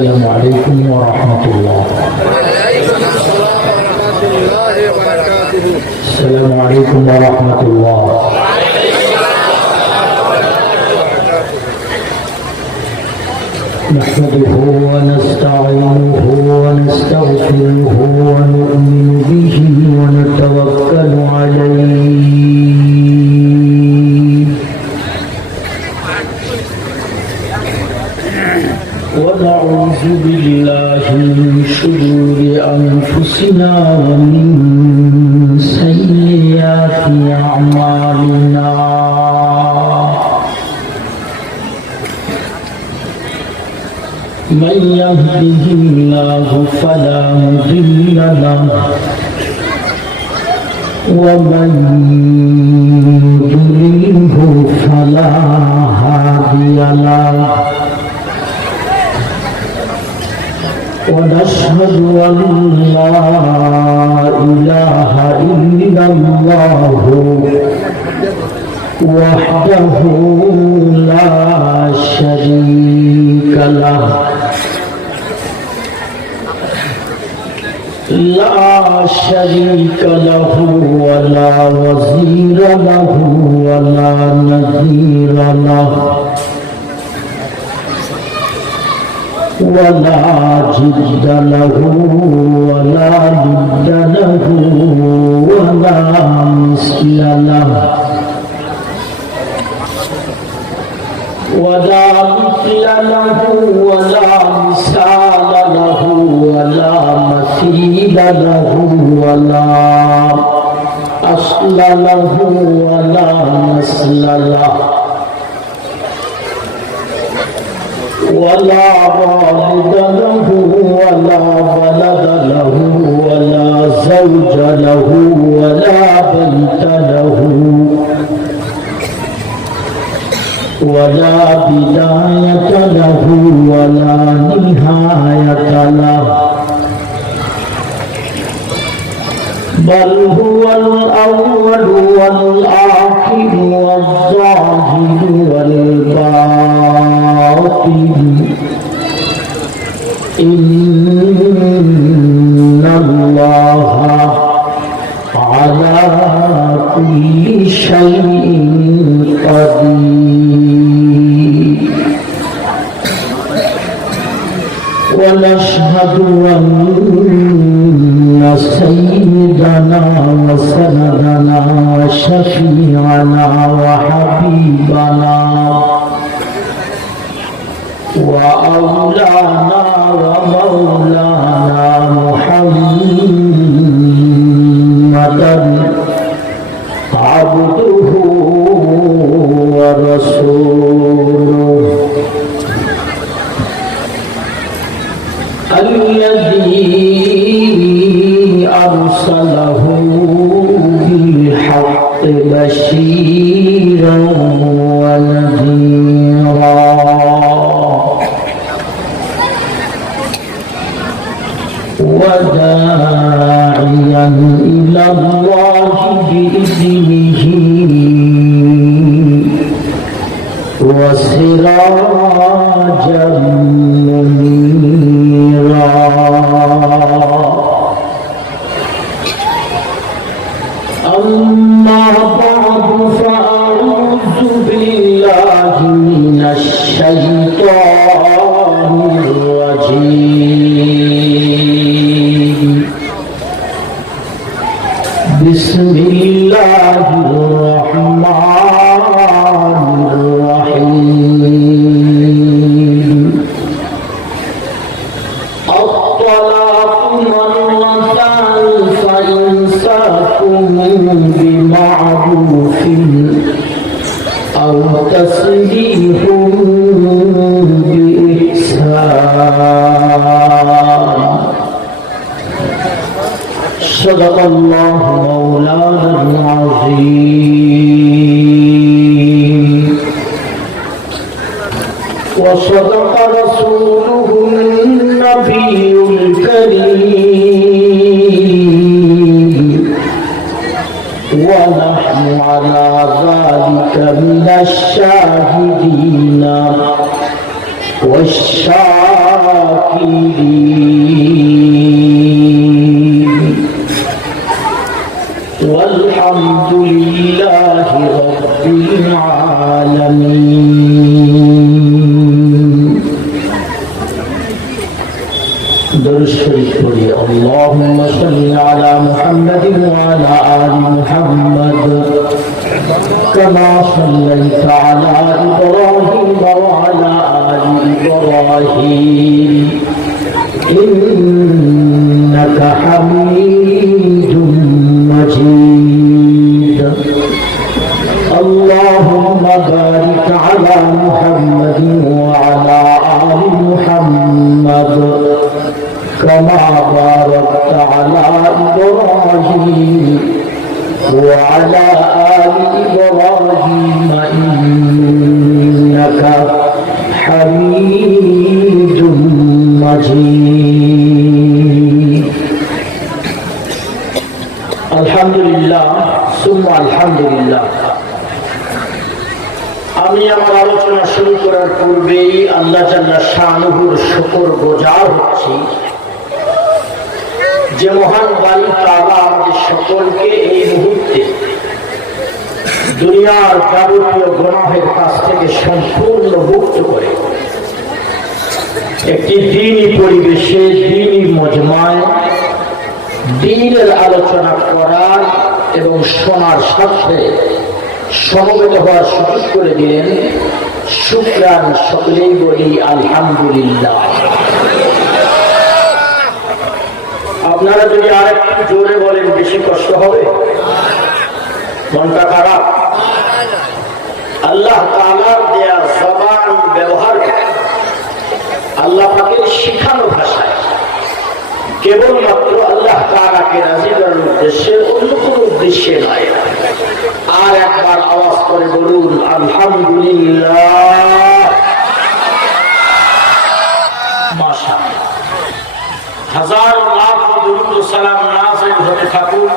السلام عليكم ورحمة الله. السلام عليكم ورحمة الله. نحمده ونستعينه ونستغفره ونؤمن به ونتوكل عليه ونعوذ بالله من شرور أنفسنا ومن سيئات أعمالنا. من يهده الله فلا مضل له ومن يضلله فلا هادي له. ونشهد أن لا إله إلا الله وحده لا شريك له ولا وزير له ولا نذير له ولا جد له ولا ند له ولا مثل له ولا مثل له ولا مثال له ولا مثيل له ولا أصل له ولا نسل له ولا والد له ولا ولد له ولا زوج له ولا بيت له ولا بداية له ولا نهاية له، بل هو الأول والآخر والظاهر والباطن. إن الله على كل شيء قدير. ونشهد أن سيدنا وسندنا وشفيعنا وحبيبنا وأولانا ومولانا محمدا عبده ورسوله الذي أرسله بالحق بشيرا ونذيرا وداعيا إلى الله بإذنه وسراجا منيرا. أما بعد فأعوذ بالله من الشيطان الرجيم. بسم الله الرحمن الرحيم. الطلاق مرتان فإمساك بمعروف أو تسريح بإحسان. صدق الله مولانا العظيم وصدق رسوله النبي الكريم. ونحن على ذلك من الشاهدين والشاهدين الشاكرين والحمد لله رب العالمين. درود شريف پڑھیے. اللهم صل على محمد وعلى آل محمد كما صليت على إبراهيم وعلى آل إبراهيم إنك حميد مجيد. اللهم بارك على محمد وعلى آل محمد كما باركت على إبراهيم وعلى آل إبراهيم إنك حميد مجيد. الحمد لله ثم الحمد لله. আমি আমার আলোচনা শুরু করার পূর্বেই আল্লাহ জাল্লা শানুহুর শুকর গুজার হচ্ছি যে মহান বাড়ি তাআলা আমাদের সকলকে এই মুহূর্তে দুনিয়ার যাবতীয় গুনাহের কাছ থেকে সম্পূর্ণ মুক্ত করে একটি দ্বীনি পরিবেশে দ্বীনি মজমায় দ্বীনের আলোচনা করার এবং শোনার সাথে সমবেত হওয়ার সুযোগ করে দিলেন। শুকরান, সকলেই বলি আলহামদুলিল্লাহ। আপনারা যদি আরেকটু জোরে বলেন বেশি কষ্ট হবে, মনটা খারাপ। আল্লাহ তাআলার দেয়া জবান ব্যবহার করে আল্লাহ পাকের শিখানো ভাষায় কেবলমাত্র আল্লাহ তাআলাকে রাজি করার উদ্দেশ্যে, অন্য কোনো উদ্দেশ্যে নয়। আর একবার আওয়াজ করে বলুন আলহামদুলিল্লাহ। মাশাআল্লাহ। হাজার লাখ দরুদ ও সালাম নাযিল হতে থাকুক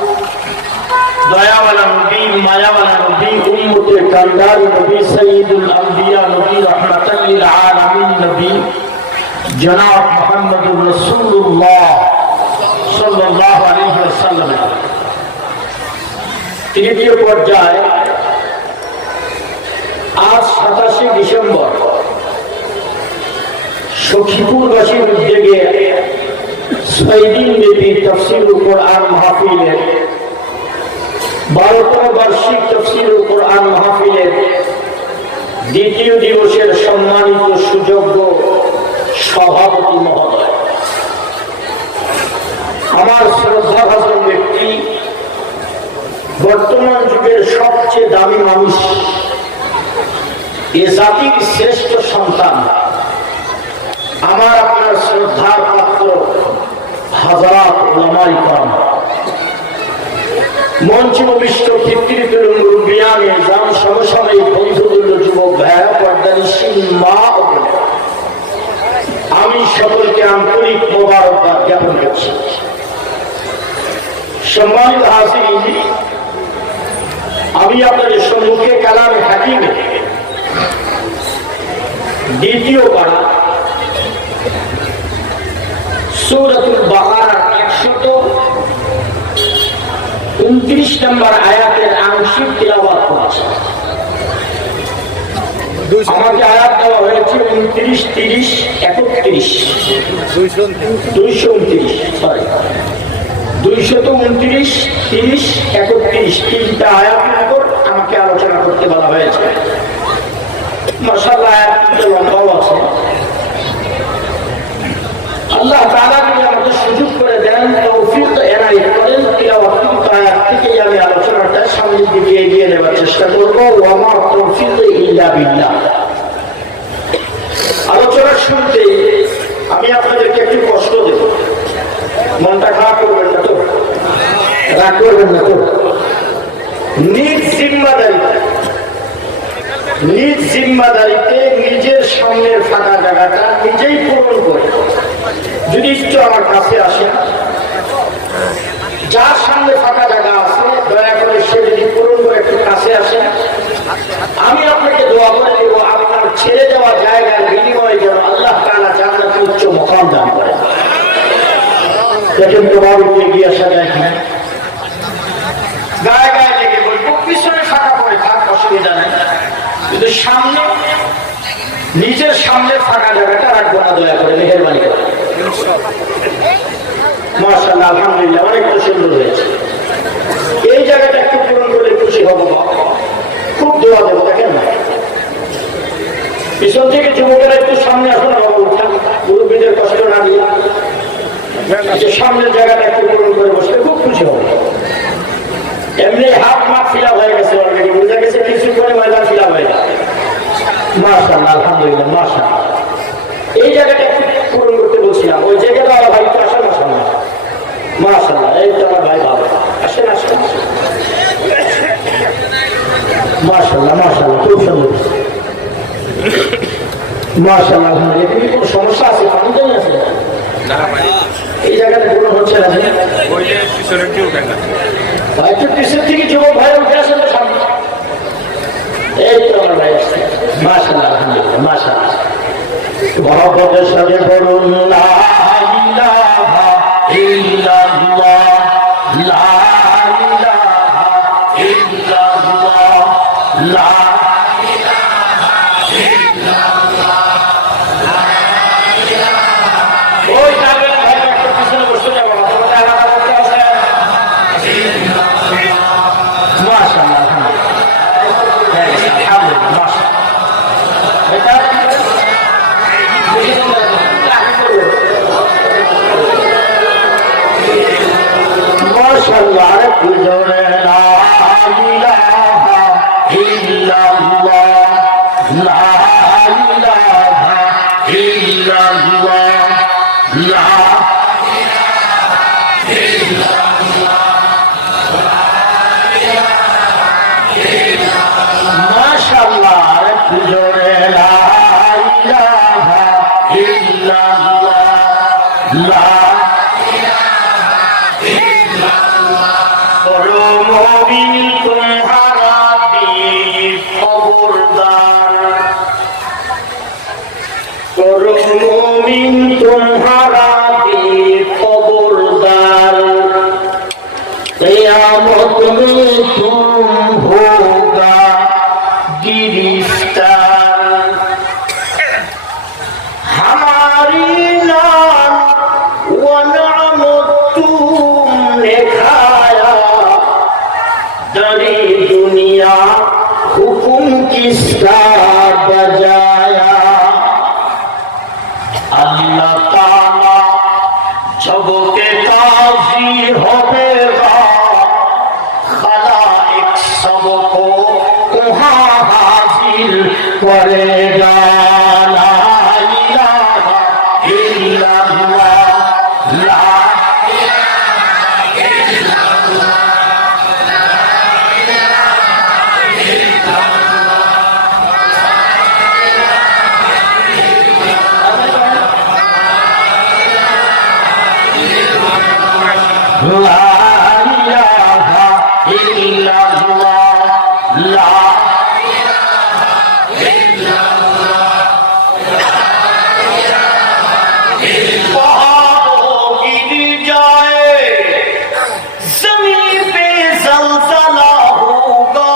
দয়াওয়ালা নবী, মায়াওয়ালা নবী, উম্মতে কান্দার নবী, সাইয়্যিদুল আম্বিয়া নবী, রাহমাতাল লিল আলামিন নবী জনাব মুহাম্মদুর রাসূলুল্লাহ সাল্লাল্লাহু আলাইহি ওয়াসাল্লাম। তৃতীয় পর্যায়ে আজ 27 ডিসেম্বর সখীপুরবাসীর উদ্যোগে 6 দিন ব্যাপী তাফসীরুল কোরআন মাহফিলের 12তম বার্ষিক তাফসীরুল কোরআন মাহফিলের দ্বিতীয় দিবসের সম্মানিত সুযোগ্য সভাপতি মহোদয়, আমার শ্রদ্ধাভাজন ব্যক্তি, বর্তমান যুগের সবচেয়ে দামি মানুষ, এ জাতির শ্রেষ্ঠ সন্তান, আমার আপনার শ্রদ্ধার পাত্র হাজারাত উলামায়ে কেরাম, মঞ্চে উপবিষ্ট পিতৃতুল্য মুরব্বিয়ানে জাম, সমসাময়িক বন্ধুতুল্য যুবক ভাইয়া, পর্দানিশীন মা ও বোনেরা, আমি সকলকে আন্তরিক মোবারকবাদ জ্ঞাপন করছি। সম্মানিত হাজিরিন, আমি আপনাদের সম্মুখে কালামে হাকিমে দ্বিতীয় পারা সূরাতুল বাকারার 129 নম্বর আয়াতের আংশিক তিলাওয়াত করেছি। আমাকে আয়াত দেওয়া হয়েছে 29, 30, 31, 229, সরি 229, 30, 31 তিনটা আয়াতের উপর আমাকে আলোচনা করতে বলা হয়েছে। মাশাআল্লাহ, আয়াতটা লম্বাও আছে। আল্লাহ তাআলা যদি আমাদের সুযোগ করে দেন, তৌফিক এনায়েত করেন, তিলাওয়াত আয়াত থেকে আমি আলোচনাটা সামনের দিকে এগিয়ে নেওয়ার চেষ্টা করব। ওয়া মা তৌফিক ইল্লা বিল্লাহ। আলোচনার শুরুতে আমি আপনাদেরকে একটু কষ্ট দেব, মনটা খারাপ করবেন না তো, রাগ করবেন না তো। নিজ জিম্মাদারিতে নিজের সামনের ফাঁকা জায়গাটা নিজেই পূরণ করে যদি একটু আমার কাছে আসেন, যার সামনে ফাঁকা জায়গা আছে দয়া করে সে যদি পূরণ করে একটু কাছে আসেন, আমি আপনাকে দোয়া করে দেবো আপনার ছেড়ে যাওয়া জায়গার বিনিময়ে যেন আল্লাহ তাআলা জান্নাতুল উচ্চ দেখেন তো বাড়িতে এগিয়ে আসা যায় কিনা, গায়ে গায়ে লেগে বলবো, পিছনে ফাঁকা পড়ে থাক, অসুবিধা নাই, কিন্তু সামনে, নিজের সামনে ফাঁকা জায়গাটা রাখবো না, দয়া করে মেহেরবানি করে। মাশাআল্লাহ, আলহামদুলিল্লাহ, অনেকটা সুন্দর হয়েছে। এই জায়গাটা একটু পূরণ করলে খুশি হবো, খুব দোয়া দেবো। দেখেন না, পিছন থেকে যুবকেরা একটু সামনে আসো না বাবু, মুরব্বীদের কষ্ট না দিয়ে সামনের জায়গাটা একটু পূরণ করে বসলে খুব খুশি হবো। এমনি হাত মাঠ ফিলা হয়ে গেছে, অলরেডি বোঝা গেছে কিছু করে ময়দান ফিলা হয়ে যায়। মাশাআল্লাহ, আলহামদুলিল্লাহ, মাশাআল্লাহ। এই জায়গাটা একটু পূরণ করতে বলছিলাম, ওই জায়গাটা আমার ভাই তো আসে না সামনে। মাশাআল্লাহ, এই তো আমার ভাই ভালো, আসেন আসেন। মাশাআল্লাহ, মাশাআল্লাহ, খুব সুন্দর। মাশাআল্লাহ, আলহামদুলিল্লাহ। এখানে কোনো সমস্যা আছে? পানি জমে আছে? এই জায়গাটা পূরণ হচ্ছে না, একটু পিছন থেকে যুবক ভাই উঠে আসেন তো সামনে। এই তো আমার ভাই আসছে। মাশাআল্লাহ, আলহামদুলিল্লাহ, মাশাআল্লাহ। মহব্বতের সাথে বলুন লা ইলাহা ইল্লাল্লাহ, লা ইলাহা ইল্লাল্লাহ, লা ইলাহা ইল্লাল্লাহ, লা ইলাহা। ওই যাবেন ভাই, একটু পিছনে বসে যাবো না, তোমাদের আলাদা করতে আছে। মাশাআল্লাহ, আলহামদুলিল্লাহ, মাশাআল্লাহ। এটা মাশাআল্লাহ, আরেকটু জোরে লা ইলাহা ইল্লাল্লাহ, লা ইলাহা ইল্লাল্লাহ, লা ইলাহা ইল্লাল্লাহ, লা ইলাহা ইল্লাল্লাহ। মাশাআল্লাহ, আরেকটু জোরে লা ইলাহা ইল্লাল্লাহ, লা मोमिन तुम्हारा दीन खबरदार, करो मोमिन तुम्हारा दीन खबरदार, क़यामत में तुम होगा गिरफ्तार, हमारी नाम व नामत तुमने खाया, दरी दुनिया हुकुम किसका बजाया, अल्लाह ताला जबके काजी होगा, खलाइक सबको वहाँ हाजिर करेगा, ला इलाहा इल्लल्लाह, ला لا إله إلا الله، لا إله إلا الله، لا إله إلا الله। गिर जाए ज़मीन पे ज़लज़ला होगा,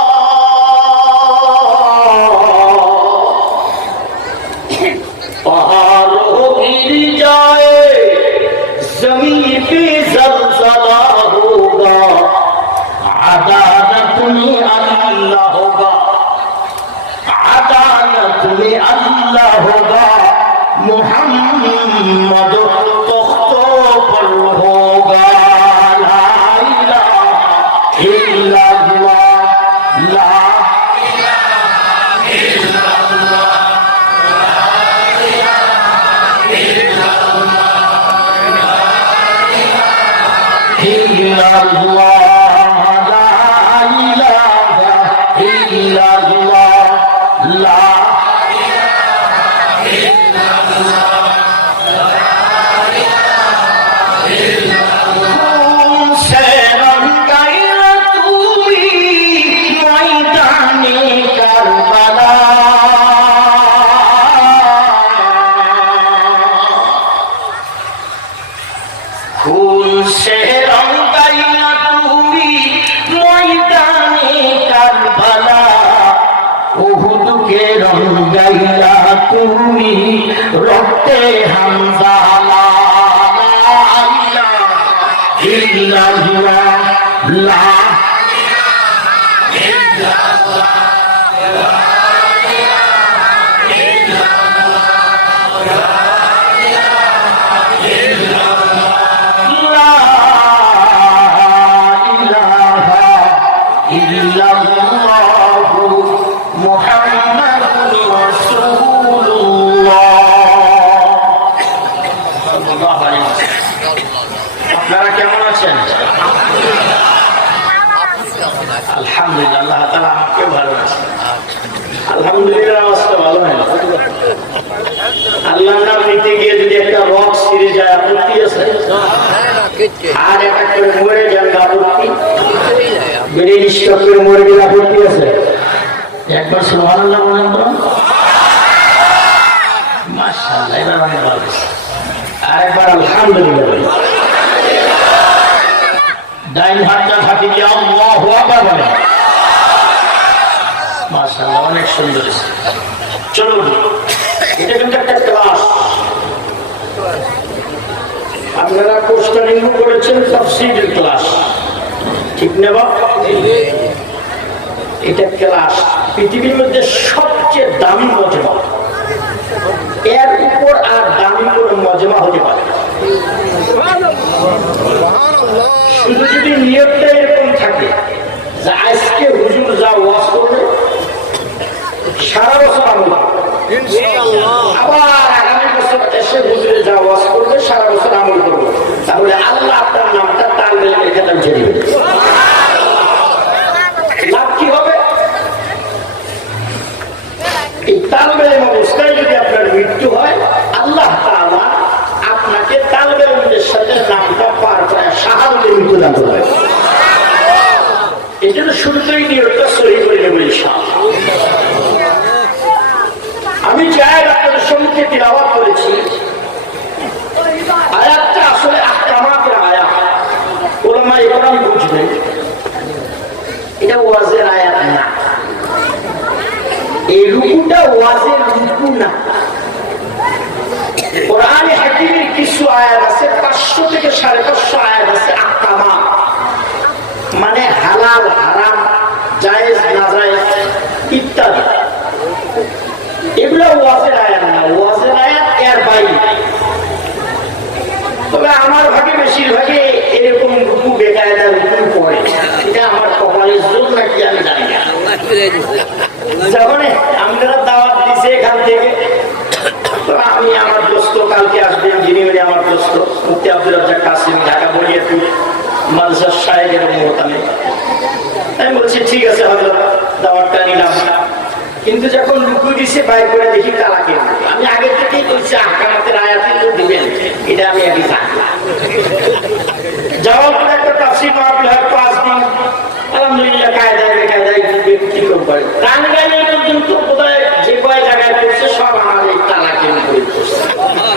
पहाड़ों गिर जाए ज़मीन पे ज़लज़ला होगा, अदालत में अल्लाह होगा, अदालत में अल्लाह होगा, मुहम्मद तख्तों पर होगा, ला इलाहा इल्लल्लाह, ला इलाहा इल्लल्लाह, ला इलाहा इल्लल्लाह, इल्लल्लाह, ला इलाहा इल्लल्लाह, ला इलाहा इल्लल्लाह, ला इलाहा इल्लल्लाह। खून से रंगाया तूने मैदाने करबला, खून তুমি রক্তে হামজা লা ইলাহা ইল্লাল্লাহ লা আপনারা কেমন আছেন? আলহামদুলিল্লাহ, আল্লাহ তাআলা আমাকে ভালো আছে। আলহামদুলিল্লাহ, অবস্থা ভালো হয় না। আল্লাহর নাম নিতে গিয়ে যদি একটা রক ছিঁড়ে যায়, আপত্তি আছে? আর একটা করে মরে যান, আপত্তি? ব্রেন স্ট্রোক করে মরে গেলে আপত্তি আছে? একবার সুবহানাল্লাহ বলেন তো। মাশাআল্লাহ, এবার অনেক ভালো আছে। আরেকবার আলহামদুলিল্লাহ। ডাইন হাতটা ফাটি দিয়ে আল্লাহু আকবার বলেন। মাশাআল্লাহ, অনেক সুন্দর। চলুন, এটা কিন্তু একটা ক্লাস। আপনারা কোর্সটা নির্মাণ করেছেন তাফসীরের ক্লাস, ঠিক না বাবা? এটা ক্লাস পৃথিবীর মধ্যে সবচেয়ে দামি মজমা। এর উপর আর দামি কোনো মজমা হতে পারে না। শুধু যদি নিয়তটা এরকম থাকে যে আজকে হুজুর যা ওয়াজ করবে সারা বছর আমল, আবার আগামী বছর এসে হুজুরে যা ওয়াজ করবে সারা বছর আমল করবো, তাহলে আল্লাহ আপনার নামটা তার বেলাকে খেতাম ছেড়ে দেবে। লাভ কি হবে? এই তালবেল অবস্থায় যদি আপনার মৃত্যু হয়, আল্লাহ তাআলা আপনাকে তালবেলের সাথে নামটা পার করে শাহাদাতের মৃত্যু দান করবে। এই জন্য শুরুতেই নিয়তটা সহি করে নেব ইনশাআল্লাহ। আমি যে আয়াত আপনাদের সম্মুখে তিলাওয়াত করেছি, আয়াতটা আসলে আহকামাতের আয়াত। উলামায়ে কেরাম বুঝবেন এটা ওয়াজের আয়াত না। এই রুকুটা ওয়াজের রুকু না। কোরআনে হাকিমের কিছু আয়াত আছে, 500 থেকে 550 আয়াত আছে আহকামা, মানে হালাল হারাম, জায়েজ নাজায়েজ ইত্যাদি। এগুলো ওয়াজের আয়াত না, ওয়াজের আয়াত এর বাইরে। তবে আমার ভাগে বেশিরভাগে এরকম রুকু বেকায়দা রুকু পড়ে, এটা আমার কপালের জোর নাকি আমি জানি না। যখন আমরা দাওয়াত দিছে এখান থেকে, আমি আমার দোস্ত কালকে আসবেন, যিনি আমার দোস্ত মুফতি আব্দুল রাজ্জাক কাসিম, ঢাকা বলিয়াপুর মাদ্রাসার সাহেবের মোহতামে। আমি বলছি ঠিক আছে, হয়তো দাওয়াতটা নিলাম। কিন্তু যখন রুকু দিছে বাইর করে দেখি তালাকে। আমি আগে থেকেই বলছি আহকামাতের আয়াতে তো দিবেন, এটা আমি আগে জানলাম। যাওয়ার পরে একটা তাফসীর মাহফিল হয় 5 দিন, আলহামদুলিল্লাহ কায়দায় বেকায়দায় ব্যতিক্রম করে। টাঙ্গাইলে পর্যন্ত কোথায় যে কয় জায়গায় পড়ছে সব আমাদের তালাকের উপরে পড়ছে।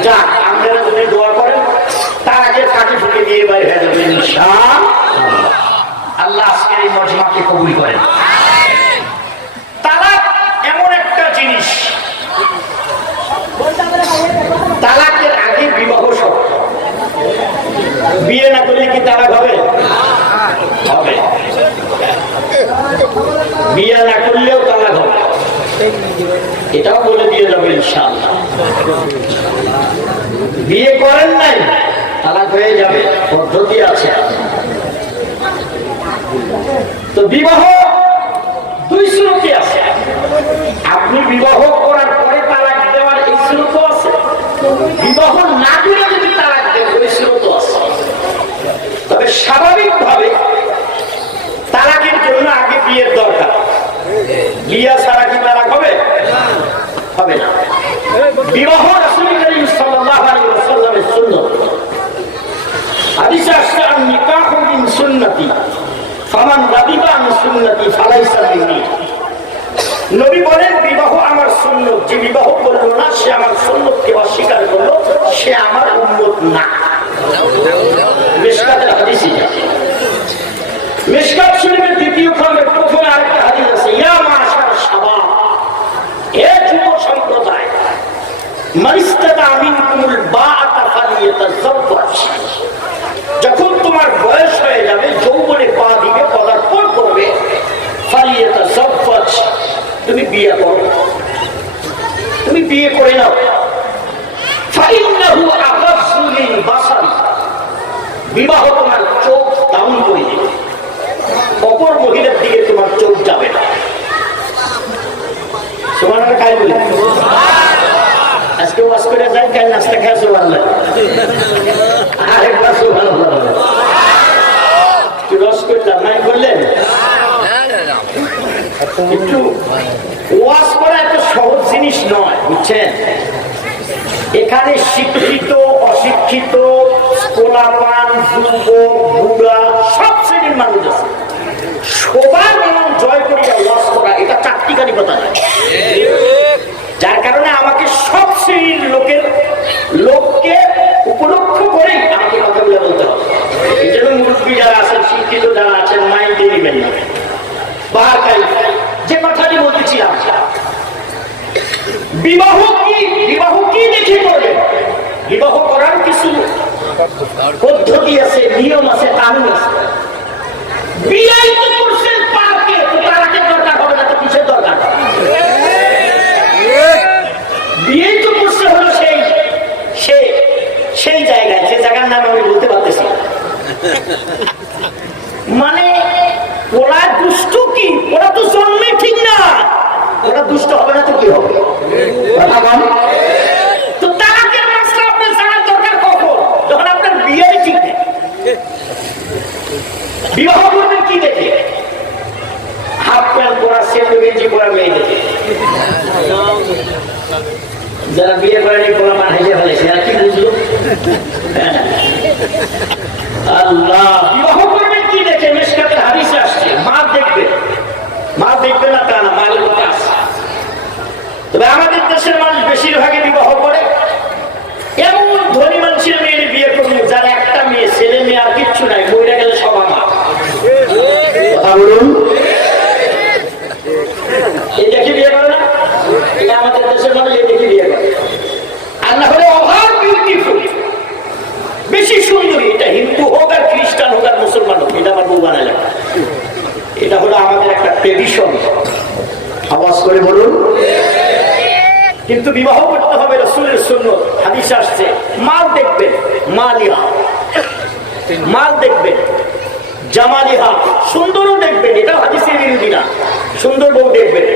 যাক, আপনারা যদি দোয়া করেন তালাকের ফাঁকে ফুঁকে দিয়ে বাইরে হয়ে যাবে ইনশাআল্লাহ। আল্লাহ আজকের এই মজমাকে কবুল করেন। তালাক এমন একটা জিনিস, তালাকের আগে বিবাহ শর্ত। বিয়ে না করলে কি তালাক হবে? হবে। বিয়ে না করলেও তালাক হবে, এটাও বলে দিয়ে যাবে ইনশাআল্লাহ। বিয়ে করেন নাই, তালাক হয়ে যাবে, পদ্ধতি আছে। তো বিবাহ 2 শ্রুতি আছে। আপনি বিবাহ করার পরে তালাক দেওয়ার এই শ্রুত আছে, বিবাহ না করে যদি তালাক দেন ওই শ্রুত আছে। তবে স্বাভাবিকভাবে তালাকের জন্য আগে বিয়ের দরকার। বিয়ে ছাড়া কি তালাক হবে? হবে না। বিবাহ রাসূল করিম সাল্লাল্লাহু আলাইহি ওয়াসাল্লামের সুন্নাত। হাদিসে আসছে নিকাহু মিন সুন্নতি ফামান রাদিবা আন সুন্নতি ফালাইসা মিন্নি। নবী বলেন বিবাহ আমার সুন্নত, যে বিবাহ করলো না সে আমার সুন্নতকে অস্বীকার করলো, সে আমার উম্মত না। মিশকাতের হাদিস এটা। মিশকাত শরীফের 2য় খণ্ডের প্রথমে আরেকটা হাদিস আছে, ইয়া মাশার শাবাব, হে যুব সম্প্রদায়, যখন তোমার বয়স হয়ে যাবে, যৌবনে পা দিবে, পদার্পণ করবে, তুমি বিয়ে করো, তুমি বিয়ে করে নাও। বিবাহ তোমার চোখ ডাউন করে দিবে, অপর মহিলার দিকে তোমার চোখ যাবে না। তোমার কাজ বলে আজকে ওয়াজ করে যাই, কাল নাস্তা খেয়ে সুবহানাল্লাহ, আরেকবার সুবহানাল্লাহ রস করলাম নাই করলেন। একটু ওয়াজ করা এত সহজ জিনিস নয়, বুঝছেন? এখানে শিক্ষিত অশিক্ষিত পোলাপান যুবক বুড়া সব শ্রেণীর মানুষ আছে। সবার মন জয় করিয়া ওয়াজ করা এটা চাকরিকারী কথা নয়। যার কারণে আমাকে সব শ্রেণীর লোককে উপলক্ষ করেই আমাকে কথাগুলো বলতে হবে। এই জন্য মুরব্বী যারা আছেন, শিক্ষিত যারা আছেন, মাইন্ড নিবেন না। যে কথাটি বলতেছিলাম, বিবাহ কি দেখে করবেন? বিবাহ করার কিছু পদ্ধতি আছে, নিয়ম আছে, কানুন আছে। বিয়ে তো করছেন পার্কে, তো তার আগে দরকার হবে না, তো কিসের দরকার? বিয়ে তো করছে হলো সেই জায়গায়, যে জায়গার নাম আমি বলতে পারতেছি। মানে ওরা দুষ্ট কি? ওরা তো জন্মে ঠিক না, ওরা দুষ্ট হবে না তো কি হবে? তো তাকে আপনার জানার দরকার কখন? যখন আপনার বিয়ে ঠিক নেই। বিবাহ করবেন কি দেখে? হাফ প্যান্ট পরা, সেন্ডো গেঞ্জি পরা মেয়ে দেখে। যারা বিয়ে করেনি পড়া মান হেসে ফেলেছে, আর কি বুঝলো? আল্লাহ, বিবাহ করবেন কি দেখে? মিশকাতে হাদিসে আসছে, মা দেখবে না তা না, মায়ের কথা আসছে। তবে আমাদের দেশের মানুষ বেশিরভাগই বিবাহ করে এমন ধনী মানুষের মেয়ের বিয়ে করবে যার একটা মেয়ে, ছেলে মেয়ে আর কিচ্ছু নাই, মহিলা গেলে সব আমার। কথা বলুন, এই দেখে বিয়ে করে না? এটা আমাদের দেশের মানুষ এই দেখে বিয়ে করে। আর না হলে ওভার বিউটিফুল, বেশি সুন্দরী, এটা হিন্দু হোক আর খ্রিস্টান হোক আর মুসলমান হোক, এটা আমার বউ বানালে। এটা হলো আমাদের একটা ট্রেডিশন। আওয়াজ করে বলুন। কিন্তু বিবাহ করতে হবে রাসূলের সুন্নাত, হাদিস আসছে। মাল দেখবেন, মালিহা, মাল দেখবেন, জামালিহা, সুন্দরও দেখবেন, এটা হাদিসের বিরোধী না। সুন্দর বউ দেখবেন।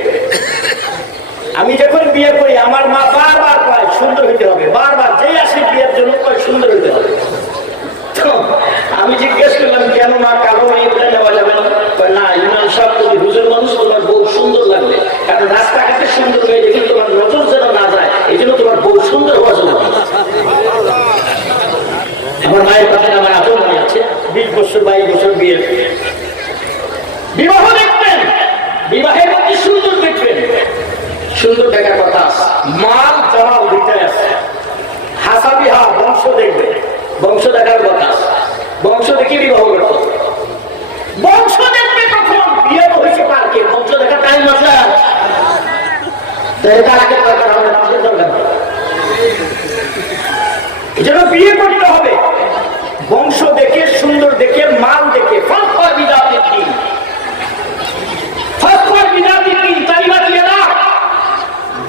আমি যখন বিয়ে করি আমার মা বারবার কয় সুন্দর হইতে হবে, বারবার যেই আসে বিয়ের জন্য কয় সুন্দর হইতে হবে। আমি জিজ্ঞেস করলাম কেন মা, কালো মেয়েটা নেওয়া যাবে না? না, ইমাম সাহেব তুমি হুজুর মানুষ, তোমার বউ সুন্দর লাগবে, কারণ রাস্তাঘাটে সুন্দর মেয়ে দেখে তোমার নজর যেন না যায়, এই জন্য তোমার বউ সুন্দর হওয়া জরুরি। আমার মায়ের কথা আমার এত মনে আছে, 20 বছর 22 বছর বিয়ের। বিবাহ দেখবেন, বিবাহের মধ্যে সুন্দর দেখবেন, সুন্দর দেখার কথা। মাল জামাল দুইটাই আছে। হাসাবিহা, বংশ দেখবে, বংশ দেখার কথা। বংশ দেখে বিবাহ করতে। বংশ দেখবে কখন? বিয়ে হয়েছে পার্কে, বংশ দেখা টাইম আছে, তার আগে দরকার হবে, দরকার হবে। এই জন্য বিয়ে করতে হবে বংশ দেখে, সুন্দর দেখে, মাল দেখে। ফাঁকা বিদাতের দিন, ফাঁকা বিদাতের দিন, তালিমা দিয়ে না,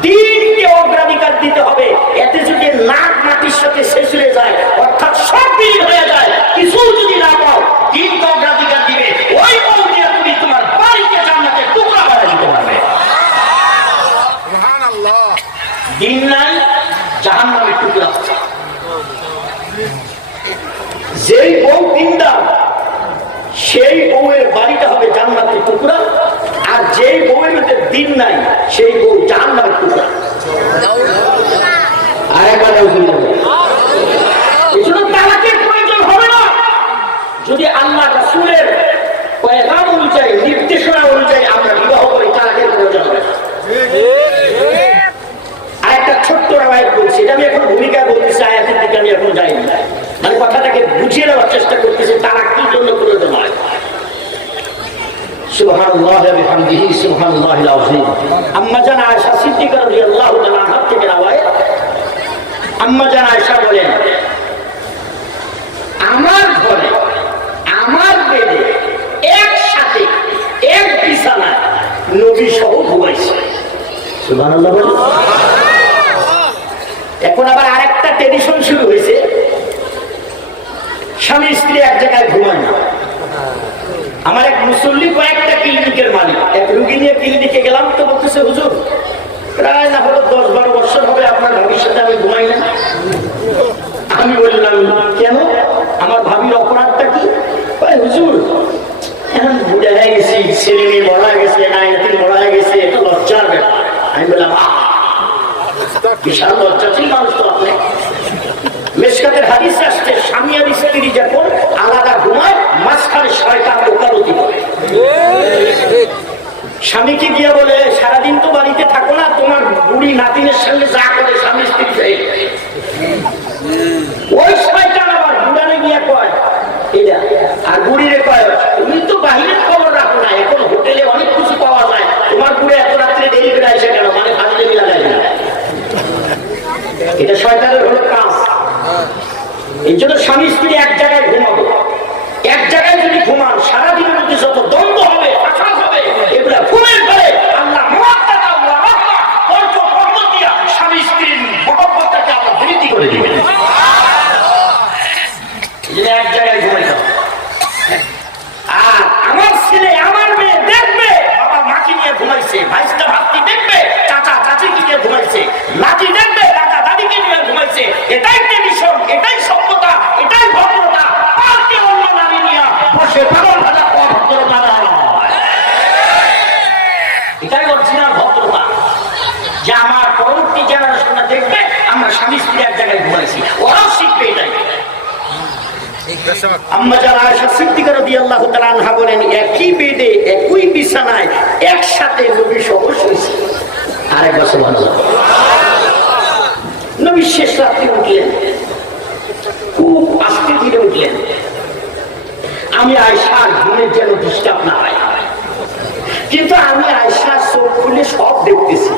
দিনকে অগ্রাধিকার দিতে হবে। এতে যদি নাক মাটির সাথে শেষে যায়, অর্থাৎ সব দিন হয়ে যায়, কিছু যদি না পাও, দিনকে অগ্রাধিকার দিবে। ওই বউ দিয়ে তুমি তোমার বাড়িতে জান্নাতে টুকরা বাড়া দিতে পারবে। দিন নাই, জাহান্নামের টুকরা। যেই বউ দিনদার, সেই বউয়ের বাড়িটা হবে জান্নাতের টুকরা। আর যেই বউয়ের মধ্যে দিন নাই, সেই বউ জাহান্নামের টুকরা। আরেকবার এই জন্য তালাকের প্রয়োজন হবে না যদি আল্লাহ রাসূলের পয়গাম অনুযায়ী, নির্দেশনা অনুযায়ী আমরা বিবাহ করি, তালাকের প্রয়োজন হবে না। আরেকটা ছোট্ট রায় বলছি, এটা আমি এখন ভূমিকায় বলতেছি, আয়াতের দিকে আমি এখন যাইনি, মানে কথাটাকে বুঝিয়ে দেওয়ার চেষ্টা করতেছি তালাক কি জন্য প্রয়োজন হয়। সুবহানাল্লাহ ওয়া বিহামদিহি সুবহানাল্লাহিল আযীম। আম্মা জান আয়েশা সিদ্দিকা রাদিয়াল্লাহু তাআলা আনহা থেকে রওয়ায়াত, আম্মা জান আয়েশা বলেন, আমার ঘরে আমার বেডে একসাথে এক বিছানায় নবী সহ ঘুমাইছে। সুবহানাল্লাহ। এখন আবার আরেকটা ট্রেডিশন শুরু হয়েছে, স্বামী স্ত্রী এক জায়গায় ঘুমায় না। আমার এক মুসল্লি কয়েকটা ক্লিনিকের মালিক, এক রুগী নিয়ে ক্লিনিকে গেলাম তো বলতেছে, হুজুর প্রায় না হলো 10-12 বছর হবে আপনার ভাবির সাথে আমি ঘুমাই না। আমি বললাম কেন, আমার ভাবির অপরাধটা কি? হুজুর এখন বুড়া হয়ে গেছি, ছেলে মেয়ে মরা গেছে, নাইনটিন মরা গেছে, এটা লজ্জার ব্যাপার। আমি বললাম বিশাল লজ্জাশীল মানুষ তো আপনি। মেশকাতের হাদিস আসছে, স্বামী আর স্ত্রী যখন আলাদা ঘুমায় মাঝখানে শয়তান ওকালতি করে। স্বামীকে গিয়ে বলে, সারাদিন তো বাড়িতে থাকো না, তোমার বুড়ি নাতিনের সঙ্গে যা করে স্বামী স্ত্রী ওই শয়তান আবার বুড়ানে গিয়ে কয় এটা, আর বুড়িরে কয় তুমি তো বাহিরের খবর রাখো না, এখন হোটেলে অনেক কিছু পাওয়া যায়, তোমার বুড়ে এত রাত্রে দেরি করে আসে কেন, মানে ফাজিলে মিলা যায় না। এটা শয়তানের হলো কাজ। এই জন্য স্বামী স্ত্রী এক জায়গায় ঘুমাবো। এক জায়গায় যদি ঘুমান, সারাদিনের মধ্যে যত দ্বন্দ্ব হবে, আঘাত হবে, এগুলা ঘুমের পরে আল্লাহ স্বামী স্ত্রীর মহব্বতটাকে আল্লাহ বৃদ্ধি করে দিবেন। এক জায়গায় ঘুমাই দাও। আর আমার ছেলে আমার মেয়ে দেখবে বাবা মাকে নিয়ে ঘুমাইছে, ভাইস্তা ভাবটি দেখবে চাচা চাচিকে নিয়ে ঘুমাইছে, নাতি দেখবে দাদা দাদিকে নিয়ে ঘুমাইছে। এটাই ট্রেডিশন, এটাই সভ্যতা, এটাই ভদ্রতা। পার্কে অন্য নারী নিয়ে বসে পাগল ভাজা অভদ্রতা নয়, এটাই অরিজিনাল ভদ্রতা। যে আমার পরবর্তী জেনারেশনরা দেখবে আমরা স্বামী স্ত্রী এক জায়গায় ঘুমাইছি, ওরাও শিখবে এটাই। আম্মা জান আয়েশা সিদ্দিকা রাদিয়াল্লাহু তাআলা আনহা বলেন, একই বেডে একই বিছানায় একসাথে নবী সহ শুয়েছে। আরেকবার সুবহানাল্লাহ। নবী শেষ রাতে উঠলেন, খুব আস্তে ধীরে উঠলেন। আমি আয়েশার ঘুমের যেন ডিস্টার্ব না হয়, কিন্তু আমি আয়েশার চোখ খুলে সব দেখতেছি।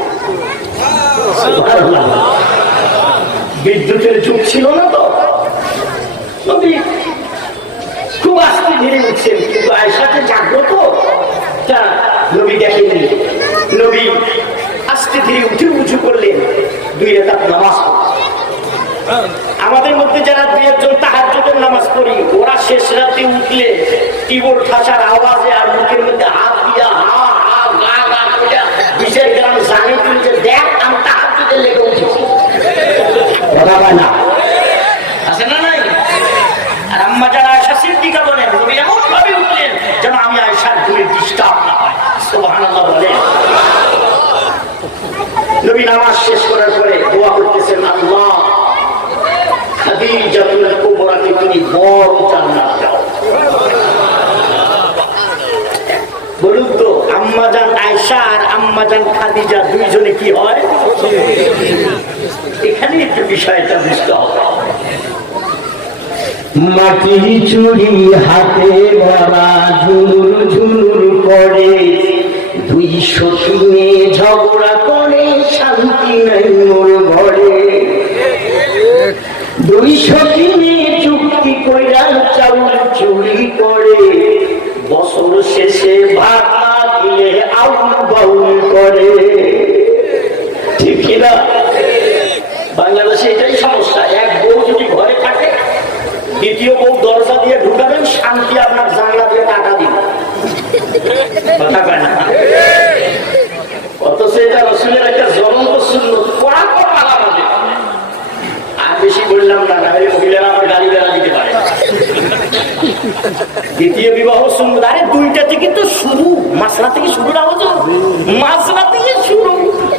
সুবহানাল্লাহ। বিদ্যুতের যুগ ছিল না তো, নবী খুব আস্তে ধীরে উঠছেন, কিন্তু আয়েশাকে জাগ্রত তা নবী দেখেননি। নবী আস্তে ধীরে উঠে উঁচু করলেন, 2 রাকাত নামাজ। আমাদের মধ্যে যারা 2-1 তাহাজ্জুদের নামাজ পড়ি, ওরা শেষ রাতে উঠলে টিবল ঠাসার আওয়াজে আর মুখের মধ্যে হাত দিয়া হা হা গা গা করে 20 গ্রাম জানি তুই যে দেখ আমি তাহাজ্জুদের লেগে উঠেছি। কথা হয় না, আছে না নাই? আর আম্মা জান আয়েশা সিদ্দিকা বলেন, নবী এমন ভাবে উঠলেন যেন আমি আয়েশার ঘুমে ডিস্টার্ব না হয়। সুবহানাল্লাহ বলেন। নবী নামাজ শেষ করার পরে দোয়া করতেছেন, আল্লাহ খাদিজাতুল কুবরাকে তুমি বড় জান্নাত দাও। বলুন তো, আম্মা জান আয়েশা আর আম্মা জান খাদিজা দুইজনে কি হয়? এখানে একটু বিষয়টা বুঝতে হবে। মাটির চুড়ি হাতে ভরা ঝুনুর ঝুনুর করে, 2 সখী মেয়ে ঝগড়া করে, শান্তি নাই মোর ঘরে। 2 সখী মেয়ে চুক্তি কইরা চাউল চুরি করে, বছর শেষে ভাত না দিলে আউল বাউল করে। ঠিক কিনা? বাংলাদেশে এটাই সমস্যা। এক বউ যদি ঘরে থাকে, দ্বিতীয় বউ দরজা দিয়ে ঢুকাবেন, শান্তি আপনার জানলা দিয়ে টাকা দিবে। কথা কয় না? অথচ এটা রাসূলের একটা জ্বলন্ত সুন্নত, পড়া পর পালা বাজে। আর বেশি বললাম না, নাহলে মহিলারা আমার গালি গালা দিতে পারে। দ্বিতীয় বিবাহ সুন্নত, আরে 2টা থেকে তো শুরু, মাসলা থেকে শুরু না হতো, মাসলা থেকে শুরু।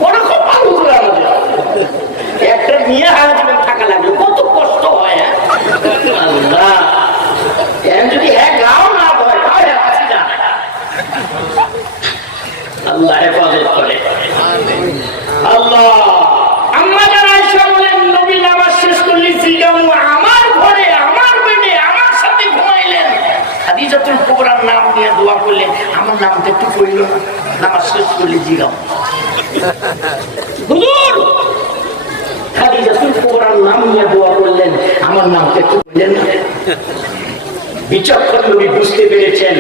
ওরকম ভালো করে আমাদের একটা নিয়ে হারা জীবন থাকা লাগলো, কত কষ্ট হয়। আল্লাহ যদি এক গাও না হয় তাহলে আসি না। আল্লাহ হেফাজত করে। আল্লাহ। আম্মা জান আয়েশা বলেন, নবী নামাজ শেষ করলে জিগামু, আমার ঘরে আমার বেডে আমার সাথে ঘুমাইলেন। খাদিজাতুল কুবরার নাম নিয়ে দোয়া করলেন, আমার নামটা একটু কইল না। নামাজ শেষ করলে জিগামু, হুজুর খাদিজাতুল কুবরার নাম নিয়ে দোয়া করলেন, আমার নামটা একটু বললেন না? বিচক্ষণ নবী বুঝতে পেরেছেন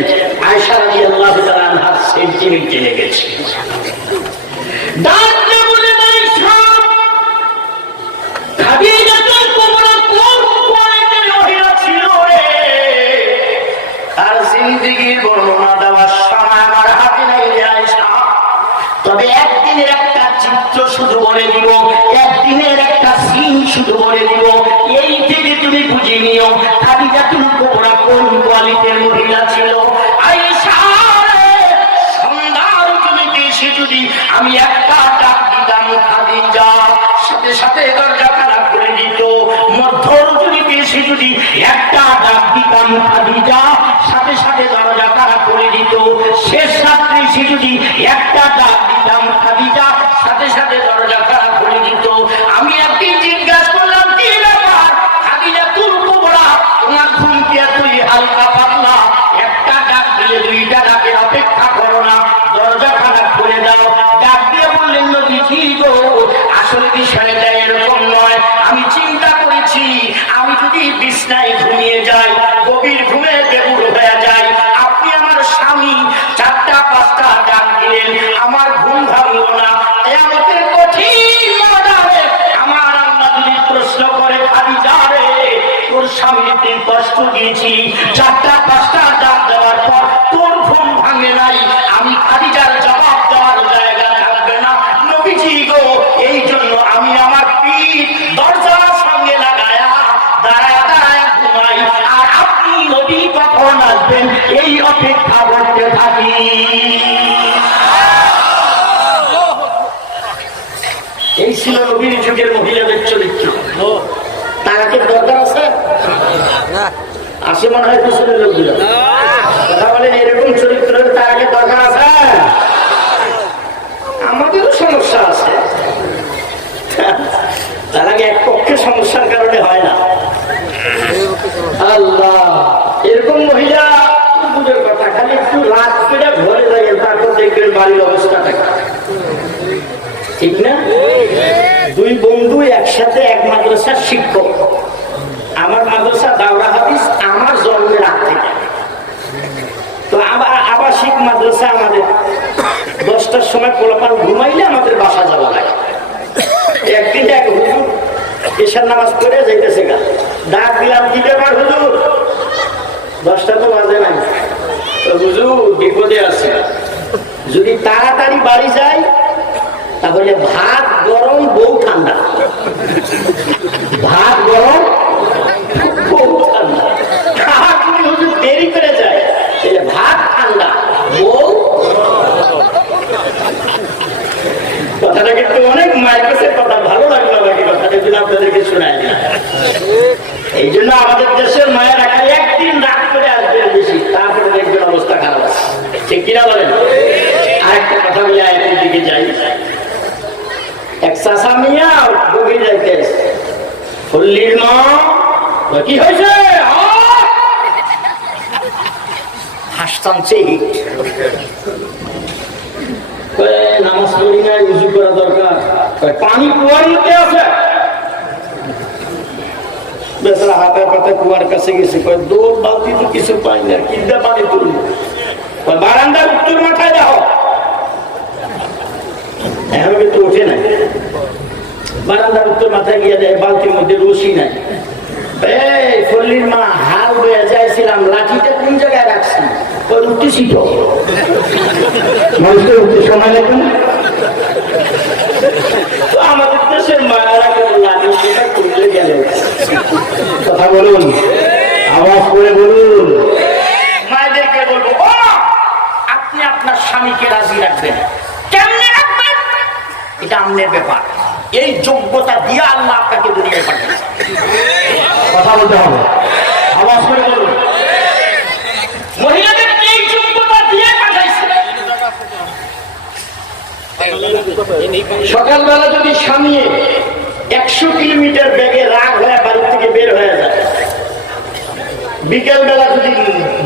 আয়েশা রাদিয়াল্লাহু তাআলা আনহার সেন্টিমেন্ট চলে গেছে। ডাকতে বলে আয়েশা, খাদিজাতুল কুবরা কোন কোয়ালিটির মহিলা ছিল রে? আর জিন্দেগির বর্ণনা দেওয়ার সময় আমার হাতে নাই রে আয়েশা। তবে একদিনের একটা চিত্র শুধু বলে দিব, একদিনের একটা সিন শুধু বলে দিব, এই থেকে তুমি বুঝে নিও খাদিজাতুল কুবরা কোন কোয়ালিটির মহিলা ছিল। আয়েশা রে, সন্ধ্যার জমিতে এসে যদি আমি একটা ডাক দিতাম খাদিজা, সাথে সাথে দরজা খানা করে দিত। মধ্য রজনীতে এসে যদি একটা ডাক দিতাম খাদিজা, সাথে সাথে দরজা খানা করে দিত। শেষ রাত্রে এসে যদি একটা ডাক দিতাম খাদিজা, সাথে সাথে দরজা খানা করে দিত। আমি একদিন জিজ্ঞাসা করলাম, কি ব্যাপার খাদিজাতুল কুবরা, তোমার ঘুমটি এতই হালকা পাতলা, একটা ডাক দিলে দুইটা ডাকের অপেক্ষা করো না, দরজা খানা খুলে দাও। ডাক দিয়ে বললেন, নবীজি গো, আসলে বিষয়টা এরকম নয়। আমি চিন্তা করেছি, আমি যদি বিছনায় ঘুমিয়ে যাই, গভীর ঘুমে বেহুশ হয়ে যাই, আপনি আমার স্বামী 4টা-5টা ডাক দিলেন, আমার ঘুম ভাঙল না। কিয়ামতের কঠিন ময়দানে আমার আল্লাহ যদি প্রশ্ন করে, খাদিজা রে, তোর স্বামীকে কষ্ট দিয়েছি, 4টা-5টা ডাক দেওয়ার পর তোর ঘুম ভাঙে নাই, আমি খাদিজার জবাব দেওয়ার জায়গা থাকবে না। নবীজি গো, এই জন্য আমি আমার পিঠ দরজার সঙ্গে লাগায়া দাঁড়ায় দাঁড়ায় ঘুমাই, আর আপনি নবী কখন আসবেন এই অপেক্ষা করতে থাকি। এই ছিল নবীর যুগের মহিলাদের চরিত্র। তাকে দরকার আছে? আসে মনে হয় পিছনের লোকগুলো কথা বলেন, এরকম চরিত্র তাকে দরকার আছে? আমাদেরও সমস্যা আছে, তার আগে এক পক্ষে সমস্যার কারণে হয় না। আল্লাহ, এরকম মহিলা বুঝের কথা, খালি একটু রাত করে ঘরে যাবেন, তারপর দেখবেন বাড়ির অবস্থাটা ঠিক না। দুই বন্ধু একসাথে এক মাদ্রাসার শিক্ষক, আমার মাদ্রাসা দাওরা হাদিস, আমার জন্মের আগ থেকে। তো আবার আবাসিক মাদ্রাসা আমাদের 10টার সময় পোলাপান ঘুমাইলে আমাদের বাসা যাওয়া লাগে। একদিন এক হুজুর এশার নামাজ পড়ে যাইতেছে গা, ডাক দিলাম, কি ব্যাপার হুজুর? 10টা তো বাজে নাই। হুজুর বিপদে আছে, যদি তাড়াতাড়ি বাড়ি যায় তাহলে ভাত গরম, বউ ঠান্ডা। ভাত গরম, বউ ঠান্ডা। আর যদি হুজুর দেরি করে যায় তাহলে ভাত ঠান্ডা, বউ। কথাটা কিন্তু অনেক মায়ের কাছে কথা ভালো লাগলো আমাকে, কথাটা যদি আপনাদেরকে শোনায় না। এই জন্য আমাদের দেশের মায়েরা খালি একদিন রাত করে আসবে বেশি, তারপরে দেখবেন অবস্থা খারাপ আছে, ঠিক কিনা বলেন? আরেকটা কথা বলে আয়াতের দিকে যাই। এক চাচা মিয়া গভীর যাইতে ফুল্লির মা, কি হয়েছে? হাসতানছে, নামাজ পড়ি নাই, উজু করা দরকার, পানি কুয়ার মধ্যে আছে। বেচারা হাতের পাতে কুয়ার কাছে গেছে, দৌড় বালতি তো কিছু পাই না, কিনতে পানি তুলি, বারান্দার উত্তর মাথায় দেখো, এভাবে তো ওঠে নাই। বারান্দার উত্তর মাথায় গিয়ে দেয় বালতির মধ্যে রশি নাই। ফল্লির মা, হাল বয়ে যাইছিলাম, লাঠিটা কোন জায়গায় রাখছি? উঠতেছি তো, মানুষকে উঠতে সময় লাগবে না। আমাদের দেশের মায়েরা লাঠি সেটা করতে গেল। কথা বলুন, আওয়াজ করে বলুন। মায়েদেরকে বলবো, ও আপনি আপনার স্বামীকে রাজি রাখবেন, কেমনে রাখবেন এটা আপনার ব্যাপার। এই যোগ্যতা দিয়ে আল্লাহ আপনাকে দুনিয়ায় পাঠিয়েছে। কথা বলতে হবে, আওয়াজ করে বলুন। মহিলাদের এই যোগ্যতা দিয়ে পাঠাইছে। সকালবেলা যদি স্বামী 100 কিলোমিটার বেগে রাগ হয়ে বাড়ি থেকে বের হয়ে যায়, বিকেল বেলা যদি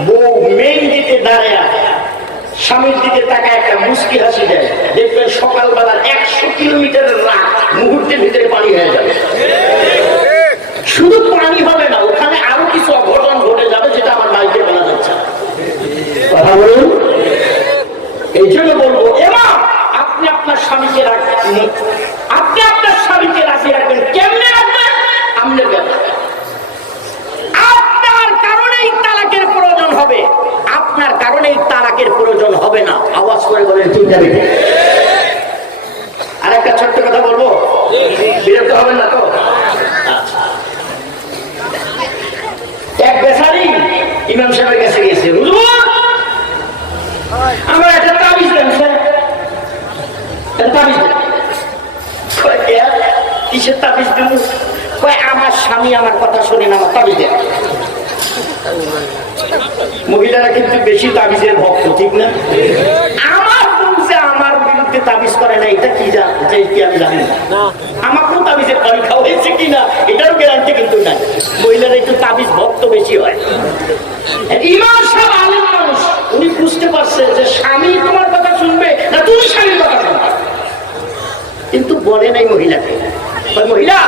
বউ মেইন দিতে দাঁড়ায় স্বামীর দিকে তাকায় একটা মুস্কি হাসি দেয়, দেখবেন সকালবেলার 100 কিলোমিটারের রাগ মুহূর্তের ভিতরে পানি হয়ে যাবে। যাবে। আর একটা ছোট্ট কথা বলবো, বিরক্ত হবেন না তো? এক বেচারি ইমাম সাহেবের কাছে গেছে, হুজুর আমার একটা তাবিজ দেন, তাবিজ দেন। কিসের তাবিজ দেন? আমার স্বামী আমার কথা শোনেন, আমার তাবিজ দেন। মহিলারা কিন্তু বেশি তাবিজের ভক্ত, ঠিক না? আমার বলছে আমার বিরুদ্ধে তাবিজ করে না, এটা কি আমি জানি না। আমাকেও তাবিজের পরীক্ষা হয়েছে কিনা এটারও গ্যারান্টি কিন্তু নাই। মহিলারা একটু তাবিজ ভক্ত বেশি হয়। ইমাম সাহেব আলেম মানুষ, উনি বুঝতে পারছে যে স্বামী তোমার কথা শুনবে না তুমি স্বামীর কথা শুনবে, কিন্তু বলে নাই মহিলাকে, মহিলা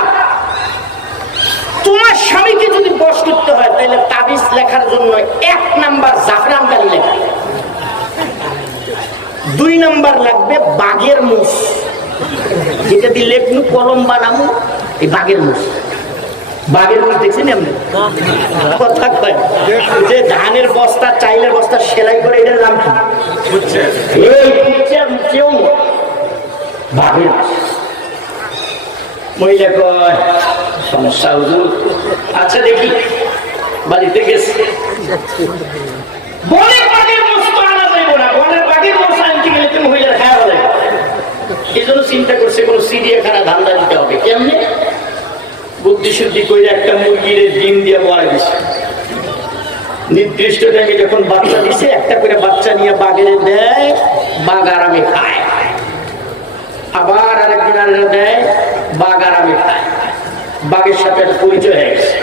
তোমার স্বামীকে যদি বশ করতে হয় তাহলে তাবিজ লেখার জন্য 1 নাম্বার জাফরান কালি লেখা, 2 নাম্বার লাগবে বাঘের মুখ, যেটা দিয়ে লেখনু কলম বানামু, এই বাঘের মুখ। বাঘের মুখ দেখছেন এমনি কথা কয় যে ধানের বস্তা চাইলের বস্তা সেলাই করে, এটার নাম কি? বাঘের মুখ। মহিলা কয় সমস্যা হুজুর, আচ্ছা দেখি। বাড়িতে গেছে, বনের বাঘের মস্ত আনা যাইব না, বনের বাঘের মস্ত আনতে গেলে তুমি মহিলার খাওয়া হবে। এই জন্য চিন্তা করছে কোন চিড়িয়াখানা ধান্দা দিতে হবে। কেমনে? বুদ্ধি শুদ্ধি করে একটা মুরগির ডিম দিয়ে বড়া দিছে, নির্দিষ্ট টাইমে যখন বাচ্চা দিছে একটা করে বাচ্চা নিয়ে বাঘের দেয়, বাঘ আরামে খায়। আবার আরেকদিন আর দেয়, বাঘ আরামে খায়। বাঘের সাথে একটা পরিচয় হয়ে গেছে,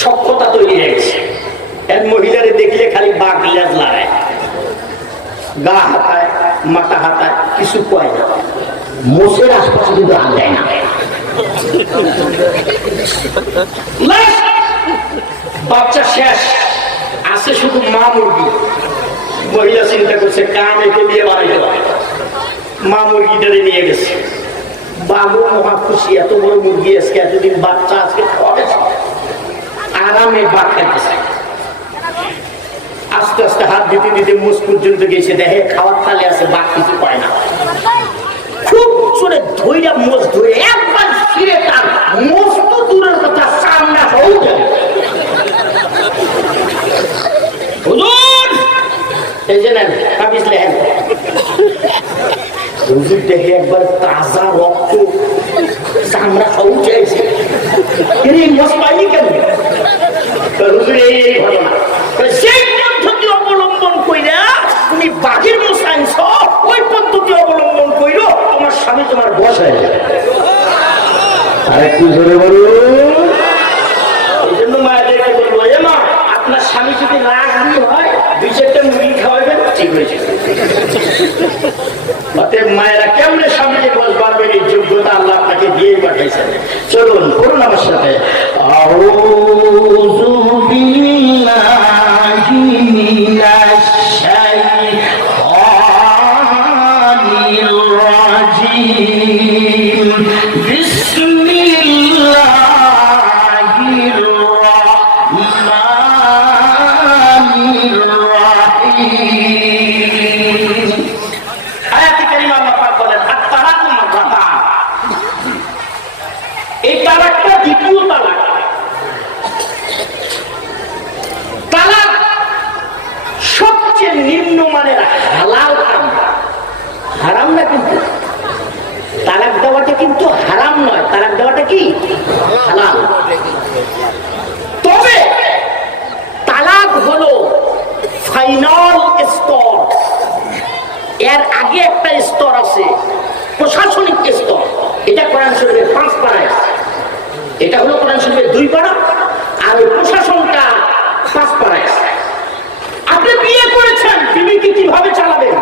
সক্ষতা তৈরি হয়ে গেছে। এর মহিলারে দেখলে খালি বাঘ লেজ লড়ায়, গা হাতায়, মাথা হাতায়, কিছু কয় না। মোষের আশপাশে কিন্তু হাত দেয় না। বাচ্চা শেষ, আছে শুধু মা মুরগি। মহিলা চিন্তা করছে কান একে দিয়ে বাড়াইতে পারে, মা মুরগিটারে নিয়ে গেছে। বাঘও মহা খুশি, এত বড় মুরগি আজকে, এতদিন বাচ্চা আজকে খাওয়াবে, আরামে বাঘ খাইতেছে। আস্তে আস্তে হাত দিতে দিতে মুখ পর্যন্ত গেছে, দেখে খাওয়ার তালে আছে, বাঘ কিছু পায় না। খুব চড়ে ধৈরা মোষ ধরে একবার ফিরে, তার মোষ তো দূরের কথা, সামনা হয়ে যাবে। হুজুর এই যে নেন তাবিজ লেখেন। হুজুর দেখে একবার তাজা রক্ত, চামড়া খাওয়া চাইছে, মোষ পাইনি কেন? হুজুর এই ঘটনা, সেই পদ্ধতি অবলম্বন কইরা তুমি বাঘের মোষ আনছ, ওই পদ্ধতি অবলম্বন কইরো, তোমার স্বামী তোমার বশ হয়ে যাবে। আরেকটু জোরে বলো। এই জন্য মায়েদেরকে বলবো, এ মা আপনার স্বামী যদি রাগি হয় 2-4টা মুরগি খাওয়াবেন, ঠিক হয়েছে। অতএব মায়েরা কেমনে স্বামীকে বস পারবেন, এই যোগ্যতা আল্লাহ আপনাকে দিয়ে পাঠাইছেন। চলুন করুন আমার সাথে, আউযু বিল্লাহি মিনাশ শাইতানির রাজিম, বিসমিল্লাহির রাহমানির রাহিম। আয়াতে কারিমা আল্লাহ পাক বলেন, আত-তালাক মাররাতান, এই তালাকটা দ্বিতীয় তালাক। তালাক সবচেয়ে নিম্নমানের হালাল কাম, হারাম না কিন্তু। তালাক দেওয়াটা কিন্তু হারাম নয়, তালাক দেওয়াটা কি হালাল। তবে তালাক হলো ফাইনাল স্তর, এর আগে একটা স্তর আছে প্রশাসনিক স্তর। এটা কোরআন শরীফের 5 পারায় আছে, এটা হলো কোরআন শরীফের 2 পারা, আর ওই প্রশাসনটা 5 পারায় আছে। আপনি বিয়ে করেছেন, বিবিকে কিভাবে চালাবেন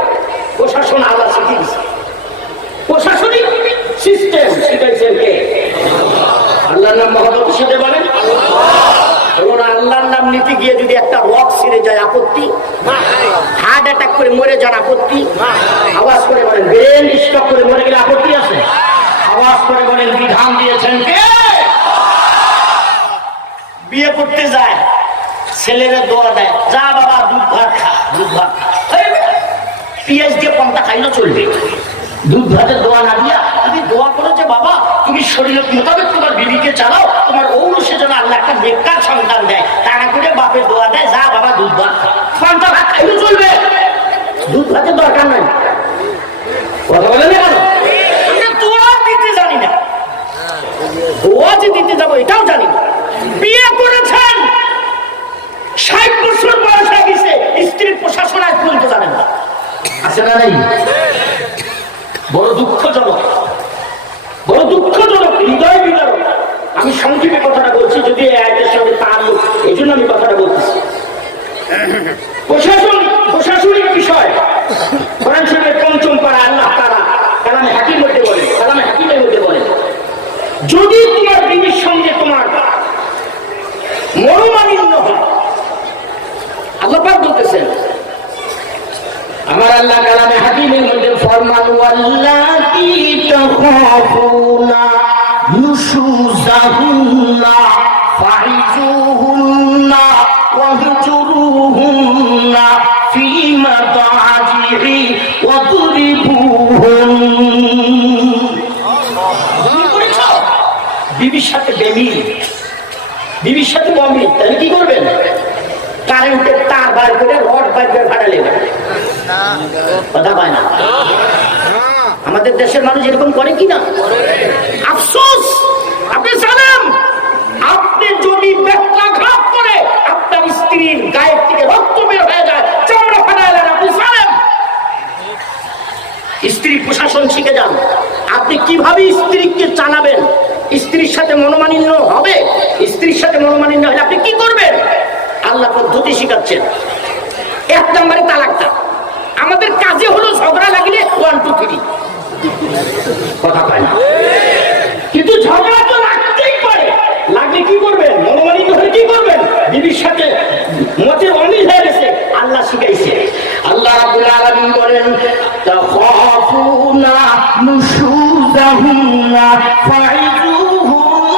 প্রশাসন আল্লাহ শিখিয়ে দিয়েছে। প্রশাসনিক সিস্টেম শিখাইছেন কে? আল্লাহর নাম মহব্বতের সাথে বলেন আল্লাহর নাম নিতে গিয়ে যদি একটা রক ছিঁড়ে যায়, আপত্তি? হার্ট অ্যাটাক করে মরে যান, আপত্তি? আওয়াজ করে বলেন ব্রেন স্ট্রোক করে মরে গেলে আপত্তি আছে? আওয়াজ করে বলেন বিধান দিয়েছেন কে? বিয়ে করতে যায়, ছেলেরা দোয়া দেয়, যা বাবা দুধ ভাত খা, দুধ ভাত খা। পেঁয়াজ দিয়ে পন্থা খাইলে চলবে। দুধ ভাতের দোয়া না দিয়া তুমি দোয়া করো যে বাবা তুমি শরীরের মোতাবেক তোমার বিবিকে চালাও, তোমার ঔরসে যেন আল্লাহ একটা নেককার সন্তান দেয়। তা না করে বাপের দোয়া দেয় যা বাবা দুধ ভাত পন্থা ভাত খাইলে চলবে, দুধ ভাতের দরকার নাই। কথা বলে না কেন? দোয়া দিতে জানি না, দোয়া যে দিতে যাবো এটাও জানি না। বিয়ে করেছেন 60 বছর বয়স হয়ে গেছে, স্ত্রীর প্রশাসন আজ পর্যন্ত জানেন না, আছে না নাই? বড় দুঃখজনক, বড় দুঃখজনক, হৃদয় বিদারক। আমি সংক্ষেপে কথাটা বলছি, যদি এই আয়াতের সঙ্গে তার এই জন্য আমি কথাটা বলতেছি। প্রশাসনিক বিষয় কোরআন শরীফের ৫ম পারা আল্লাহ তাআলা কালামে হাকিম মধ্যে বলেন, কালামে হাকিমের মধ্যে বলেন, যদি তোমার বিবির সঙ্গে তোমার মনোমালিন্য হয়, আল্লাহ পাক বলতেছেন, আমার আল্লাহ কালামে হাকিমের মধ্যে ফরমান ওয়াল্লাতি তাখাফুনা নুশুজাহুন্না ফাইজুহুন্না ওয়াহজুরুহুন্না ফি মাদাজিহি ওয়াদরিবুহুন্না। বিবির সাথে বেমিল, বিবির সাথে বমিল, তাহলে কি করবেন? কারেন্টের তার বার করে রড বার করে ফাটালে কথা পায় না। আমাদের দেশের মানুষ এরকম করে কিনা? আফসোস, আপনি জানেন আপনি যদি ব্যক্তাঘাত করে আপনার স্ত্রীর গায়ের থেকে রক্ত বের হয়ে যায়, চামড়া ফাটাইলেন, আপনি জানেন। স্ত্রী প্রশাসন শিখে যান, আপনি কিভাবে স্ত্রীকে চালাবেন। স্ত্রীর সাথে মনোমালিন্য হবে, স্ত্রীর সাথে মনোমালিন্য হলে আপনি কি করবেন? আল্লাহ পদ্ধতি শিখাচ্ছেন। 1 নম্বরে তালাকটা, আমাদের কাজে হলো ঝগড়া লাগলে 1 2 3 কথা পায় না, কিন্তু ঝগড়া তো লাগতেই পারে। লাগলে কি করবেন? মনোমালিন্য হলে কি করবেন? বিবির সাথে মতের অমিল হয়ে গেছে, আল্লাহ শিখাইছে। আল্লাহ রাব্বুল আলামিন বলেন তাখাফুনা নুশুজাহুন্না ফাইজুহুন্না।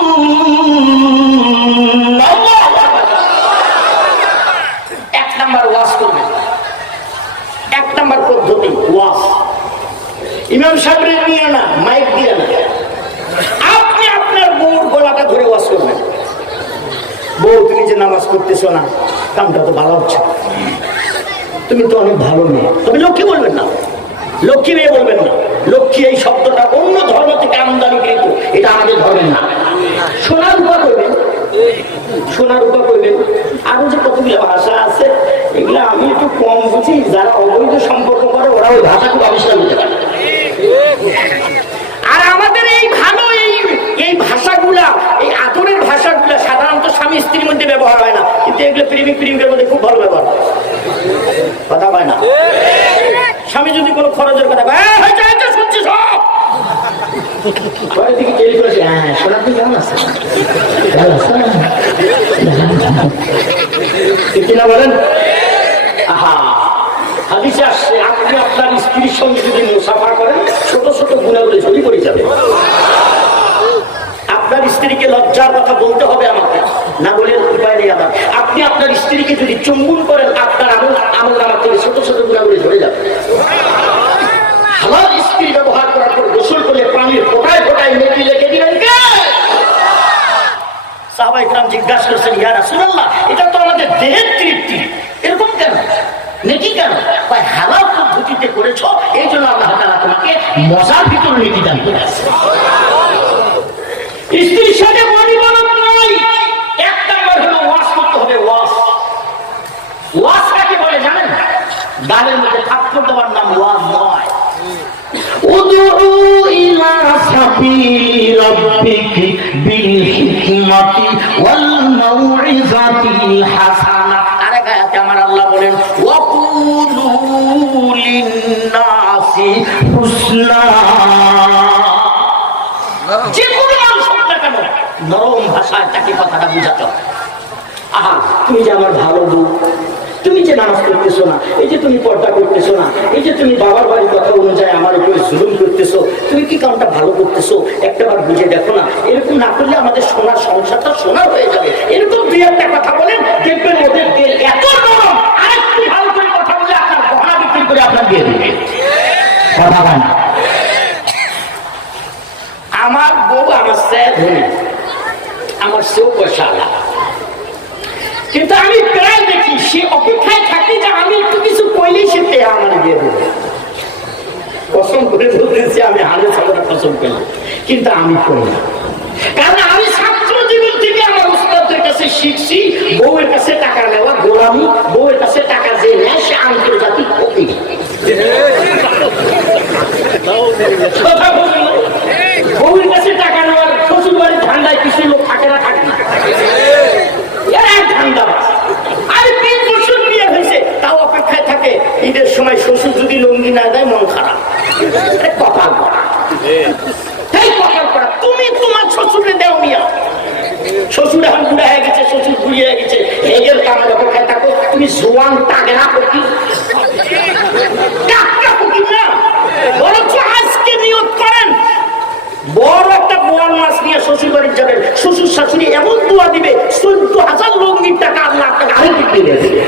1 নাম্বার ওয়াজ করবেন, 1 নাম্বার পদ্ধতি ওয়াজ। ইমাম সাহেবের নিয়ে না, মাইক দিয়ে না, আপনি আপনার বউর গলাটা ধরে ওয়াজ করবেন। বউ, তুমি যে নামাজ করতেছো না, কামটা তো ভালো হচ্ছে, তুমি তো অনেক ভালো মেয়ে। তবে লক্ষ্মী বলবেন না, লক্ষ্মী মেয়ে বলবেন না। লক্ষ্মী এই শব্দটা অন্য ধর্ম থেকে আমদানি কিন্তু, এটা আমাদের ধর্মের না। সোনার উপা করবেন, সোনার উপা করবেন। আরো যে কতগুলো ভাষা আছে, এগুলো আমি একটু কম বুঝি। যারা অবৈধ সম্পর্ক করে ওরা ওই ভাষা খুব আবিষ্কার করতে পারে। আর আমাদের এই ভালো এই ভাষাগুলা, এই আদরের ভাষাগুলা সাধারণত স্বামী স্ত্রীর মধ্যে ব্যবহার হয় না, কিন্তু এগুলো প্রেমিকের মধ্যে খুব ভালো ব্যবহার কথা পায় না। স্বামী যদি কোনো খরচের কথা শুনছিস কেমন আছে বলেন, আহা হাদিসে আসছে, আপনি আপনার স্ত্রীর সঙ্গে যদি মুসাফা করেন, ছোট ছোট গুণাগুলি ঝুলি পড়ে যাবে। আপনার স্ত্রীকে লজ্জার কথা বলতে হবে আমাকে, না বলে উপায় নেই আমার। আপনি আপনার স্ত্রীকে যদি চুম্বন করেন, আপনার আমল নামার থেকে ছোট ছোট গুণাগুলি ঝরে যাবে। হালাল স্ত্রী ব্যবহার করার পর গোসল করলে পানির ফোটায় ফোটায় নেকি লেগে দিলেন কে? সাহাবা ইকরাম জিজ্ঞাসা করছেন, ইয়া রাসূলুল্লাহ, এটা তো আমাদের দেহের তৃপ্তি, এরকম কেন, নেকি কেন? হালাল পদ্ধতিতে করেছো, এই জন্য আল্লাহ তাআলা তোমাকে মজার ভিতর নেকি দান করেছে। স্ত্রীর সাথে পরিবর্তন নাই। 1 নাম্বার হলো ওয়াজ করতে হবে। ওয়াজ, ওয়াজ কাকে বলে জানেন? গালের মধ্যে থাপ্পড় দেওয়ার নাম ওয়াজ নয়। উদউ ইলা সাবিলি রাব্বিকি বিল হিকমাতি ওয়াল মাউইযাতিল হাসানা। আরেক আয়াতে আমার আল্লাহ বলেন ওয়াকুলু লিন-নাসি হুসনা। যে কোনো মানুষ হোক না কেন, নরম ভাষায় তাকে কথাটা বুঝাতে হবে। আহা, তুমি যে আমার ভালো বউ, তুমি যে নামাজ করতেছো না, এই যে তুমি পর্দা করতেছো না, এই যে তুমি বাবার বাড়ির কথা অনুযায়ী আমার উপরে জুলুম করতেছো, তুমি কি কামটা ভালো করতেছো, একটাবার বুঝে দেখো না। এরকম না করলে আমাদের সোনার সংসারটা সোনার হয়ে যাবে। এরকম 2-1টা কথা বলেন, দেখবেন ওদের তেল এত নরম, আরেকটু ভালো করে কথা বলে আপনার গহনা বিক্রি করে আপনার দিয়ে দেবে। কথা হয় না। আমার বউ আমার চেয়ে ধনী, আমার চেয়েও পয়সা আলাদা, কিন্তু আমি প্রায় দেখি সে অপেক্ষায় থাকি যে আমি একটু কিছু কইলেই সে পেয়ে আমার বিয়ে দেবে। কসম করে বলতেছি আমি 100% কসম পেলাম, কিন্তু আমি করি না। কারণ আমি ছাত্র জীবন থেকে আমার উস্তাদের কাছে শিখছি বউয়ের কাছে টাকা নেওয়া গোলামি, বউয়ের কাছে টাকা যে নেয় সে আন্তর্জাতিক ক্ষতি। বউয়ের কাছে টাকা নেওয়ার শ্বশুর বাড়ির ঠান্ডায় কিছু লোক থাকে না, থাকে না, ঠান্ডা। আর 3 বছর বিয়ে হয়েছে তাও অপেক্ষায় থাকে ঈদের সময় শ্বশুর যদি লুঙ্গি না দেয় মন খারাপ। কপাল করা, তাই কপাল করা। তুমি তোমার শ্বশুরে দেও মিয়া, শ্বশুর এখন বুড়া হয়ে গেছে, শ্বশুর বুড়িয়ে হয়ে গেছে, হেগের কামের অপেক্ষায় থাকো। তুমি জোয়ান তাগড়া পকি না, বরঞ্চ আজকে নিয়ত করেন বড় একটা বোয়াল মাছ নিয়ে শ্বশুর বাড়ি যাবেন, শ্বশুর শাশুড়ি এমন দোয়া দিবে 14,000 লঙ্গির টাকা আল্লাহ আপনাকে আরো বিক্রি দিয়ে দেবে।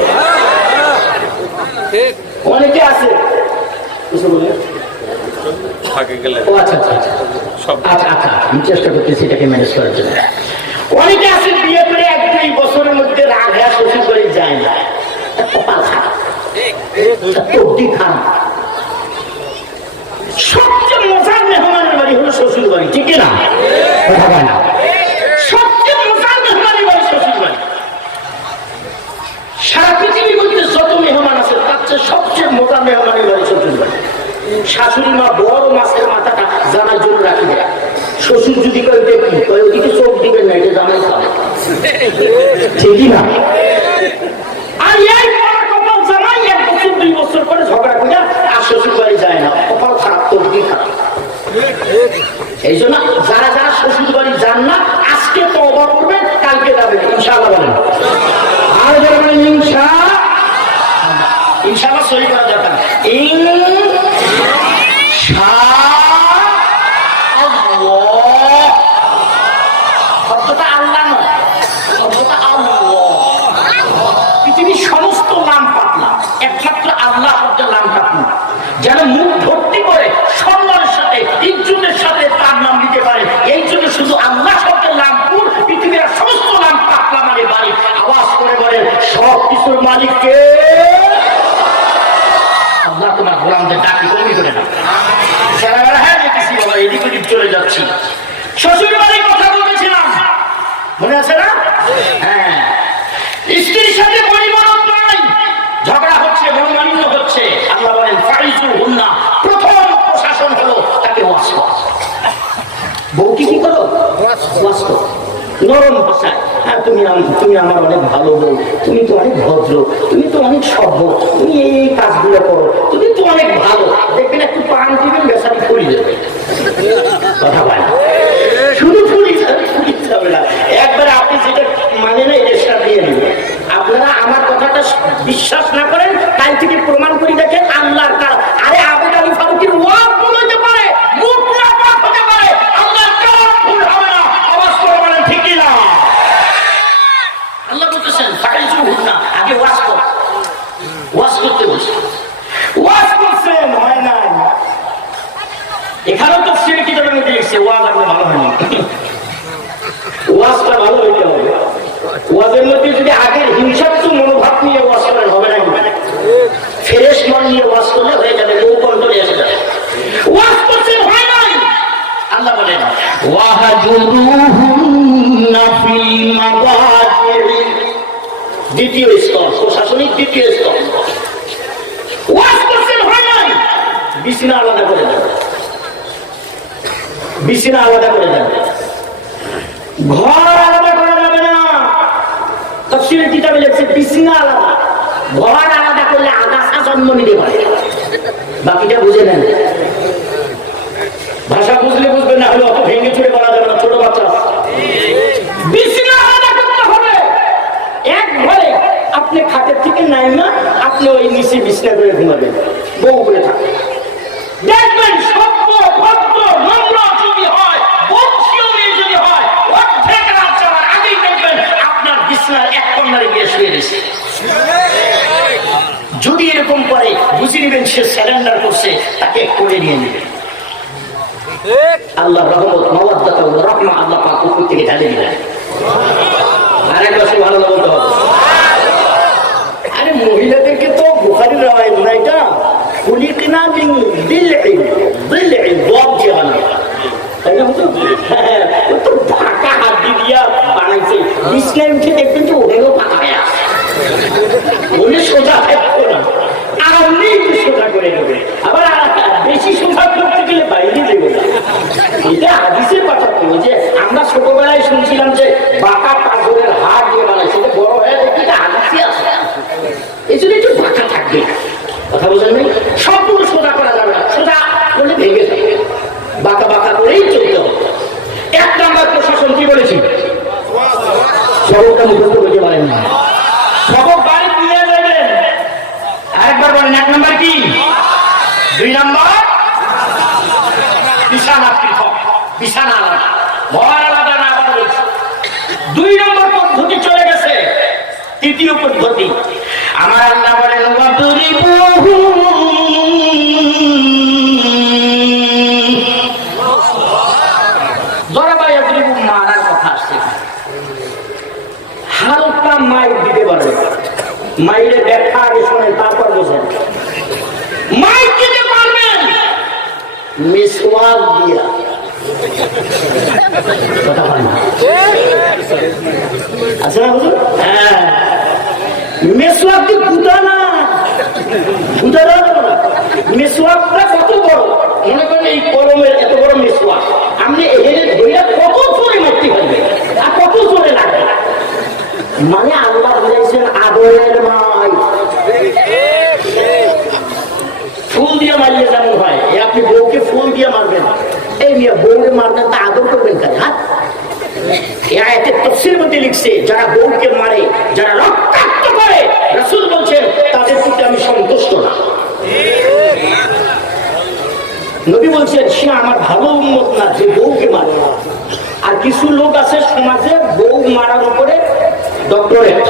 অনেকে আছে আমি চেষ্টা করতেছি এটাকে ম্যানেজ করার জন্য। অনেকে আছে বিয়ে করে 1-2 বছরের মধ্যে রাগ হয়ে শ্বশুর বাড়ি যায় না, সবচেয়ে মজার মেহমানের বাড়ি হলো শ্বশুর বাড়ি, ঠিক না? সবচেয়ে মজার মেহমানের বাড়ি শ্বশুর বাড়ি। সারা পৃথিবীর মধ্যে যত মেহমান আছে তার চেয়ে সবচেয়ে মজার মেহমানের বাড়ি শ্বশুর বাড়ি। শাশুড়ি মা বড় মাছের মাথাটা জানার জন্য রাখি দেয়, শ্বশুর যদি কেউ দেখি ওইদিকে চোখ দিবেন না, এটা জানাই খাবে, ঠিকই না? আর এই কপাল জামাই 1 বছর 2 বছর করে ঝগড়া করে আর শ্বশুর বাড়ি যায় না, কপাল খারাপ, তবদি খারাপ। এই জন্য যারা যারা শ্বশুর বাড়ি যান না আজকে তওবা করবেন, কালকে যাবেন ইনশাআল্লাহ। বলেন আর যারা বলেন ইনশাআল্লাহ সহি করা দরকার। শব্দটা আল্লাহ নয়, শব্দটা আল্লাহ। পৃথিবীর সমস্ত নাম পাতলা, একমাত্র আল্লাহ শব্দের নাম পাতলা। যেন মুখ ভর্তি করে সম্মানের সাথে ইজ্জতের সাথে তার নাম দিতে পারে, এই জন্য শুধু আল্লাহ শব্দের নাম পুর, পৃথিবীর সমস্ত নাম পাতলা মানে বাড়ি। আওয়াজ করে বলেন সব কিছুর মালিককে আল্লাহ। তোমার গোলামদের ডাকি কমি করে না, হ্যাঁ দেখেছি বাবা, এদিক ওদিক চলে যাচ্ছি। শ্বশুর বাড়ির কথা বলেছিলাম, মনে আছে না? হ্যাঁ, স্ত্রীর সাথে পরিমাণ নাই, ঝগড়া হচ্ছে, মনোমালিন্য হচ্ছে। আল্লাহ বলেন ফাইজুহুন্না, প্রথম প্রশাসন হলো তাকে ওয়াজ করো। বউকে কি করো? ওয়াজ করো নরম ভাষায়। হ্যাঁ, তুমি আমার অনেক ভালো বউ, তুমি তো অনেক ভদ্র, তুমি তো অনেক সভ্য, তুমি এই কাজগুলো করো, তুমি তো অনেক ভালো। দেখবেন একটু পান দিবেন, বেসারি করি দেবে, কথা বলে শুধু ফুলি যাবে না। একবার আপনি যেটা মানে না এটা দিয়ে নেবেন। আপনারা আমার কথাটা বিশ্বাস না করেন, কাল থেকে প্রমাণ করে দেখেন আল্লাহর কালাম। আরে আবু আলী ফারুকের ওয়াজ বলতে পারে, মুখ না পাক হতে পারে, আল্লাহর কালাম ভুল হবে না। আওয়াজ করে বলেন ঠিক না? আল্লাহ বলতেছেন ফাইজুহুন্না, আগে ওয়াজ কর। ওয়াজ করতে বলছে, ওয়াজ করছেন হয় না। এখানেও তো সিঁড়ি কিতাবের মধ্যে লিখছে ওয়াজ আপনার ভালো হয়নি, ওয়াজটা ভালো হইতে হবে। ওয়াজের মধ্যে যদি আগের হিংসাত্মক মনোভাব নিয়ে ওয়াজ করেন হবে না, ফ্রেশ মন নিয়ে ওয়াজ করলে হয়ে যাবে, বউ কন্ট্রোলে এসে যাবে। ওয়াজ করছেন হয় নাই, আল্লাহ বলেন ওয়াহাজুরুহুন্না ফিল মাদাজি, দ্বিতীয় স্তর, প্রশাসনিক দ্বিতীয় স্তর। ওয়াজ করছেন হয় নাই, বিছানা আলাদা করে দেবে, বিছানা আলাদা করে দেবে, ঘর আলাদা করা যাবে না। তাফসীরের কিতাবে লেখছে বিছানা আলাদা, ঘর আলাদা করলে আগাছা জন্ম নিতে পারে। বাকিটা বুঝে নেন, ভাষা বুঝলে বুঝবেন, না হলে অত ভেঙে চুরে বলা যাবে না, ছোট বাচ্চা। বিছানা আলাদা করতে হবে। এক ঘরে আপনি খাটের থেকে নাই না, আপনি ওই নিচে বিছানা করে ঘুমাবেন, বউ করে থাকবে। দেখবেন সভ্য ভদ্র নম্র যদি হয়, বংশীয় মেয়ে যদি হয়, অর্ধেক রাত যাওয়ার আগেই দেখবেন আপনার বিছানার এক কর্নারে গিয়ে শুয়ে রয়েছে। যদি এরকম করে বুঝি নিবেন, সে স্যারেন্ডার করছে, তাকে করে নিয়ে নেবেন। আল্লাহ রহমত মাওয়াদ্দাত ওয়া রাহমা আল্লাহ পাক উপর থেকে ঢেলে দিলেন। আরেকবার সুবহানাল্লাহ বলতে হবে। আরে মহিলাদেরকে তো বুখারীর রাওয়ায়াত না, এটা খুলিকনা মিন দিলইন, দিলইন দোয়াব দিয়ে বানানো, তাই না? তো ঢাকা হাড্ডি দিয়া বানাইছে। বিছনায় উঠে দেখবেন যে ওদেরও পাকা হয়ে আছে, উনি সোজা থাকতো না, আপনি একটু সোজা করে দেবেন। আবার বেশি সোজা করতে গেলে বাইরে দেবে না। এটা হাদিসের কথা বলি যে আমরা ছোটবেলায় শুনছিলাম যে বাঁকা পাথরের হাড় দিয়ে বানায়, সেটা বড় হয়ে দেখি এটা হাদিসে আছে। এই জন্য একটু বাঁকা থাকবে, কথা বোঝেন নাই? সবগুলো সোজা করা যাবে না, সোজা করলে ভেঙে যাবে, বাঁকা বাঁকা করেই চলতে হবে। এক নাম্বার প্রশাসন কি বলেছি? সবকটা মুখস্থ করতে পারেন না, সবক বাড়ি দিয়ে যাবেন। আরেকবার বলেন, এক নাম্বার কি? দুই নাম্বার বিছানা পৃথক, বিছানা আলাদা, ঘর আলাদা না। আবার বলছি, দুই নম্বর পদ্ধতি চলে গেছে, তৃতীয় পদ্ধতি আমার আল্লাহ বলেন মারার কথা আসছে। হালকা মাইর দিতে পারবে, মাইরে ব্যাখ্যা আগে শোনেন তারপর বোঝেন। মাইর দিতে পারবেন মিসওয়াক দিয়া, কথা বলেন না? আচ্ছা না বুঝুন? হ্যাঁ, মিসওয়াক দিয়ে গুদা না, গুদা দেওয়া না। মিসওয়াকটা কত বড়, মনে করেন এই কলমের এত বড় মিসওয়াক, আপনি এখানে ধরিয়া কত জোরে মারতে পারবেন আর কত জোরে লাগবে। মানে আল্লাহ বলেছেন আদরের মাই। ফুল দিয়ে মারলে যেমন হয়, আপনি বউকে ফুল দিয়ে মারবেন, এই নিয়ে বউকে মারবেন তা আদর করবেন কেন? হ্যাঁ, তাফসীরের মধ্যে লিখছে যারা বউকে মারে, যারা রক্তাক্ত করে, রাসূল বলছেন তাদের প্রতি আমি সন্তুষ্ট না। নবী বলছেন সে আমার ভালো উম্মত না যে বউকে মারে। আর কিছু লোক আছে সমাজে বউ মারার উপরে ডক্টরেট,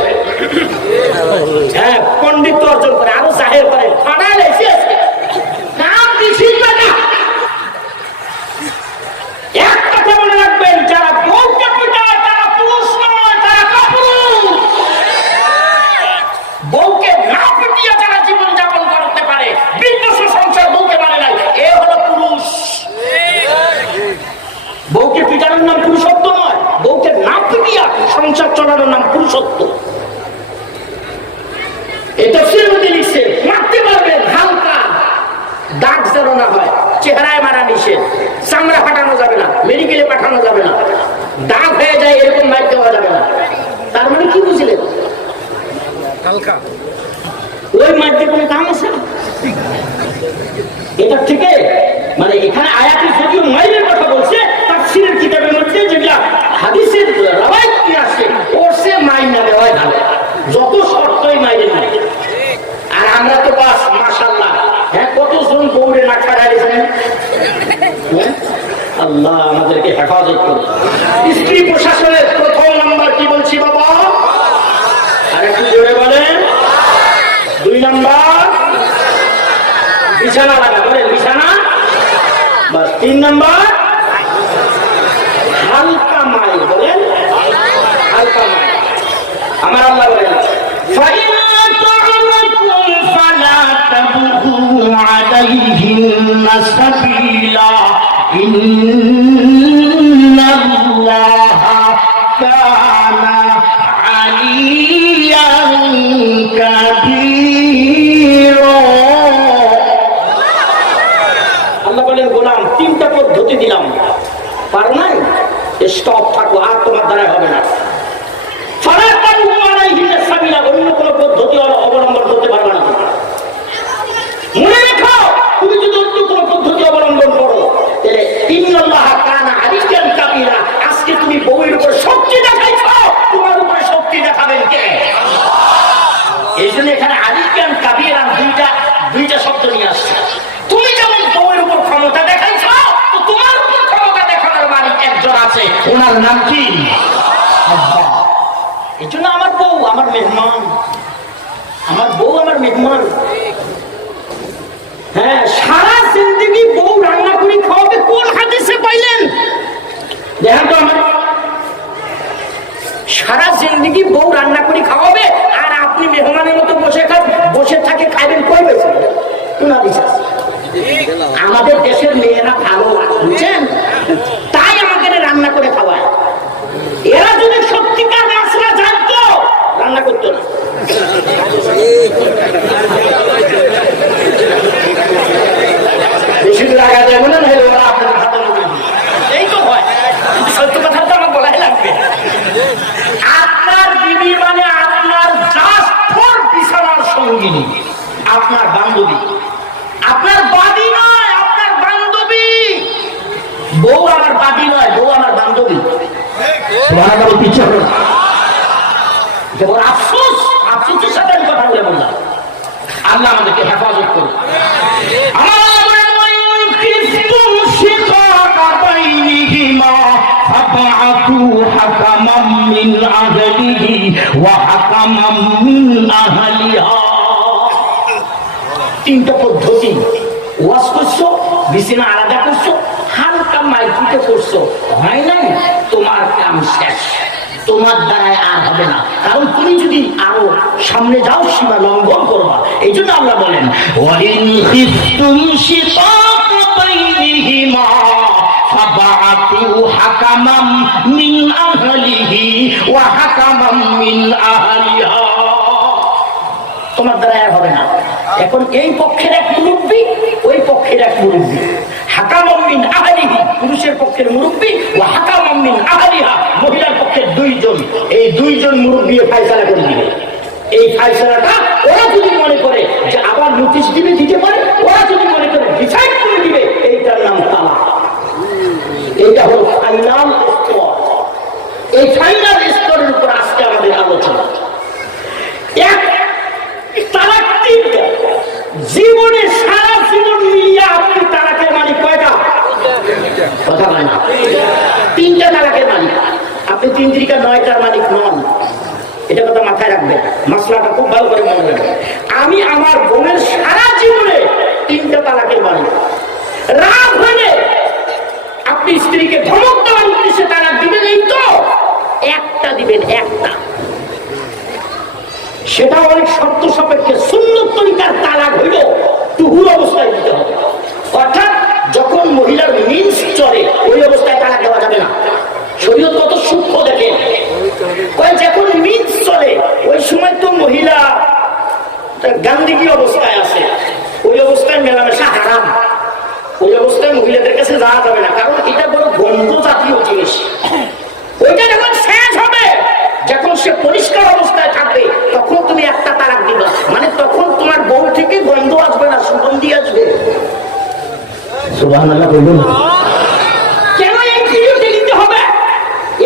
হ্যাঁ, পণ্ডিত অর্জন করে, আরো জাহের করে, ফাড়ায় লেছে নাম দিছি না। এক কথা মনে রাখবেন, যারা বউকে পিটায় তারা পুরুষ নয়, তারা কাপুরুষ। বউকে না পিটিয়ে যারা জীবন যাপন করতে পারে, বিধ্বস্ত সংসার বউকে মানে নাই, এ হলো পুরুষ। বউকে পিটানোর নাম পুরুষত্ব নয়, বউকে না পিটিয়া সংসার চলানোর নাম পুরুষত্ব। এটা সিরমতি লিখছে, মারতে পারবেন হালকা, দাগ যেন না হয়, চেহারায় মারা নিষেধ, চামড়া ফাটানো যাবে না, মেডিকেলে পাঠানো যাবে না, দাগ হয়ে যায় এরকম মার দেওয়া যাবে না। তার মানে কি বুঝলেন? হালকা ওই মারতে কোনো দাম আছে এটার থেকে? মানে এখানে আয়াতে যদিও মাইলের কথা বলছে, তাফসীরের কিতাবের মধ্যে যেগুলা হাদিসের রাওয়ায়াত কি আছে, ওর সে মাইন না দেওয়াই ভালো, যত শর্তই মাইলের নাই। আর আমরা তো বাস মাশাআল্লাহ, হ্যাঁ, কতজন বউরে না খাড়া গেছেন। আল্লাহ আমাদেরকে হেফাজত করুন। স্ত্রী প্রশাসনের প্রথম নাম্বার কি বলছি বাবা? আর একটু জোরে বলেন। দুই নাম্বার বিছানা লাগা, বলেন বিছানা। বাস, তিন নাম্বার হালকা মাই, বলেন হালকা মাই। আমার আল্লাহ বলেন فلا تبغوا عليهن سبيلا إن الله كان عليا كبيرا। আল্লাহ বলেন গোলাম, তিনটা পদ্ধতি দিলাম, পারো নাই? স্টপ থাকো, আর তোমার দ্বারা হবে না। অন্য কোন পদ্ধতি অবলম্বন করতে পারবে না। মনে রেখো, তুমি যদি অন্য কোন পদ্ধতি অবলম্বন করো তাহলে ইন্নাল্লাহ কানা আলিয়ান কাবীরা, আজকে তুমি বউয়ের উপর শক্তি দেখাইছো, তোমার উপরে শক্তি দেখাবেন কে? এই জন্য এখানে আলিয়ান কাবীরা দুইটা শব্দ নিয়ে আসছে। তুমি যেমন বউয়ের উপর ক্ষমতা দেখাইছো, তো তোমার উপর ক্ষমতা দেখানোর মালিক একজন আছে, ওনার নাম কি? আল্লাহ। এই জন্য আমার বউ আমার মেহমান, আমার বউ আমার মেহমান। হ্যাঁ, সারা জিন্দেগি বউ রান্না করে খাওয়াবে, কোন হাদিসে পাইলেন? দেখেন তো আমার, সারা জিন্দেগি বউ রান্না করে খাওয়াবে আর আপনি মেহমানের মতো বসে থাকে খাইবেন, কই হয়েছে? কোন হাদিস আছে? আমাদের দেশের মেয়েরা ভালো, বুঝছেন, তাই আমাদের রান্না করে খাওয়ায়। এরা যদি সত্যিকার রান্না জানতো, রান্না করতো না। বেশি লাগা যাবে না, ওরা আপনার হাতে এই তো হয়। সত্য কথা তো আমার বলাই লাগবে। আপনার বিবি মানে আপনার জাস্ট বিছানার সঙ্গিনী, আপনার বান্ধবী, আপনার বাদী নয়, আপনার বান্ধবী। বউ আমার বাদী নয়, বউ আমার বান্ধবী। আফসোস, আফসোসের সাথে আমি কথা বলে বললাম। আল্লাহ আমাদেরকে হেফাজত করুন। তিনটা পদ্ধতি, ওয়াশ করছো, বিছানা আলাদা করছো, হালকা মাইক্রোতে করছো, হয় নাই, তোমার কাম শেষ, তোমার দ্বারায় আর হবে না। কারণ তুমি যদি আরো সামনে যাও সীমা লঙ্ঘন করবা। এই জন্য আল্লাহ বলেন, ওয়াইন খিফতুম শিকাকা বাইনিহিমা ফাবআতু হাকামান মিন আহলিহি ওয়া হাকামান মিন আহলিহা। তোমার দ্বারা আর হবে না। এখন এই পক্ষের এক মুরব্বী, ওই পক্ষের এক মুরব্বী, হাকামান মিন আহলিহি পুরুষের পক্ষের মুরব্বী, ওয়া হাকামান মিন আহলিহা মহিলার পক্ষের দুইজন। এই দুইজন মুরব্বী ফয়সালা করে দিবে। এই ফয়সালাটা ওরা যদি মনে করে যে আবার নোটিশ দিবে, দিতে পারে। ওরা যদি মনে করে ডিসাইড করে দিবে, এইটার নাম তালাক। এইটা হলো ফাইনাল স্তর। এই ফাইনাল স্তরের উপর আজকে আমাদের আলোচনা। এক তালাক তিনটা, জীবনে সারা জীবন মিলিয়ে আপনি তালাকের মালিক কয়টা? কথা বলে না, তিনটা তালাকের মালিক। আপনি 3 3 9টার মালিক নন, এটা কথা মাথায় রাখবেন। মশলাটা খুব ভালো করে মনে রাখবেন। আমি আমার বোনের সারা জীবনে 3টা তালাকের মালিক। রাগ হলে আপনি স্ত্রীকে ধমক দেওয়ার উদ্দেশ্যে তালাক দিবেন, এই তো একটা দিবেন, একটা। সেটা অনেক শর্ত সাপেক্ষে। সুন্নত তরিকার তালাক হইল টুহুর অবস্থায় দিতে হবে, অর্থাৎ যখন মহিলার মিন্স চলে ওই অবস্থায় তালাক দেওয়া যাবে না। শরীয়ত কত সূক্ষ্ম দেখে, যখন মিন্স চলে ওই সময় তো মহিলা গান্ধীগী অবস্থায় আছে, ওই অবস্থায় মেলামেশা হারাম। ওই অবস্থায় মহিলাদের কাছে যাওয়া যাবে না, কারণ এটা বড় গন্ধ জাতীয় জিনিস। ওইটা যখন শেষ হবে, যখন সে পরিষ্কার অবস্থায় থাকবে, তখন তুমি একটা তালাক দিবা। মানে তখন তোমার বউ থেকে গন্ধ আসবে না, সুগন্ধি আসবে। সুবহানাল্লাহ বলুন। কেন এই পিরিয়ডে দিতে হবে?